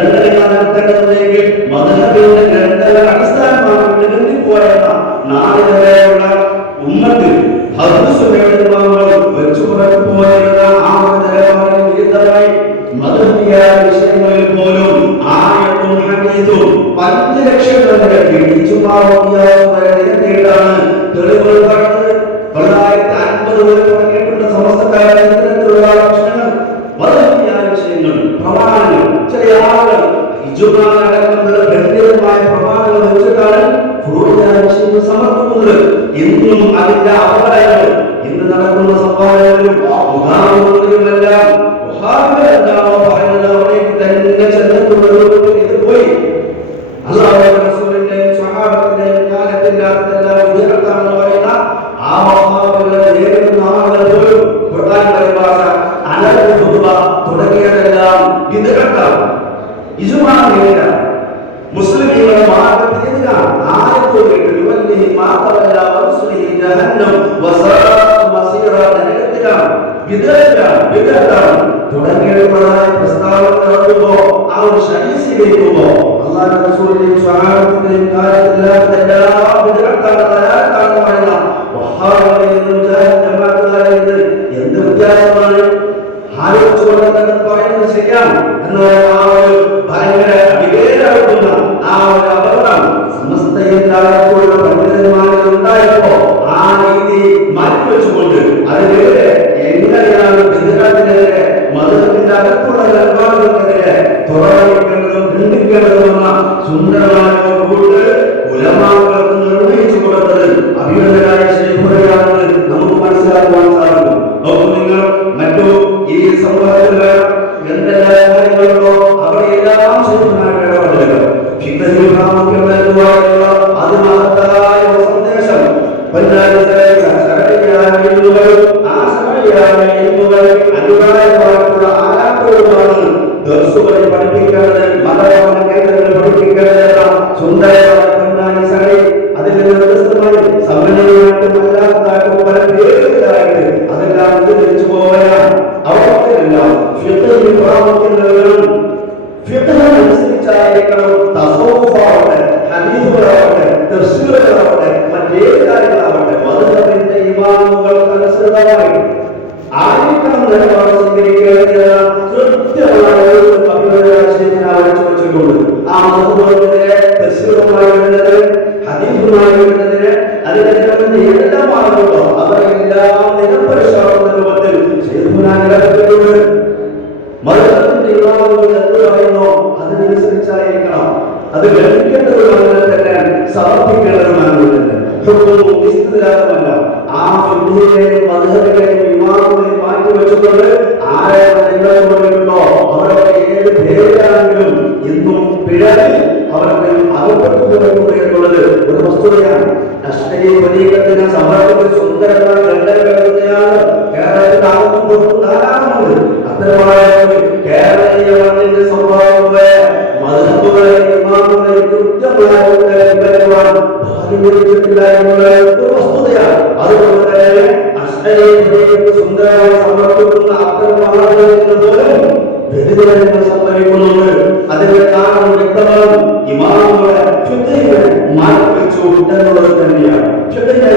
ഖണ്ഡനങ്ങൾ നടത്തേണ്ടതുണ്ടെങ്കിൽ മദ്ഹബിന്റെ ഗ്രന്ഥങ്ങൾ അടിസ്ഥാനമാക്കി പോയെന്ന നാളിതുവരെയുള്ള ഉമ്മത്തിൽ വെച്ചു പുറത്തുപോയിരുന്ന ആ നിലവാരം വിരുദ്ധമായി മദ്ഹബിയ വിഷയങ്ങളിൽ പോലും ആയത്തും ഹദീസും 5 ലക്ഷം നിരത്തിയിട്ടാണ് തെളിവുകൾ പറഞ്ഞത്. 950 വരെ തുടങ്ങിയിട്ടുള്ള സമസ്തക്കാരുടെ ഇത്തരത്തിലുള്ള പ്രശ്നങ്ങൾ മദ്ഹബിയ വിഷയങ്ങൾ പ്രമാണങ്ങൾ ചില ആളുകൾ അടക്കമുള്ള ഗണ്യമായ പ്രമാണങ്ങൾ വെച്ചിട്ടാണ് വിഷയങ്ങൾ സമർപ്പിക്കുന്നത്. ഇന്നും അതിന്റെ അപകടങ്ങൾ ഇന്ന് നടക്കുന്ന സംവാദങ്ങളിലും മുഖാമുഖങ്ങളിലുമെല്ലാം എന്താണോ പറയുന്നത് അവിടേക്ക് തന്നെ ചെന്നെത്തുന്നത്. ഇത് പോയി അല്ലാഹുവിന്റെ റസൂലിന്റെയും സ്വഹാബത്തിന്റെയും കാലത്തില്ലാത്തതെല്ലാം വിധികർത്താണെന്ന് പറയുന്ന ആ വഹാബികളെ നേരിടുന്ന ആളുകൾ പോലും ഖുർആൻ പരിഭാഷ അനർഹ തുടങ്ങിയതെല്ലാം വിധികർത്താം ഇജുമാനില്ല മുസ്ലിമീങ്ങളുടെ മാർഗ്ഗത്തിനെതിരാണ്. ആയത്ത് കേട്ട് മാത്രമല്ല ജഹന്നം തുടങ്ങിയവരുമായ പ്രസ്താവന നടത്തുമ്പോ ആ ഒരു ശരീരത്തിലേക്കുമ്പോ അല്ലാഹുവിന്റെ റസൂലിന്റെയും സ്വഹാബത്തിന്റെയും കാലത്തില്ലാത്ത എല്ലാ വിദഗ്ധരാണെന്ന് പറയുന്ന വഹാബികളിൽ ജമാഅത്തുകാരിൽ എന്ത് വ്യത്യാസമാണ് ആലോചിച്ചുകൊണ്ടെന്ന് പറയുന്നത് ശരിയാണ് എന്നാൽ ആ ഒരു ഭയങ്കര വിവേകമാകുന്ന ആ ഒരു അപകടം സമസ്തയിലുള്ള പണ്ഡിതന്മാരിൽ ഉണ്ടായപ്പോ ആ രീതി മാറ്റിവെച്ചുകൊണ്ട് അതിനെതിരെ എങ്ങനെയാണ് ബിദ്അത്തിനെതിരെ മദ്ഹബിന്റെ അകത്തുള്ള നിലപാടുകൾക്കെതിരെ തുറന്നിരിക്കേണ്ടതും ഖണ്ഡിക്കേണ്ടതുമെന്ന സുന്ദരമായ കൂട്ട് ഉലമാക്കൾക്ക് നിർവഹിച്ചു കൊടുത്തത് അഭിനന്ദനായ ശൈഖുനാണെന്ന് നമുക്ക് മനസ്സിലാക്കുവാൻ സാധിക്കും. നോക്കൂ നിങ്ങൾ മറ്റു ഈ സംഭവത്തിൽ എന്തെല്ലാം കാര്യങ്ങളുണ്ടോ അവിടെയെല്ലാം ശൈഖുനായിട്ട് ഇടപെടുക. അത് മഹത്തായ സന്ദേശം ആരാധനകളുമാണ് ദർസുകളിൽ പഠിപ്പിക്കേണ്ടത്, മതപഠന കേന്ദ്രങ്ങളിൽ പഠിപ്പിക്കേണ്ടത്. സുന്ദരമായി അതിൽ നിന്ന് വ്യത്യസ്തമായി സമന്വയമായിട്ടും അല്ലാത്തതായിട്ടും പല പേരുകളായിട്ട് അതെല്ലാം തിരിച്ചു പോവുകയാണ്. അവർക്കെല്ലാം അനുസരിച്ചായിരിക്കണം തസവ്വുഫാവട്ടെ, ഹദീസുകളാവട്ടെ, തഫ്സീറുകളാവട്ടെ, മറ്റേത് കാര്യങ്ങളാവട്ടെ മദ്ഹബിന്റെ ഇമാമുകൾക്ക് അനുസൃതമായി ആയിരിക്കണം നിലപാട് സ്വീകരിക്കേണ്ടത് കൃത്യമായ ഒരു അഭിപ്രായശേഖരനെ ചോദിച്ചിട്ടുണ്ട്. ആ മദ്ഹബിനെതിരെ തഫ്സീറുമായി വരുന്നത് ഹദീസുമായി വരുന്നതിന് അതിനെതിരെ ഏതെല്ലാം ആളുകളോ അവരെല്ലാം നിരപരിശോധന രൂപത്തിൽ ശൈഖുനാനിടപെട്ടിട്ടുണ്ട്. മദ്ഹബിന്റെ ഇമാമുകൾ എന്ത് പറയുന്നോ അതിനനുസരിച്ചായിരിക്കണം അത് ഗ്രഹിക്കേണ്ടതുപോലെ തന്നെ സമർപ്പിക്കേണ്ടതുമാകുന്നത് ഇസ്തിലാഹമല്ല. ആ ഫിഖ്ഹിനെയും മദ്ഹബിനെയും ഇമാമുകളെയും മാറ്റി വെച്ചുകൊണ്ട് ആരെയാണ് നിങ്ങൾ കൊണ്ടിട്ടുണ്ടോ അവരുടെ ഏത് പേരാണെങ്കിലും ഇന്നും പിഴവിൽ അവർക്ക് അകപ്പെട്ടു കിടക്കുന്നു എന്നുള്ളത് ഒരു വസ്തുതയാണ്. അശ്വരീ പ്രതീകത്തിന് സമർപ്പിച്ച് സുന്ദരമായ ഗ്രന്ഥങ്ങളെയാണ് കേരളത്തിൽ ആകും ധാരാളമുണ്ട്. അത്തരമായ കേരളീയ മണ്ണിന്റെ സംഭവങ്ങളെ മദ്ഹബുകളെ ഇമാമുകളെ കൃത്യമായ ഒരു വസ്തുതയാണ്. അതുകൊണ്ട് തന്നെ അശ്വരീ പ്രതീകത്തിന് സുന്ദരമായി സമർപ്പിക്കുന്ന അത്തരം പോലും വ്യതിചലനങ്ങൾ സംഭവിക്കുന്നുണ്ട്. അതിന്റെ കാരണം വ്യക്തമാണ്. ഇമാമുകളെ ഫിഖ്ഹിനെ മാറ്റിവെച്ചു എന്നുള്ളത് തന്നെയാണ്. ഫിഖ്ഹിനെ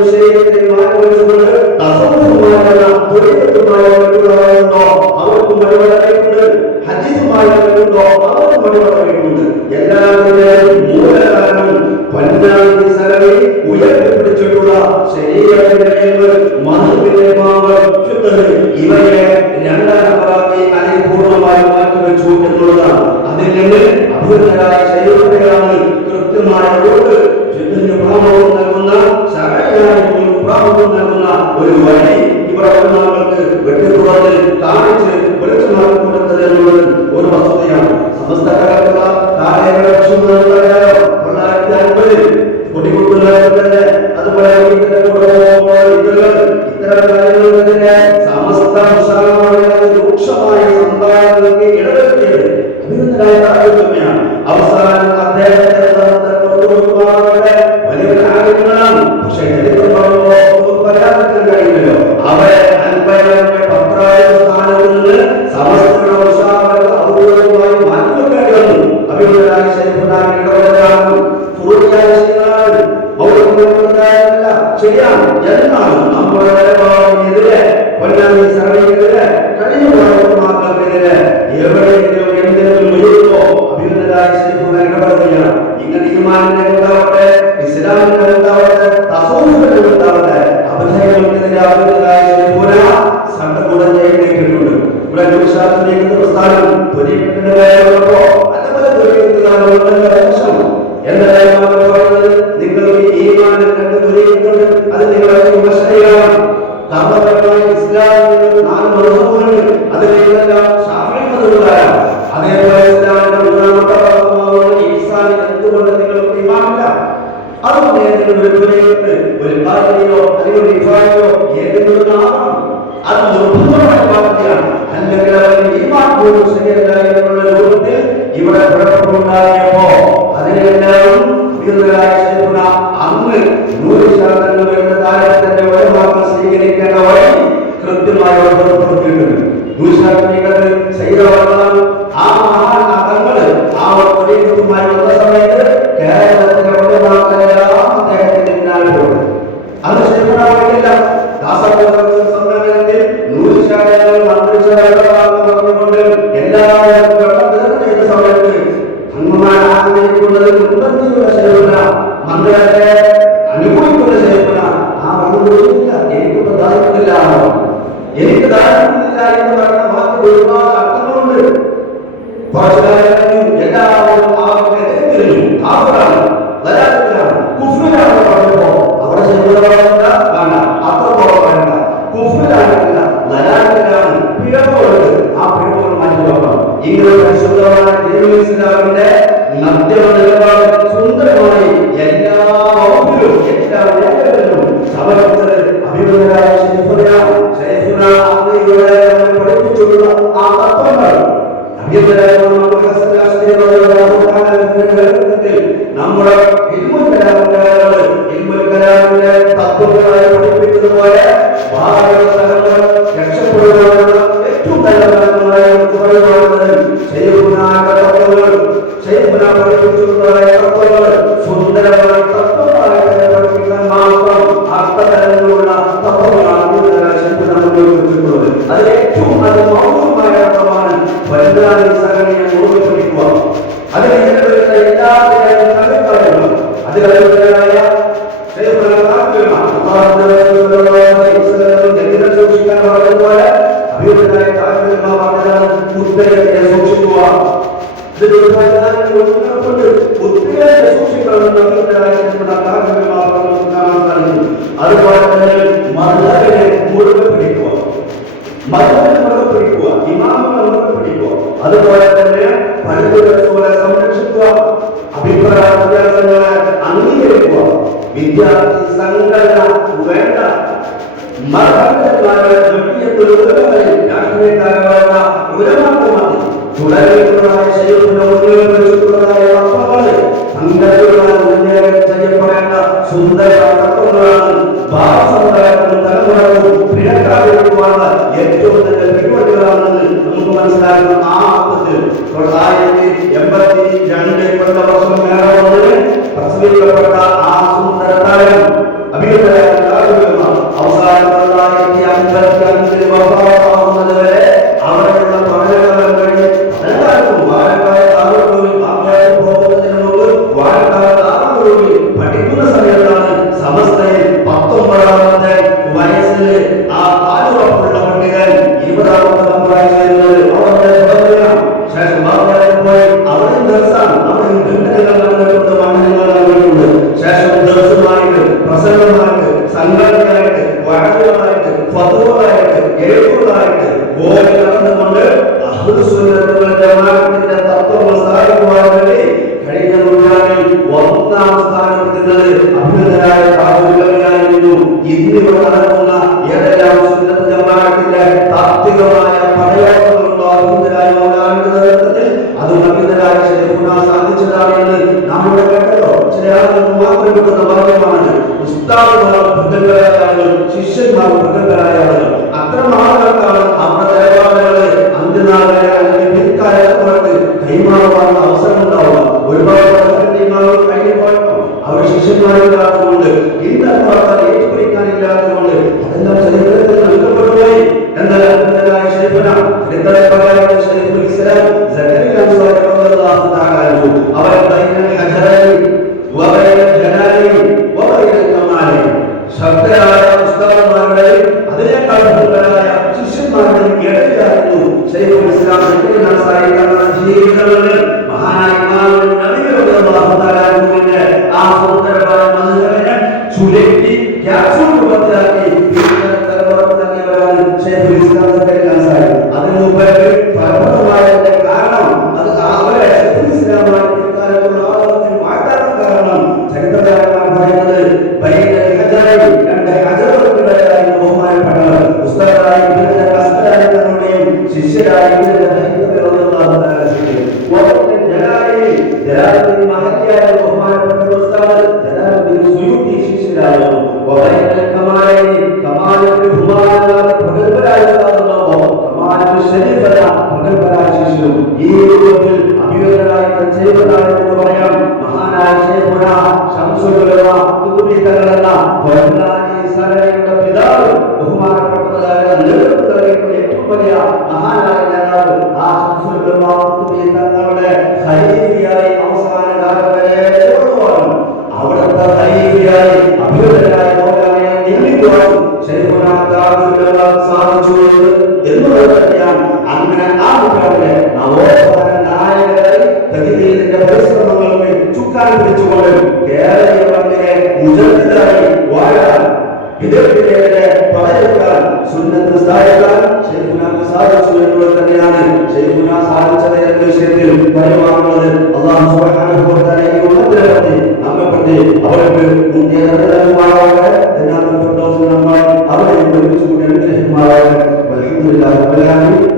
വിഷയത്തെ മാറ്റിവെച്ചുകൊണ്ട് തസവ്വുഫുമായുള്ള ത്വരീഖത്തുമായ മറ്റുള്ളവരുണ്ടോ അവർക്ക് മടിവടക്കുണ്ട്, ഹദീസുമായി വരുന്നുണ്ടോ അവർക്ക് മടിവടക്കുണ്ട്. എല്ലാത്തിന്റെയും മൂലകാരണം പന്നാണ്ടി സലഫി ഉയർത്തിപ്പിടിച്ചിട്ടുള്ള ശരീഅത്തിന്റെ മദ്ഹബിന്റെ ഇമാമുകൾ ഫിഖ്ഹ് ഇവയെ രണ്ടാമതായി അതിൽ പൂർണ്ണമായി മാറ്റിവെച്ചു എന്നുള്ളതാണ്. അതിൽ നിന്ന് അഭിനന്ദനായ ശൈഖുനാണ് കൃത്യമായ റൂട്ട് ഫിഖ്ഹിന് പ്രാമുഖ്യം നൽകുന്ന പ്രാമുഖ്യം നൽകുന്ന ഒരു വഴി ഇവിടെ നമ്മൾക്ക് വെട്ടിപ്പുറത്തിൽ കാണിച്ച് വെളിച്ചമാക്കി കൊടുത്തത് എന്നുള്ളത് ഒരു വസ്തുതയാണ്. സമസ്തക്കാർക്കുള്ള കാലയളവ് 1950 കൊടികുത്തുന്നതിന് അതുപോലെ ഇത്തരം കാര്യങ്ങൾക്കെതിരെ സമസ്ത രൂക്ഷമായ സംഭാവനകൾക്ക് ഇടവരുത്തിയത് അഭിനന്ദനായ താല്പര്യമാണ്. അവസാനം അദ്ദേഹത്തെ വലിയൊരു കാര്യങ്ങളാണ്. പക്ഷേ പരാമർശിക്കാൻ കഴിയില്ലല്ലോ. അവരെ അൻപതിന്റെ പത്രായ സ്ഥാനത്ത് നിന്ന് സമസ്തയുടെ ഔദ്യോഗികമായി മാറ്റി വന്നപ്പോ അതുപോലെ എന്തായാലും പറയുന്നത് നിങ്ങൾക്ക് ഈമാനിൽ രണ്ട് ദുരിതങ്ങളുണ്ട്, അത് നിങ്ങളുടെ വിമർശനയാണ്. കർമ്മപരമായി ഇസ്ലാമിൽ 4 മതങ്ങളുണ്ട്, അതിലെല്ലാം ശാഫിഈ മതക്കാരാണ്. അതേപോലെ ഇസ്ലാമിന്റെ മൂന്നാമത്തെ ഭാഗമാണ് ഇഹ്സാൻ. എന്തുകൊണ്ട് നിങ്ങൾക്ക് ഈമാനില്ല? അതുകൊണ്ട് ഏതെങ്കിലും ഒരു ദുരിതമുണ്ട്, ഒരു ബാലിയോ അല്ലെങ്കിൽ ഒരു ഇഫായോ ഏതെങ്കിലും നാമം അത് നിർബന്ധമായ വാർത്തയാണ്. അല്ലെങ്കിൽ അവരുടെ ഈമാൻ പോലും ശരിയല്ല എന്നുള്ള രൂപത്തിൽ ഇവിടെ കുഴപ്പമുണ്ടായപ്പോ അതിനെല്ലാം അന്ന് 100% വേണ്ട താരത്തിന്റെ ഒരമാക്കൾ സ്വീകരിക്കേണ്ട വഴി കൃത്യമായി ഓർമ്മപ്പെടുത്തിയിട്ടുണ്ട്. 100% ചെയ്തവർക്കാണ് ആ മഹാനങ്ങള് ആ ഒരേതുമായി വന്ന സമയത്ത് കേരളത്തിലെ ഒരമാക്കളെല്ലാം അദ്ദേഹത്തിന് പിന്നാലെ പോയി. അത് ശരിയാവില്ല. സമ്മേളനത്തിൽ 100% പറഞ്ഞുകൊണ്ട് എല്ലാവരും വെള്ളം ചെയ്ത സമയത്ത് ആഗ്രഹിക്കുന്നത് നിർബന്ധിക്കുന്ന സേവന മന്ത്രത്തെ അനുഭവിക്കുന്ന സേവന ആ അനുഭവിച്ചില്ല. എനിക്ക് താല്പര്യമില്ല, എനിക്ക് താല്പര്യമില്ല എന്ന് പറഞ്ഞ വാക്ക് ഒരുപാട് അർത്ഥങ്ങളുണ്ട്. എല്ലാവരും ആ എതിർത്തിരുന്നു. അവരാണ് വരാത്തിലാണ് കുഫ്രിലാണ് പറഞ്ഞപ്പോ അവിടെ ചെയ്തവരല്ല വേണ്ട, അത്രത്തോളം വേണ്ട. കുഫ്രിലാണില്ല, വരാത്തിലാണ് പിഴവുള്ളത്. ആ പിഴവുകൾ മാറ്റി വെക്കണം. ഇങ്ങനെ പരിശുദ്ധമായ ഇസ്ലാമിന്റെ മധ്യമ നിലപാട് സുന്ദരമായി എല്ലാ വകുപ്പിലും എല്ലാ മേഖലകളിലും സമർപ്പിച്ചത് അഭിമന്യരായ പഠിപ്പിച്ചുള്ള ആ തത്വങ്ങൾ നമ്മുടെ തത്വങ്ങളായി പഠിപ്പിച്ചതുപോലെ രക്ഷപ്പെടുവാനുള്ള ഏറ്റവും നല്ല സുന്ദരമായ തത്വങ്ങളായി പഠിപ്പിക്കാൻ മാത്രം അർത്ഥതരങ്ങളുള്ള തത്വങ്ങളാണ് ഉപയോഗിച്ചിട്ടുള്ളത്. അതിൽ ഏറ്റവും നല്ല മൗലികമായ അർത്ഥമാണ് വലുതായി സംഘടനയെ മുറുകെ പിടിക്കുക. അതിന് എല്ലാ കാര്യങ്ങളും അതിലായ സൂക്ഷിക്കാൻ പറഞ്ഞതുപോലെ അഭിവൃദ്ധിയായ ഉത്തരത്തെ സൂക്ഷിക്കുക. അതുപോലെ തന്നെ മതത്തിനെ മുറുകെ പിടിക്കുക, മതത്തിനെ മുറുകെ പിടിക്കുക, ഇമാമുകളെ മുറുകെ പിടിക്കുക. അതുപോലെ തന്നെ പഠിത്തങ്ങളെ സംരക്ഷിക്കുക, അഭിപ്രായ വ്യത്യാസങ്ങളെ അംഗീകരിക്കുക. വിദ്യാർത്ഥി സംഘടന വേണ്ട, മതപരമായ രാഷ്ട്രീയക്കാരായ ഉലമാക്കൾ തുടങ്ങിയവരായ ശൈലിയുടെ മുന്നേറ്റങ്ങളായ തത്വങ്ങൾ സംഘടനകളാൽ മുന്നേറ്റം ചെയ്യപ്പെടേണ്ട സുന്ദര തത്വങ്ങളാണ്. ഭാവസമുദായത്തിനും തലമുറക്കും പിഴക്കാതിരിക്കുവാനുള്ള ഏറ്റവും നല്ല പിടിവള്ളികളാണെന്ന് നമുക്ക് മനസ്സിലാക്കുന്ന ആ അർത്ഥത്തിൽ 1982 വർഷം മേലെ വന്നതിന് പ്രസിദ്ധീകരിക്കപ്പെട്ട ആ സുന്ദര താരം അഭിനന്ദന അവസാനം 1955 വരെ അവിടെയുള്ള പഠനകാലം കഴിഞ്ഞ് എല്ലാവർക്കും വാഴക്കായ താലൂരിൽ പോകുന്നതിന് മുമ്പ് വാഴക്കായ താലൂരിൽ പഠിക്കുന്ന സമയത്താണ് സമസ്തയിൽ 19ാമത്തെ വയസ്സിൽ ആ താലൂറപ്പുള്ള പണ്ഡിതൻ 20ാമത്തെ നമ്പറായി ചേരുന്നത്. അവരുടെ ശേഷം പോയി അവിടെ ദിവസമാണ് അവിടെ ഘട്ടങ്ങൾ മണ്ഡലങ്ങൾ ശേഷം ദിവസമായിട്ട് പ്രസംഗമായിട്ട് സംഘടനയായിട്ട് വഴക്കുകളായിട്ട് ഫത്വകളായിട്ട് എഴുത്തുകളായിട്ട് പോയി നടന്നുകൊണ്ട് ജമാഅത്തിന്റെ തത്വങ്ങൾ സ്ഥാപിക്കുവാൻ വേണ്ടി കഴിഞ്ഞ നൂറ്റാണ്ടിൽ 1ാം സ്ഥാനത്തുന്നത് അഭിനന്ദനായ താജുലുലമയായിരുന്നു. ഇന്നിവിടെ നടക്കുന്ന ഏതെല്ലാം സുന്നത്ത് ജമാഅത്തിന്റെ താത്വികമായ പടയാട്ടങ്ങളുണ്ടോ അഭിനന്ദനായ മൗലാനയുടെ നേതൃത്വത്തിൽ അത് അഭിനന്ദനായ ശൈഖുനാ സാധിച്ചതാണ് എന്ന് നമ്മുടെ കേട്ടല്ലോ. ചില ആളുകൾക്ക് മാത്രം കിട്ടുന്ന ഭാഗ്യമാണ്. ഉസ്താദുമാർ പ്രഗത്ഭരായ ആളുകൾ, ശിഷ്യന്മാർ പ്രഗത്ഭരായ ആളുകൾ, അത്തരം ആളുകൾക്കാണ് അവരുടെ നിലപാടുകള് അന്ത്യനാളെ അല്ലെങ്കിൽ പിൽക്കാലത്ത് കൈമാറുവാനുള്ള അവസരം ഉണ്ടാവുക. ഒരുപാട് കഴിഞ്ഞു പോയപ്പോൾ അവർ ശിഷ്യന്മാരില്ലാത്തതുകൊണ്ട് ഇന്നത്തെ ഏറ്റുപിടിക്കാനില്ലാത്തതുകൊണ്ട് അതെല്ലാം ചരിത്രത്തിൽ നൽകപ്പെട്ടുപോയി. എന്നാൽ അഭിനന്ദനായ ശൈഖുനാ ചരിത്രപ്രകാരം ശൈഖുൽ ഇസ്ലാം സക്കരിയ അൻസാരി റളിയല്ലാഹു തആല അൻഹു അവർ ബൈനൽ ഹജറൈൻ വബൈനൽ ജലാലൈൻ വബൈനൽ കമാലൈൻ ശബ്ദരായ ഉസ്താദുമാരുടെ അതിനേക്കാൾ ബഹുമാനമായ ശിഷ്യന്മാരുടെ ഇടയിലായിരുന്നു ശൈഖുൽ ഇസ്ലാം സക്കരിയ അൻസാരി തങ്ങളുടെ ജീവിതം അതിൽ മഹതിയായ ബഹുമാനപ്പെട്ട ഉസ്താദ് ജലാലുദ്ദീൻ സുയൂത്തി ശിഷ്യരായിരുന്നു. വബൈനൽ കമാലൈനി കമാലുൽ ഹുമാനാദി പ്രഗൽഭരായ ഉസ്താദുമാവോ കമാലുൽ ശരീഫന പ്രഗൽഭരായ ശിഷ്യരും. ഈ രൂപത്തിൽ അഭിവൃദ്ധരായ തഞ്ചേവരായ എന്ന് പറയാം മഹാനായ ശൈഖുന ശംസുൽ ഉലമ ഖുതുബി തങ്ങളെന്ന ബഹുമാനി സലയുടെ പിതാവ് ബഹുമാനപ്പെട്ടതായ നേതൃത്വത്തിലുള്ള ഏറ്റവും വലിയ മഹാനായ നേതാവ് ആ ശംസുൽ ഉലമ ഖുതുബി തങ്ങളുടെ ഖലീഫയായി അവസാന കാലം വരെ തുടർന്നു. അവിടുത്തെ ഖലീഫയായി അഭിവൃദ്ധരായ മൗലാനയെ നിയമിക്കുവാൻ ശൈഖുന താജുൽ സാധിച്ചു എന്നുള്ളത് തന്നെയാണ്. അങ്ങനെ ആ നൂറ്റാണ്ടിലെ നവോത്ഥാന നായകരായി തഹ്‌ദീദിന്റെ പരിശ്രമങ്ങൾക്ക് ചുക്കാൻ പിടിച്ചുകൊണ്ട് കേരളീയ മണ്ണിലെ മുജദ്ദിദായി വാഴാൻ വിദഗ്ധരെ പടയെടുക്കാൻ സുന്നത്ത് സ്ഥാപിക്കാൻ ശൈഖുനാക്ക് സാധിച്ചു എന്നുള്ളത് തന്നെയാണ്. ശൈഖുന സാധിച്ചത് എന്ന വിഷയത്തിൽ പറയുവാനുള്ളത് അല്ലാഹു സുബ്ഹാനഹു വ തആല ഈ ഉമ്മത്തിനെ പറ്റി നമ്മെ പറ്റി അവർക്ക് മുന്തിയ നിർദ്ദേശമാകട്ടെ. ജനാബുൽ ഫിർദൗസിൽ നമ്മൾ അവരെ ഒരുമിച്ച് കൂടി അനുഗ്രഹിക്കുമാറാകട്ടെ. വൽഹംദുലില്ലാഹി റബ്ബിൽ ആലമീൻ.